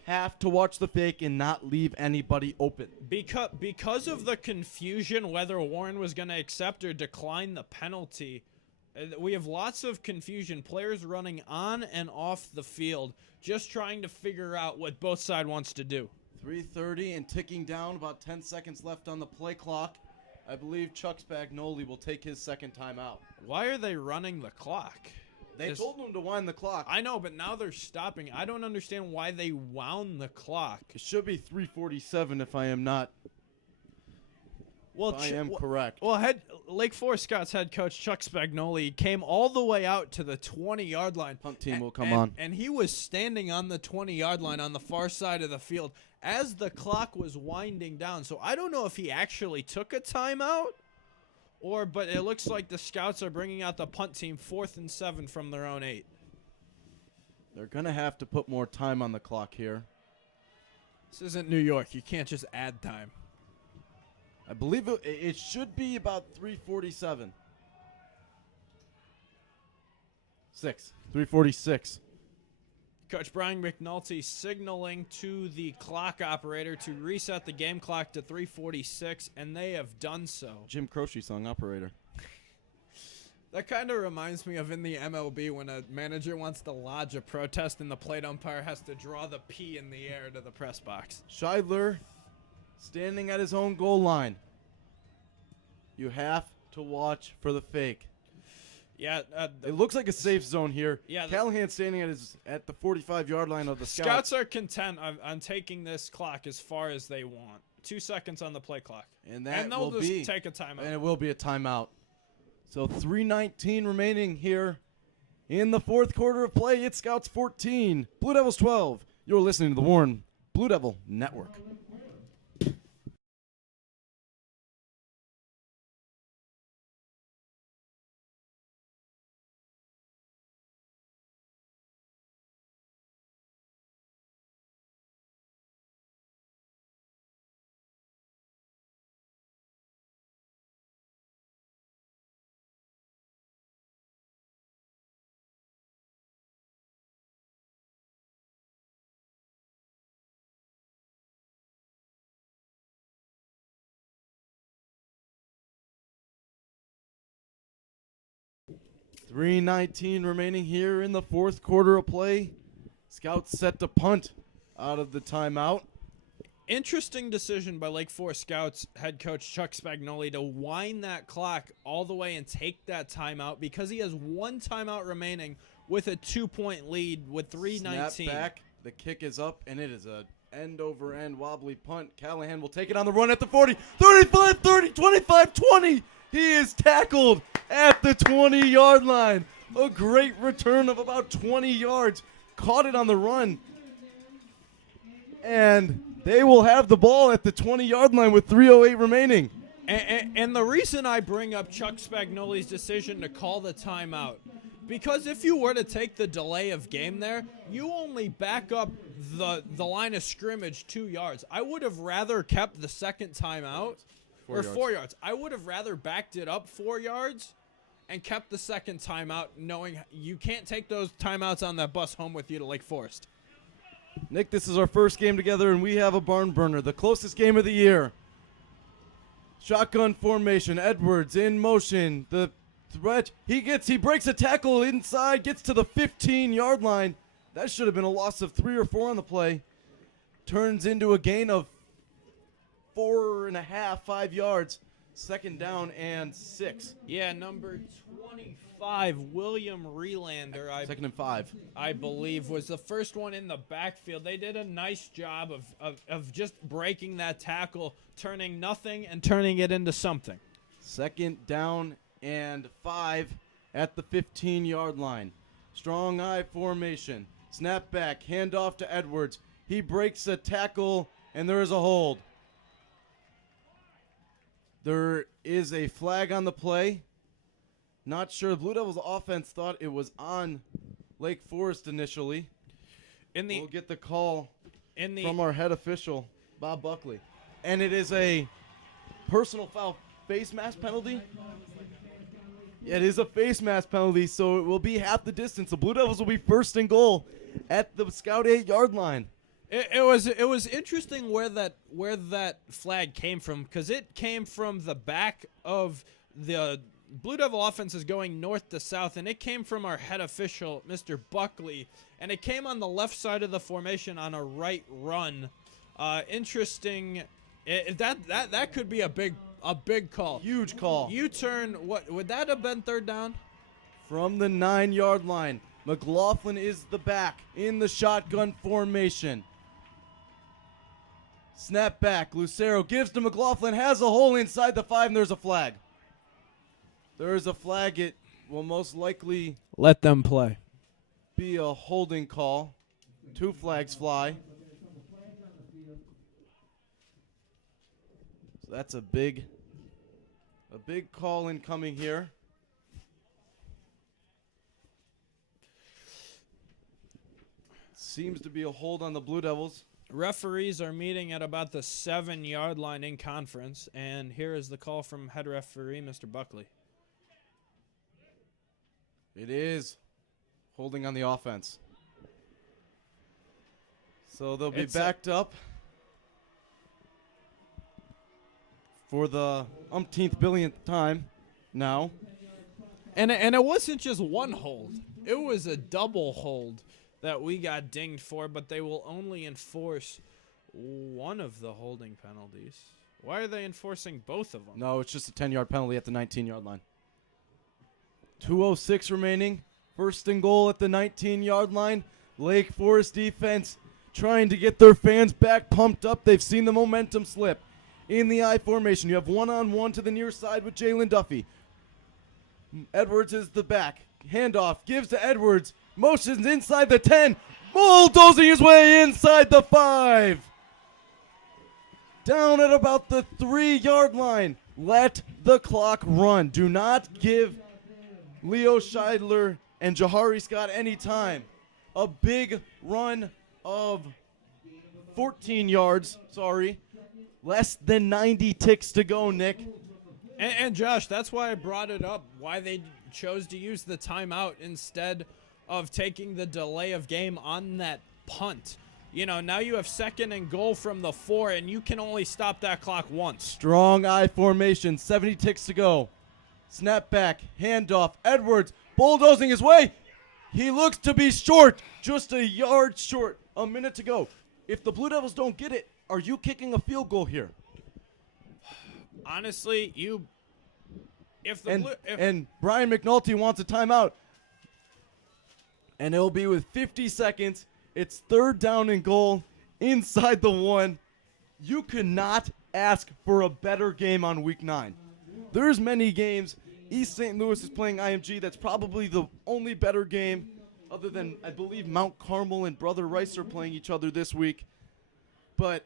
have to watch the fake and not leave anybody open. Because of the confusion whether Warren was going to accept or decline the penalty, we have lots of confusion. Players running on and off the field, just trying to figure out what both sides wants to do. 3:30 and ticking down, about 10 seconds left on the play clock. I believe Chuck Spagnoli will take his 2nd timeout. Why are they running the clock? They told him to wind the clock. I know, but now they're stopping. I don't understand why they wound the clock. It should be 3:47 if I am not. Well, I am correct. Well, Lake Forest Scouts head coach Chuck Spagnoli came all the way out to the 20-yard line. Punt team will come on. And he was standing on the 20-yard line on the far side of the field as the clock was winding down. So I don't know if he actually took a timeout, but it looks like the Scouts are bringing out the punt team 4th and 7 from their own 8. They're going to have to put more time on the clock here. This isn't New York. You can't just add time. I believe it should be about 3:47. 3:46. Coach Brian McNulty signaling to the clock operator to reset the game clock to 3:46, and they have done so. Jim Croce song operator. That kind of reminds me of in the MLB when a manager wants to lodge a protest and the plate umpire has to draw the P in the air to the press box. Scheidler standing at his own goal line. You have to watch for the fake. Yeah, It looks like a safe zone here. Yeah, Callahan standing at the 45-yard line of the Scouts. Scouts are content on taking this clock as far as they want. 2 seconds on the play clock. And they'll just take a timeout. And it will be a timeout. So 3:19 remaining here in the 4th quarter of play. It's Scouts 14, Blue Devils 12. You're listening to the Warren Blue Devil Network. 3:19 remaining here in the fourth quarter of play. Scouts set to punt out of the timeout. Interesting decision by Lake Forest Scouts head coach Chuck Spagnoli to wind that clock all the way and take that timeout because he has one timeout remaining with a 2-point lead with 3:19. Snap back. The kick is up, and it is a end-over-end wobbly punt. Callahan will take it on the run at the 40, 35, 30, 25, 20. He is tackled at the 20-yard line. A great return of about 20 yards. Caught it on the run. And they will have the ball at the 20-yard line with 3:08 remaining. And the reason I bring up Chuck Spagnoli's decision to call the timeout, because if you were to take the delay of game there, you only back up the line of scrimmage 2 yards. I would have rather kept the second timeout, 4 yards. I would have rather backed it up 4 yards and kept the second timeout, knowing you can't take those timeouts on that bus home with you to Lake Forest. Nick, this is our first game together, and we have a barn burner, the closest game of the year. Shotgun formation, Edwards in motion. The threat, he breaks a tackle inside, gets to the 15-yard line. That should have been a loss of 3 or 4 on the play. Turns into a gain of 4.5, 5 yards. Second down and 6. Yeah, number 25, William Relander. Second and 5. I believe was the first one in the backfield. They did a nice job of just breaking that tackle, turning nothing and turning it into something. Second down and 5 at the 15-yard line. Strong eye formation. Snap back, handoff to Edwards. He breaks a tackle, and there is a hold. There is a flag on the play. Not sure. The Blue Devils offense thought it was on Lake Forest initially. We'll get the call from our head official, Bob Buckley. And it is a personal foul face mask penalty. Yeah, it is a face mask penalty, so it will be half the distance. The Blue Devils will be first and goal at the Scout 8-yard line. It was interesting where that flag came from, because it came from the back of the Blue Devil offense is going north to south, and it came from our head official, Mr. Buckley, and it came on the left side of the formation on a right run. Interesting. That could be a big call. Huge call. U-turn. What would that have been? Third down from the 9-yard line. McLaughlin is the back in the shotgun formation. Snap back. Lucero gives to McLaughlin, has a hole inside the 5, and there's a flag. There is a flag. It will most likely let them play. Be a holding call. 2 flags fly. So that's a big call incoming here. Seems to be a hold on the Blue Devils. Referees are meeting at about the 7-yard line in conference, and here is the call from head referee, Mr. Buckley. It is holding on the offense. So they'll be backed up for the umpteenth billionth time now. And it wasn't just one hold. It was a double hold that we got dinged for, but they will only enforce one of the holding penalties. Why are they enforcing both of them? No, it's just a 10-yard penalty at the 19-yard line. 2:06 remaining. First and goal at the 19-yard line. Lake Forest defense trying to get their fans back pumped up. They've seen the momentum slip. In the I formation, you have one-on-one to the near side with Jalen Duffy. Edwards is the back. Handoff, gives to Edwards. Motions inside the 10. Bulldozing his way inside the 5. Down at about the 3-yard line. Let the clock run. Do not give Leo Scheidler and Jahari Scott any time. A big run of 14 yards. Less than 90 ticks to go, Nick. And Josh, that's why I brought it up, why they chose to use the timeout instead of taking the delay of game on that punt. You know, now you have second and goal from the 4, and you can only stop that clock once. Strong I formation, 70 ticks to go. Snap back, handoff, Edwards bulldozing his way. He looks to be short, just a yard short. A minute to go. If the Blue Devils don't get it, are you kicking a field goal here? Honestly, and Brian McNulty wants a timeout. And it'll be with 50 seconds. It's 3rd down and goal inside the 1. You could not ask for a better game on week 9. There's many games. East St. Louis is playing IMG. That's probably the only better game other than, I believe, Mount Carmel and Brother Rice are playing each other this week. But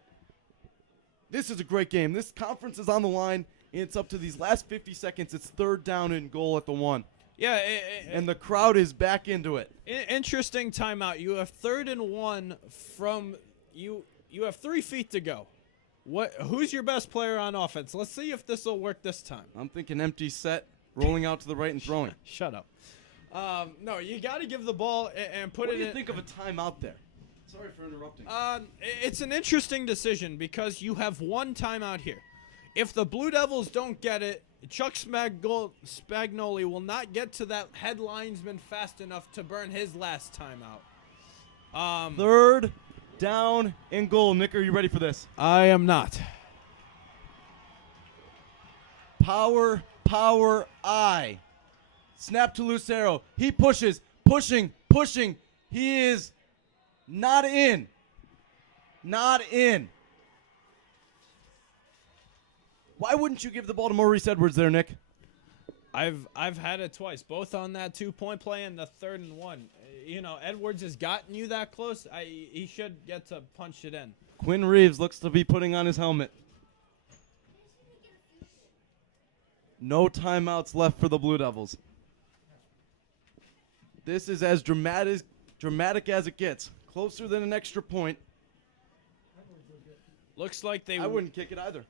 this is a great game. This conference is on the line. It's up to these last 50 seconds. It's 3rd down and goal at the 1. Yeah, and the crowd is back into it. Interesting timeout. You have 3rd and 1 from you. You have 3 feet to go. Who's your best player on offense? Let's see if this will work this time. I'm thinking empty set, rolling out to the right and throwing. Shut up. No, you got to give the ball and put it in. What do you think of a timeout there? Sorry for interrupting. It's an interesting decision because you have one timeout here. If the Blue Devils don't get it, Chuck Spagnoli will not get to that head linesman fast enough to burn his last timeout. 3rd down and goal. Nick, are you ready for this? I am not. Power, I. Snap to Lucero. He pushes, pushing. He is not in. Why wouldn't you give the ball to Maurice Edwards there, Nick? I've had it twice, both on that 2-point play and the 3rd and 1. You know, Edwards has gotten you that close. He should get to punch it in. Quinn Reeves looks to be putting on his helmet. No timeouts left for the Blue Devils. This is as dramatic as it gets. Closer than an extra point. Looks like they. I wouldn't kick it either.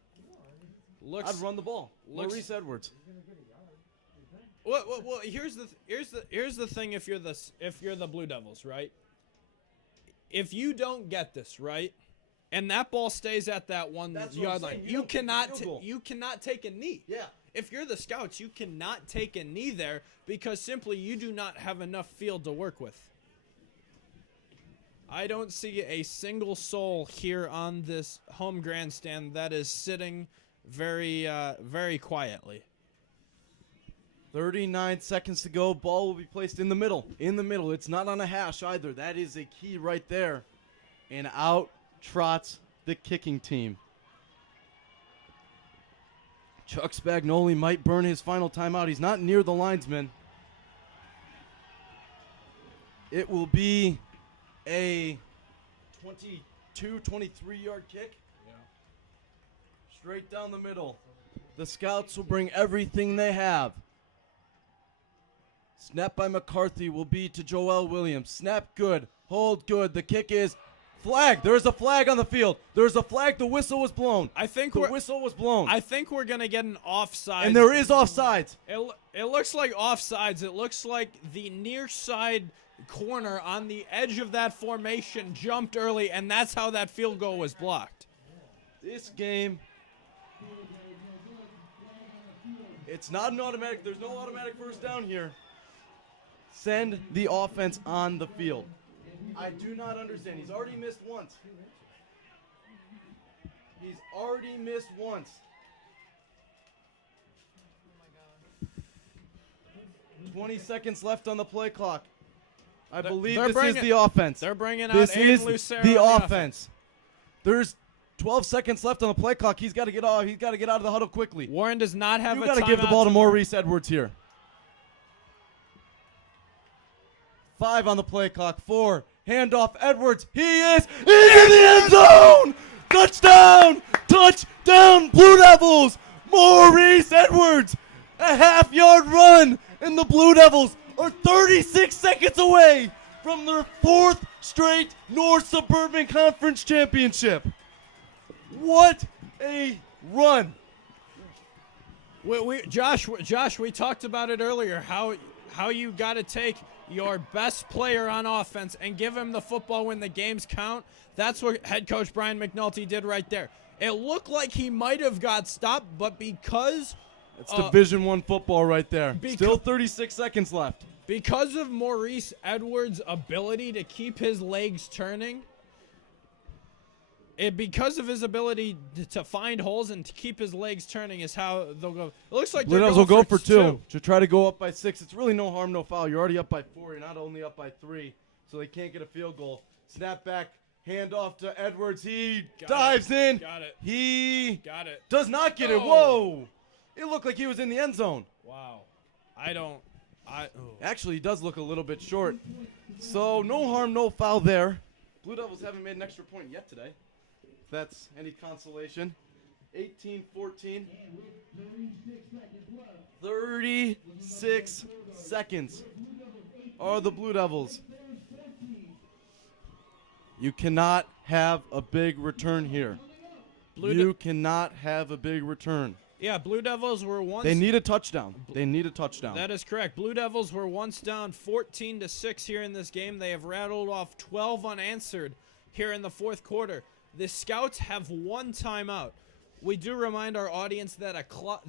I'd run the ball. Maurice Edwards. Well, here's the thing. If you're the Blue Devils, right? If you don't get this right, and that ball stays at that 1 yard line, you cannot take a knee. Yeah. If you're the Scouts, you cannot take a knee there because simply you do not have enough field to work with. I don't see a single soul here on this home grandstand that is sitting very quietly. 39 seconds to go. Ball will be placed in the middle. It's not on a hash either. That is a key right there. And out trots the kicking team. Chuck Spagnoli might burn his final timeout. He's not near the linesman. It will be a 22, 23-yard kick. Yeah. Straight down the middle. The Scouts will bring everything they have. Snap by McCarthy will be to Joel Williams. Snap good. Hold good. The kick is flag. There's a flag on the field. There's a flag. The whistle was blown. I think the whistle was blown. I think we're going to get an offside. And there is offsides. It looks like offsides. It looks like the near side corner on the edge of that formation jumped early, and that's how that field goal was blocked. This game, it's not an automatic. There's no automatic first down here. Send the offense on the field. I do not understand. He's already missed once. 20 seconds left on the play clock. I believe this is the offense. They're bringing out this is Lucero the offense. There's 12 seconds left on the play clock. He's got to get off. He's got to get out of the huddle quickly. Warren does not have a timeout. You got to give the ball to Maurice Edwards here. 5 on the play clock. 4. Handoff Edwards. He is in the end zone. Touchdown! Touchdown, Blue Devils! Maurice Edwards! A half-yard run, and the Blue Devils are 36 seconds away from their 4th straight North Suburban Conference Championship. What a run! Josh, we talked about it earlier, how you got to take your best player on offense and give him the football when the games count. That's what head coach Brian McNulty did right there. It looked like he might have got stopped, but because it's Division I football right there. Still 36 seconds left. Because of Maurice Edwards' ability to keep his legs turning, because of his ability to find holes and to keep his legs turning is how they'll go. It looks like Blue they're Devils going will go for 2 two. to try to go up by 6. It's really no harm, no foul. You're already up by 4. You're not only up by 3, so they can't get a field goal. Snap back, hand off to Edwards. He dives in. Got it. He Got it. does not get it. Whoa! It looked like he was in the end zone. Wow. Actually, he does look a little bit short. So no harm, no foul there. Blue Devils haven't made an extra point yet today. If that's any consolation. 18-14. 36 seconds are the Blue Devils. You cannot have a big return here. You cannot have a big return. Yeah, Blue Devils were once. They need a touchdown. They need a touchdown. That is correct. Blue Devils were once down 14-6 here in this game. They have rattled off 12 unanswered here in the fourth quarter. The Scouts have 1 timeout. We do remind our audience that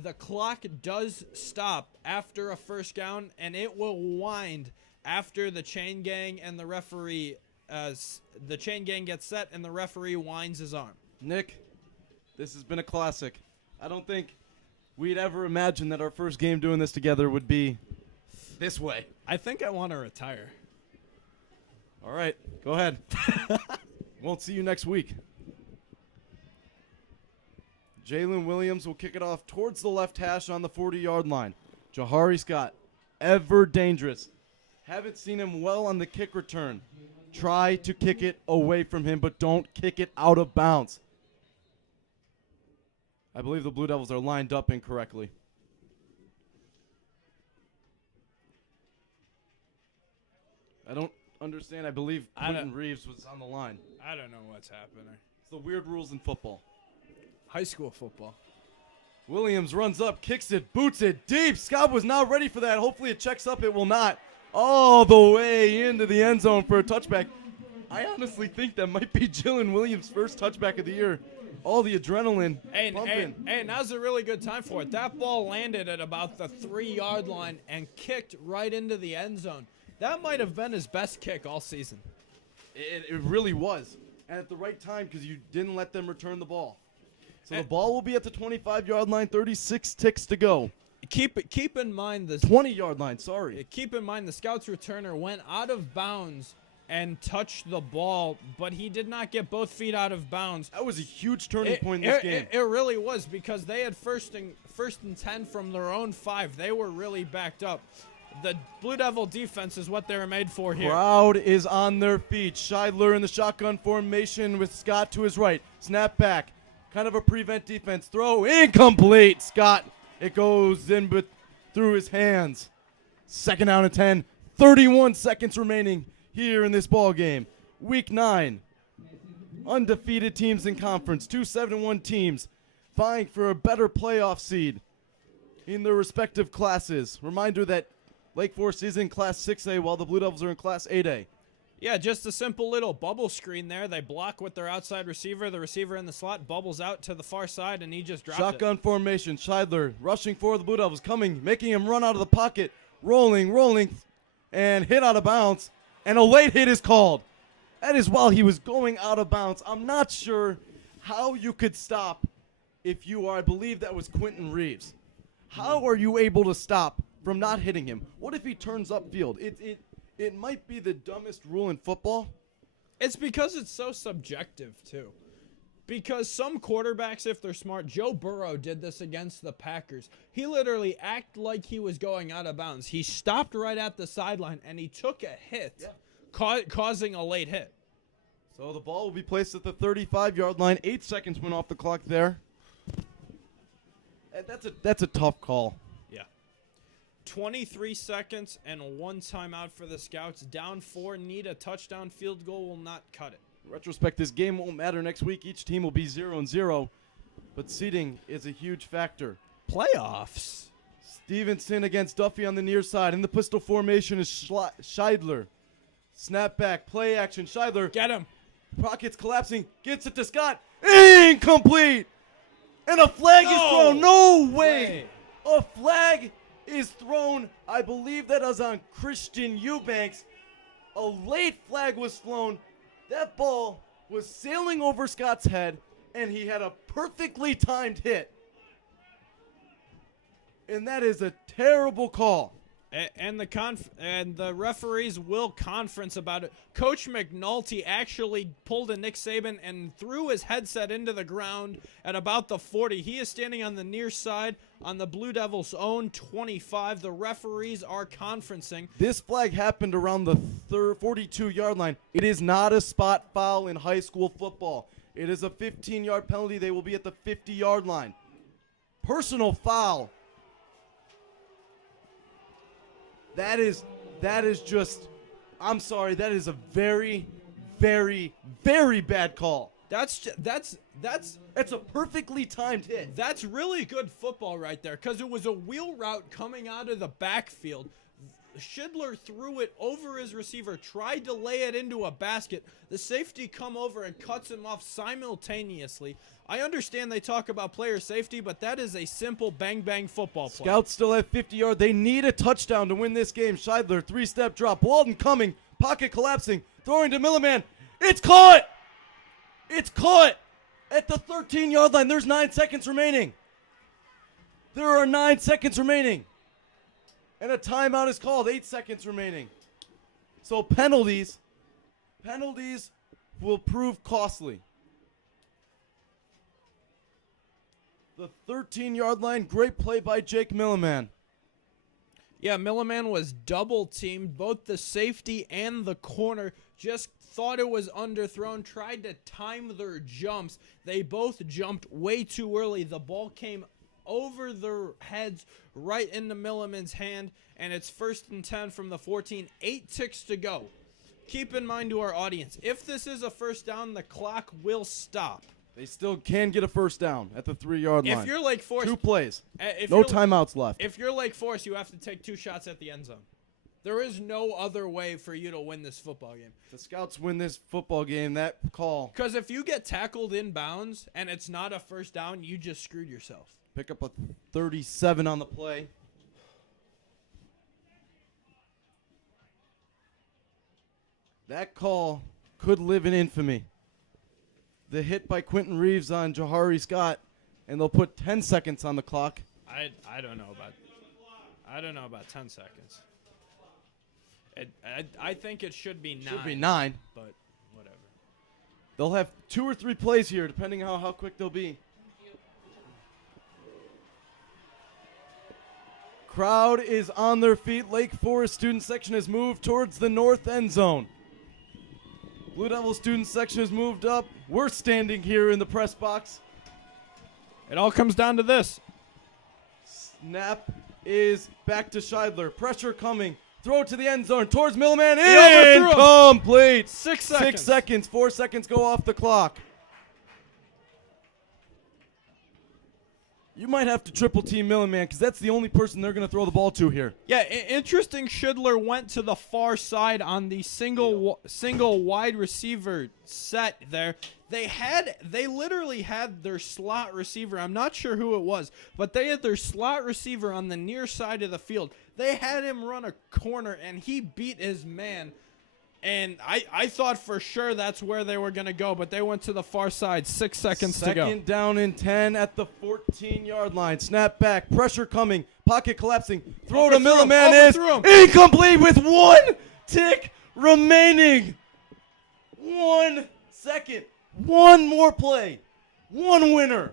the clock does stop after a first down, and it will wind after the chain gang and the referee. As the chain gang gets set and the referee winds his arm. Nick, this has been a classic. I don't think we'd ever imagined that our first game doing this together would be this way. I think I want to retire. All right, go ahead. Won't see you next week. Jalen Williams will kick it off towards the left hash on the 40-yard line. Jahari Scott, ever dangerous. Haven't seen him well on the kick return. Try to kick it away from him, but don't kick it out of bounds. I believe the Blue Devils are lined up incorrectly. I don't understand. I believe Quentin Reeves was on the line. I don't know what's happening. It's the weird rules in football. High school football. Williams runs up, kicks it, boots it deep. Scott was not ready for that. Hopefully it checks up. It will not. All the way into the end zone for a touchback. I honestly think that might be Jalen Williams' first touchback of the year. All the adrenaline pumping. Hey, now's a really good time for it. That ball landed at about the 3-yard line and kicked right into the end zone. That might have been his best kick all season. It really was. And at the right time because you didn't let them return the ball. So the ball will be at the 25-yard line, 36 ticks to go. Keep in mind this 20-yard line, sorry. Keep in mind the Scouts returner went out of bounds and touched the ball, but he did not get both feet out of bounds. That was a huge turning point in this game. It really was because they had first and 10 from their own 5. They were really backed up. The Blue Devil defense is what they were made for here. Crowd is on their feet. Scheidler in the shotgun formation with Scott to his right. Snap back. Kind of a prevent defense. Throw incomplete. Scott. It goes in through his hands. Second down and 10. 31 seconds remaining here in this ball game. Week 9. Undefeated teams in conference. 2 7-1 teams vying for a better playoff seed in their respective classes. Reminder that Lake Forest is in Class 6A while the Blue Devils are in Class 8A. Yeah, just a simple little bubble screen there. They block with their outside receiver. The receiver in the slot bubbles out to the far side, and he just dropped Shotgun formation. Scheidler rushing for the Blue Devils, coming, making him run out of the pocket, rolling, and hit out of bounds. And a late hit is called. That is while he was going out of bounds. I'm not sure how you could stop if you are, I believe that was Quentin Reeves. How are you able to stop from not hitting him? What if he turns upfield? It might be the dumbest rule in football. It's because it's so subjective, too. Because some quarterbacks, if they're smart, Joe Burrow did this against the Packers. He literally acted like he was going out of bounds. He stopped right at the sideline, and he took a hit, causing a late hit. So the ball will be placed at the 35-yard line. 8 seconds went off the clock there. And that's a tough call. 23 seconds and 1 timeout for the Scouts. Down 4, need a touchdown. Field goal will not cut it. In retrospect, this game won't matter next week. Each team will be 0-0, but seeding is a huge factor. Playoffs. Stevenson against Duffy on the near side. In the pistol formation is Scheidler. Snap back, play action. Scheidler. Get him. Pockets collapsing. Gets it to Scott. Incomplete. And a flag is thrown. No way. A flag is thrown. I believe that was on Christian Eubanks. A late flag was flown. That ball was sailing over Scott's head, and he had a perfectly timed hit. And that is a terrible call. And the referees will conference about it. Coach McNulty actually pulled a Nick Saban and threw his headset into the ground at about the 40. He is standing on the near side on the Blue Devils' own 25. The referees are conferencing. This flag happened around the 42-yard line. It is not a spot foul in high school football. It is a 15-yard penalty. They will be at the 50-yard line. Personal foul. That is just, I'm sorry, that is a very, very, very bad call. That's a perfectly timed hit. That's really good football right there, because it was a wheel route coming out of the backfield. Schindler threw it over his receiver, tried to lay it into a basket. The safety come over and cuts him off simultaneously. I understand they talk about player safety, but that is a simple bang-bang football play. Scouts still have 50 yards. They need a touchdown to win this game. Scheidler, three-step drop. Walden coming. Pocket collapsing. Throwing to Milliman. It's caught! It's caught! At the 13-yard line. There's 9 seconds remaining. There are 9 seconds remaining. And a timeout is called. 8 seconds remaining. So penalties will prove costly. The 13-yard line, great play by Jake Milliman. Yeah, Milliman was double-teamed. Both the safety and the corner just thought it was underthrown, tried to time their jumps. They both jumped way too early. The ball came over their heads right into Milliman's hand, and it's 1st and 10 from the 14. 8 ticks to go. Keep in mind to our audience, if this is a first down, the clock will stop. They still can get a first down at the 3-yard line. If you're Lake Forest, 2 plays. No timeouts left. If you're Lake Forest, you have to take 2 shots at the end zone. There is no other way for you to win this football game. The Scouts win this football game, that call. Because if you get tackled in bounds and it's not a first down, you just screwed yourself. Pick up a 37 on the play. That call could live in infamy. The hit by Quentin Reeves on Jahari Scott, and they'll put 10 seconds on the clock. I don't know about 10 seconds. I think it should be 9. Should be 9. But whatever. They'll have 2 or 3 plays here, depending on how quick they'll be. Crowd is on their feet. Lake Forest student section has moved towards the north end zone. Blue Devil student section has moved up. We're standing here in the press box. It all comes down to this. Snap is back to Scheidler. Pressure coming. Throw it to the end zone towards Milliman. Incomplete. 6 seconds. 6 seconds. 4 seconds go off the clock. You might have to triple team Milliman because that's the only person they're going to throw the ball to here. Yeah, interesting. Schindler went to the far side on the single wide receiver set there. They literally had their slot receiver. I'm not sure who it was, but they had their slot receiver on the near side of the field. They had him run a corner, and he beat his man. And I thought for sure that's where they were going to go, but they went to the far side. 6 seconds to go. Second down and 10 at the 14-yard line. Snap back. Pressure coming. Pocket collapsing. Throw to Milliman is incomplete with 1 tick remaining. 1 second. 1 more play. 1 winner.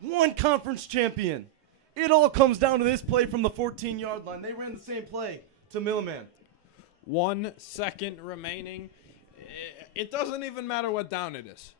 1 conference champion. It all comes down to this play from the 14-yard line. They ran the same play to Milliman. 1 second remaining. It doesn't even matter what down it is.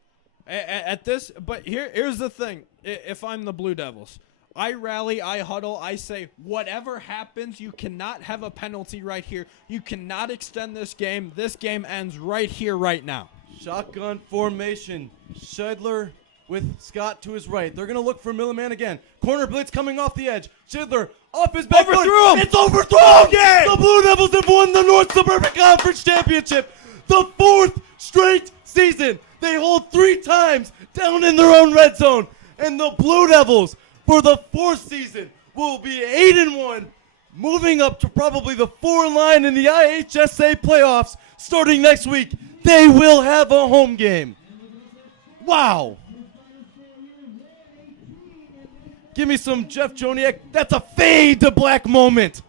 At this, but here's the thing. If I'm the Blue Devils, I rally, I huddle, I say, whatever happens, you cannot have a penalty right here. You cannot extend this game. This game ends right here, right now. Shotgun formation. Scheidler with Scott to his right. They're going to look for Milliman again. Corner blitz coming off the edge. Scheidler off his back. Overthrew him. It's overthrown. Okay. The Blue Devils have won the North Suburban Conference Championship. The 4th straight season. They hold 3 times down in their own red zone. And the Blue Devils, for the 4th season, will be 8-1 moving up to probably the 4 line in the IHSA playoffs starting next week. They will have a home game. Wow. Give me some Jeff Joniak. That's a fade to black moment.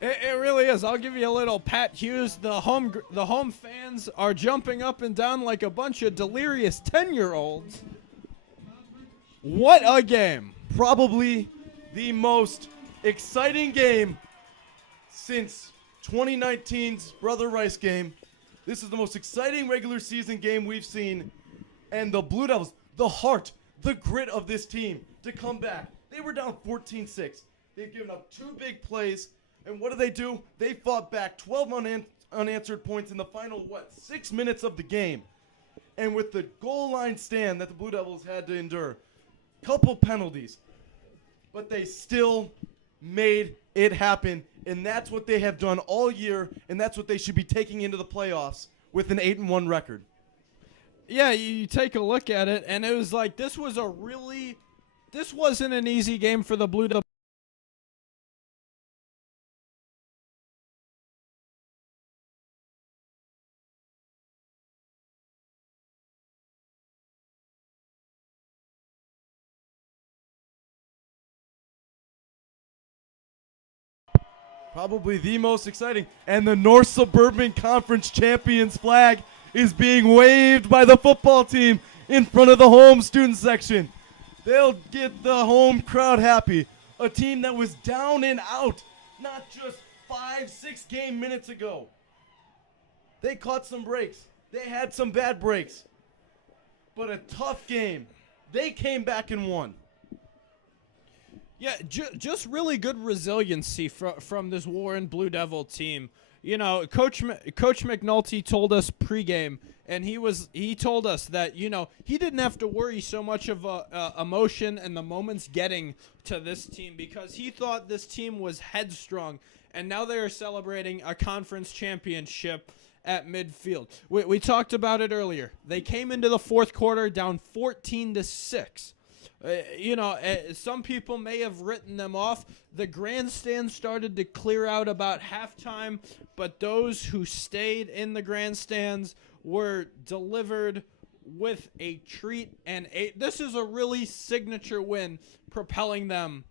It really is. I'll give you a little Pat Hughes. The home fans are jumping up and down like a bunch of delirious 10-year-olds. What a game. Probably the most exciting game since 2019's Brother Rice game. This is the most exciting regular season game we've seen. And the Blue Devils, the heart, the grit of this team to come back. They were down 14-6. They've given up 2 big plays. And what do? They fought back 12 unanswered points in the final, 6 minutes of the game. And with the goal line stand that the Blue Devils had to endure, couple penalties, but they still made it happen. And that's what they have done all year, and that's what they should be taking into the playoffs with an 8-1 record. Yeah, you take a look at it, and it was like this wasn't an easy game for the Blue Devils. Probably the most exciting. And the North Suburban Conference Champions flag is being waved by the football team in front of the home student section. They'll get the home crowd happy. A team that was down and out not just 5-6 game minutes ago. They caught some breaks. They had some bad breaks. But a tough game. They came back and won. Yeah, just really good resiliency from this Warren Blue Devil team. You know, Coach McNulty told us pregame, and he told us that, you know, he didn't have to worry so much of emotion and the moments getting to this team because he thought this team was headstrong, and now they are celebrating a conference championship at midfield. We talked about it earlier. They came into the fourth quarter down 14-6. Some people may have written them off. The grandstand started to clear out about halftime, but those who stayed in the grandstands were delivered with a treat, and this is a really signature win, propelling them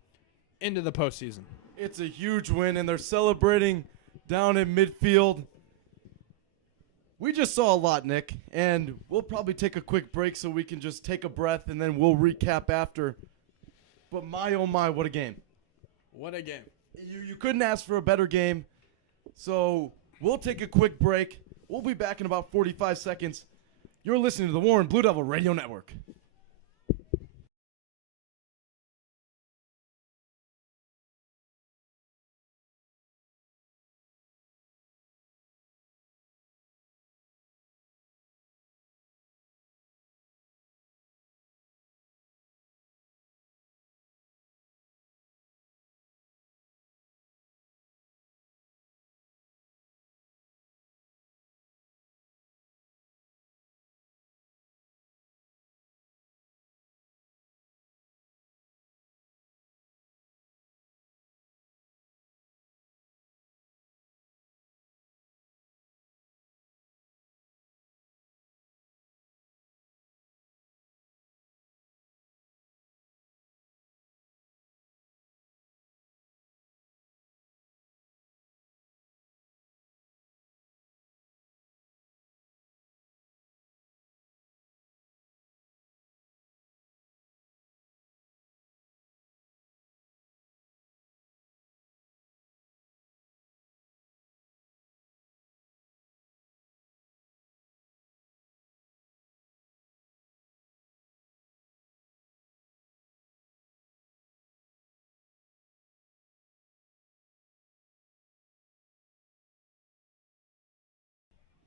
into the postseason. It's a huge win, and they're celebrating down in midfield. We just saw a lot, Nick, and we'll probably take a quick break so we can just take a breath, and then we'll recap after. But my, oh my, what a game. What a game. You couldn't ask for a better game. So we'll take a quick break. We'll be back in about 45 seconds. You're listening to the Warren Blue Devil Radio Network.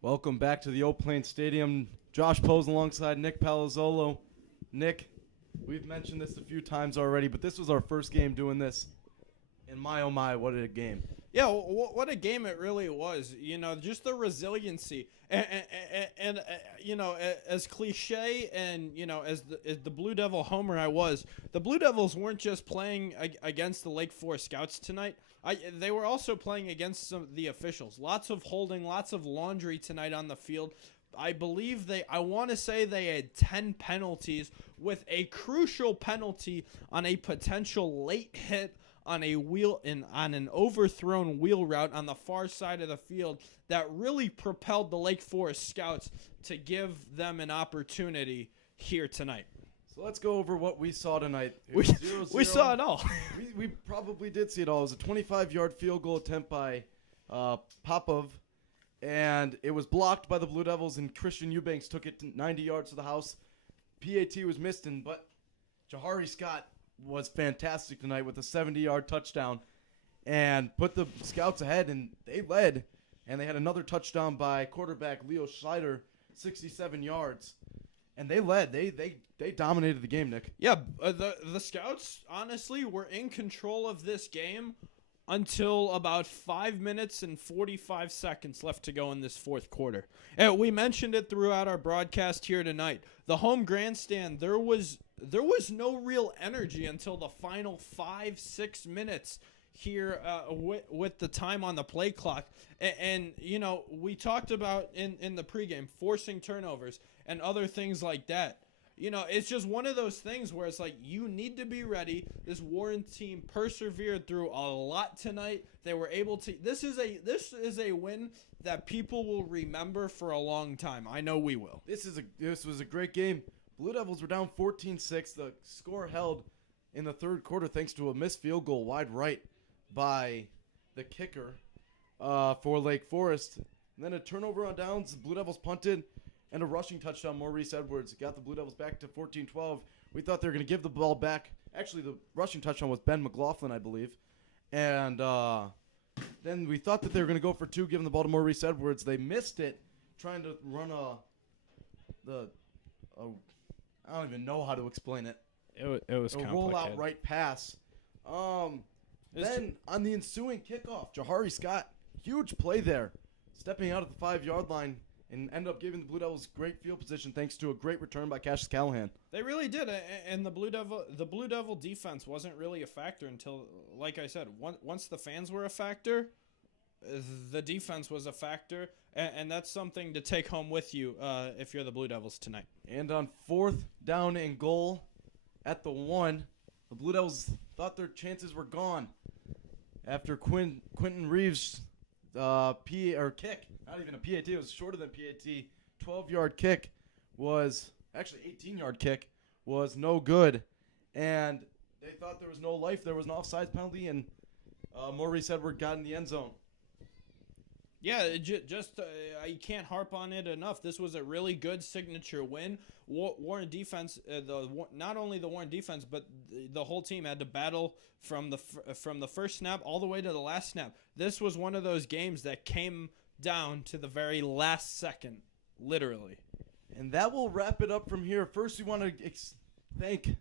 Welcome back to the Old Plains Stadium. Josh Pose alongside Nick Palazzolo. Nick, we've mentioned this a few times already, but this was our first game doing this. And my, oh my, what a game. Yeah, what a game it really was. Just the resiliency. And as cliche and, as the Blue Devil homer I was, the Blue Devils weren't just playing against the Lake Forest Scouts tonight. They were also playing against the officials. Lots of holding, lots of laundry tonight on the field. I believe I want to say they had 10 penalties, with a crucial penalty on a potential late hit on an overthrown wheel route on the far side of the field that really propelled the Lake Forest Scouts to give them an opportunity here tonight. So let's go over what we saw tonight. We 0-0. we saw it all. we probably did see it all. It was a 25-yard field goal attempt by Popov, and it was blocked by the Blue Devils, and Christian Eubanks took it 90 yards to the house. PAT was missed, but Jahari Scott was fantastic tonight with a 70-yard touchdown and put the Scouts ahead, and they led, and they had another touchdown by quarterback Leo Schleider, 67 yards. And they led. They dominated the game, Nick. Yeah, the Scouts, honestly, were in control of this game until about 5 minutes and 45 seconds left to go in this fourth quarter. And we mentioned it throughout our broadcast here tonight. The home grandstand, there was no real energy until the final 5-6 minutes here with the time on the play clock. And we talked about in the pregame forcing turnovers and other things like that. It's just one of those things where it's like you need to be ready. This Warren team persevered through a lot tonight. They were able to. This is a win that people will remember for a long time. I know we will. This was a great game. Blue Devils were down 14-6. The score held in the third quarter thanks to a missed field goal wide right by the kicker for Lake Forest. And then a turnover on downs. The Blue Devils punted. And a rushing touchdown, Maurice Edwards got the Blue Devils back to 14-12. We thought they were going to give the ball back. Actually, the rushing touchdown was Ben McLaughlin, I believe. And then we thought that they were going to go for two, giving the ball to Maurice Edwards. They missed it, trying to run I don't even know how to explain it. It was a complicated. rollout right pass. Then on the ensuing kickoff, Jahari Scott, huge play there, stepping out at the 5-yard line. And ended up giving the Blue Devils great field position thanks to a great return by Cassius Callahan. They really did, and the Blue Devil defense wasn't really a factor until, like I said, once the fans were a factor, the defense was a factor, and that's something to take home with you if you're the Blue Devils tonight. And on 4th down and goal at the 1, the Blue Devils thought their chances were gone after Quentin Reeves' kick. Not even a PAT. It was shorter than PAT. 12-yard kick was actually 18-yard kick was no good, and they thought there was no life. There was an offsides penalty, and Maurice Edwards got in the end zone. Yeah, you can't harp on it enough. This was a really good signature win. Warren defense, not only the Warren defense, but the whole team had to battle from the first snap all the way to the last snap. This was one of those games that came down to the very last second, literally. And that will wrap it up from here. First, we want to thank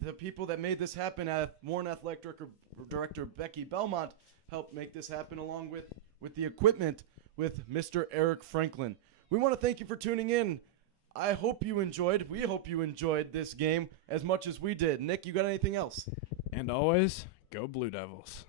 the people that made this happen. Warren Athletic Director Becky Belmont helped make this happen, along with the equipment with Mr. Eric Franklin. We want to thank you for tuning in. We hope you enjoyed this game as much as we did. Nick, you got anything else? And always, go Blue Devils.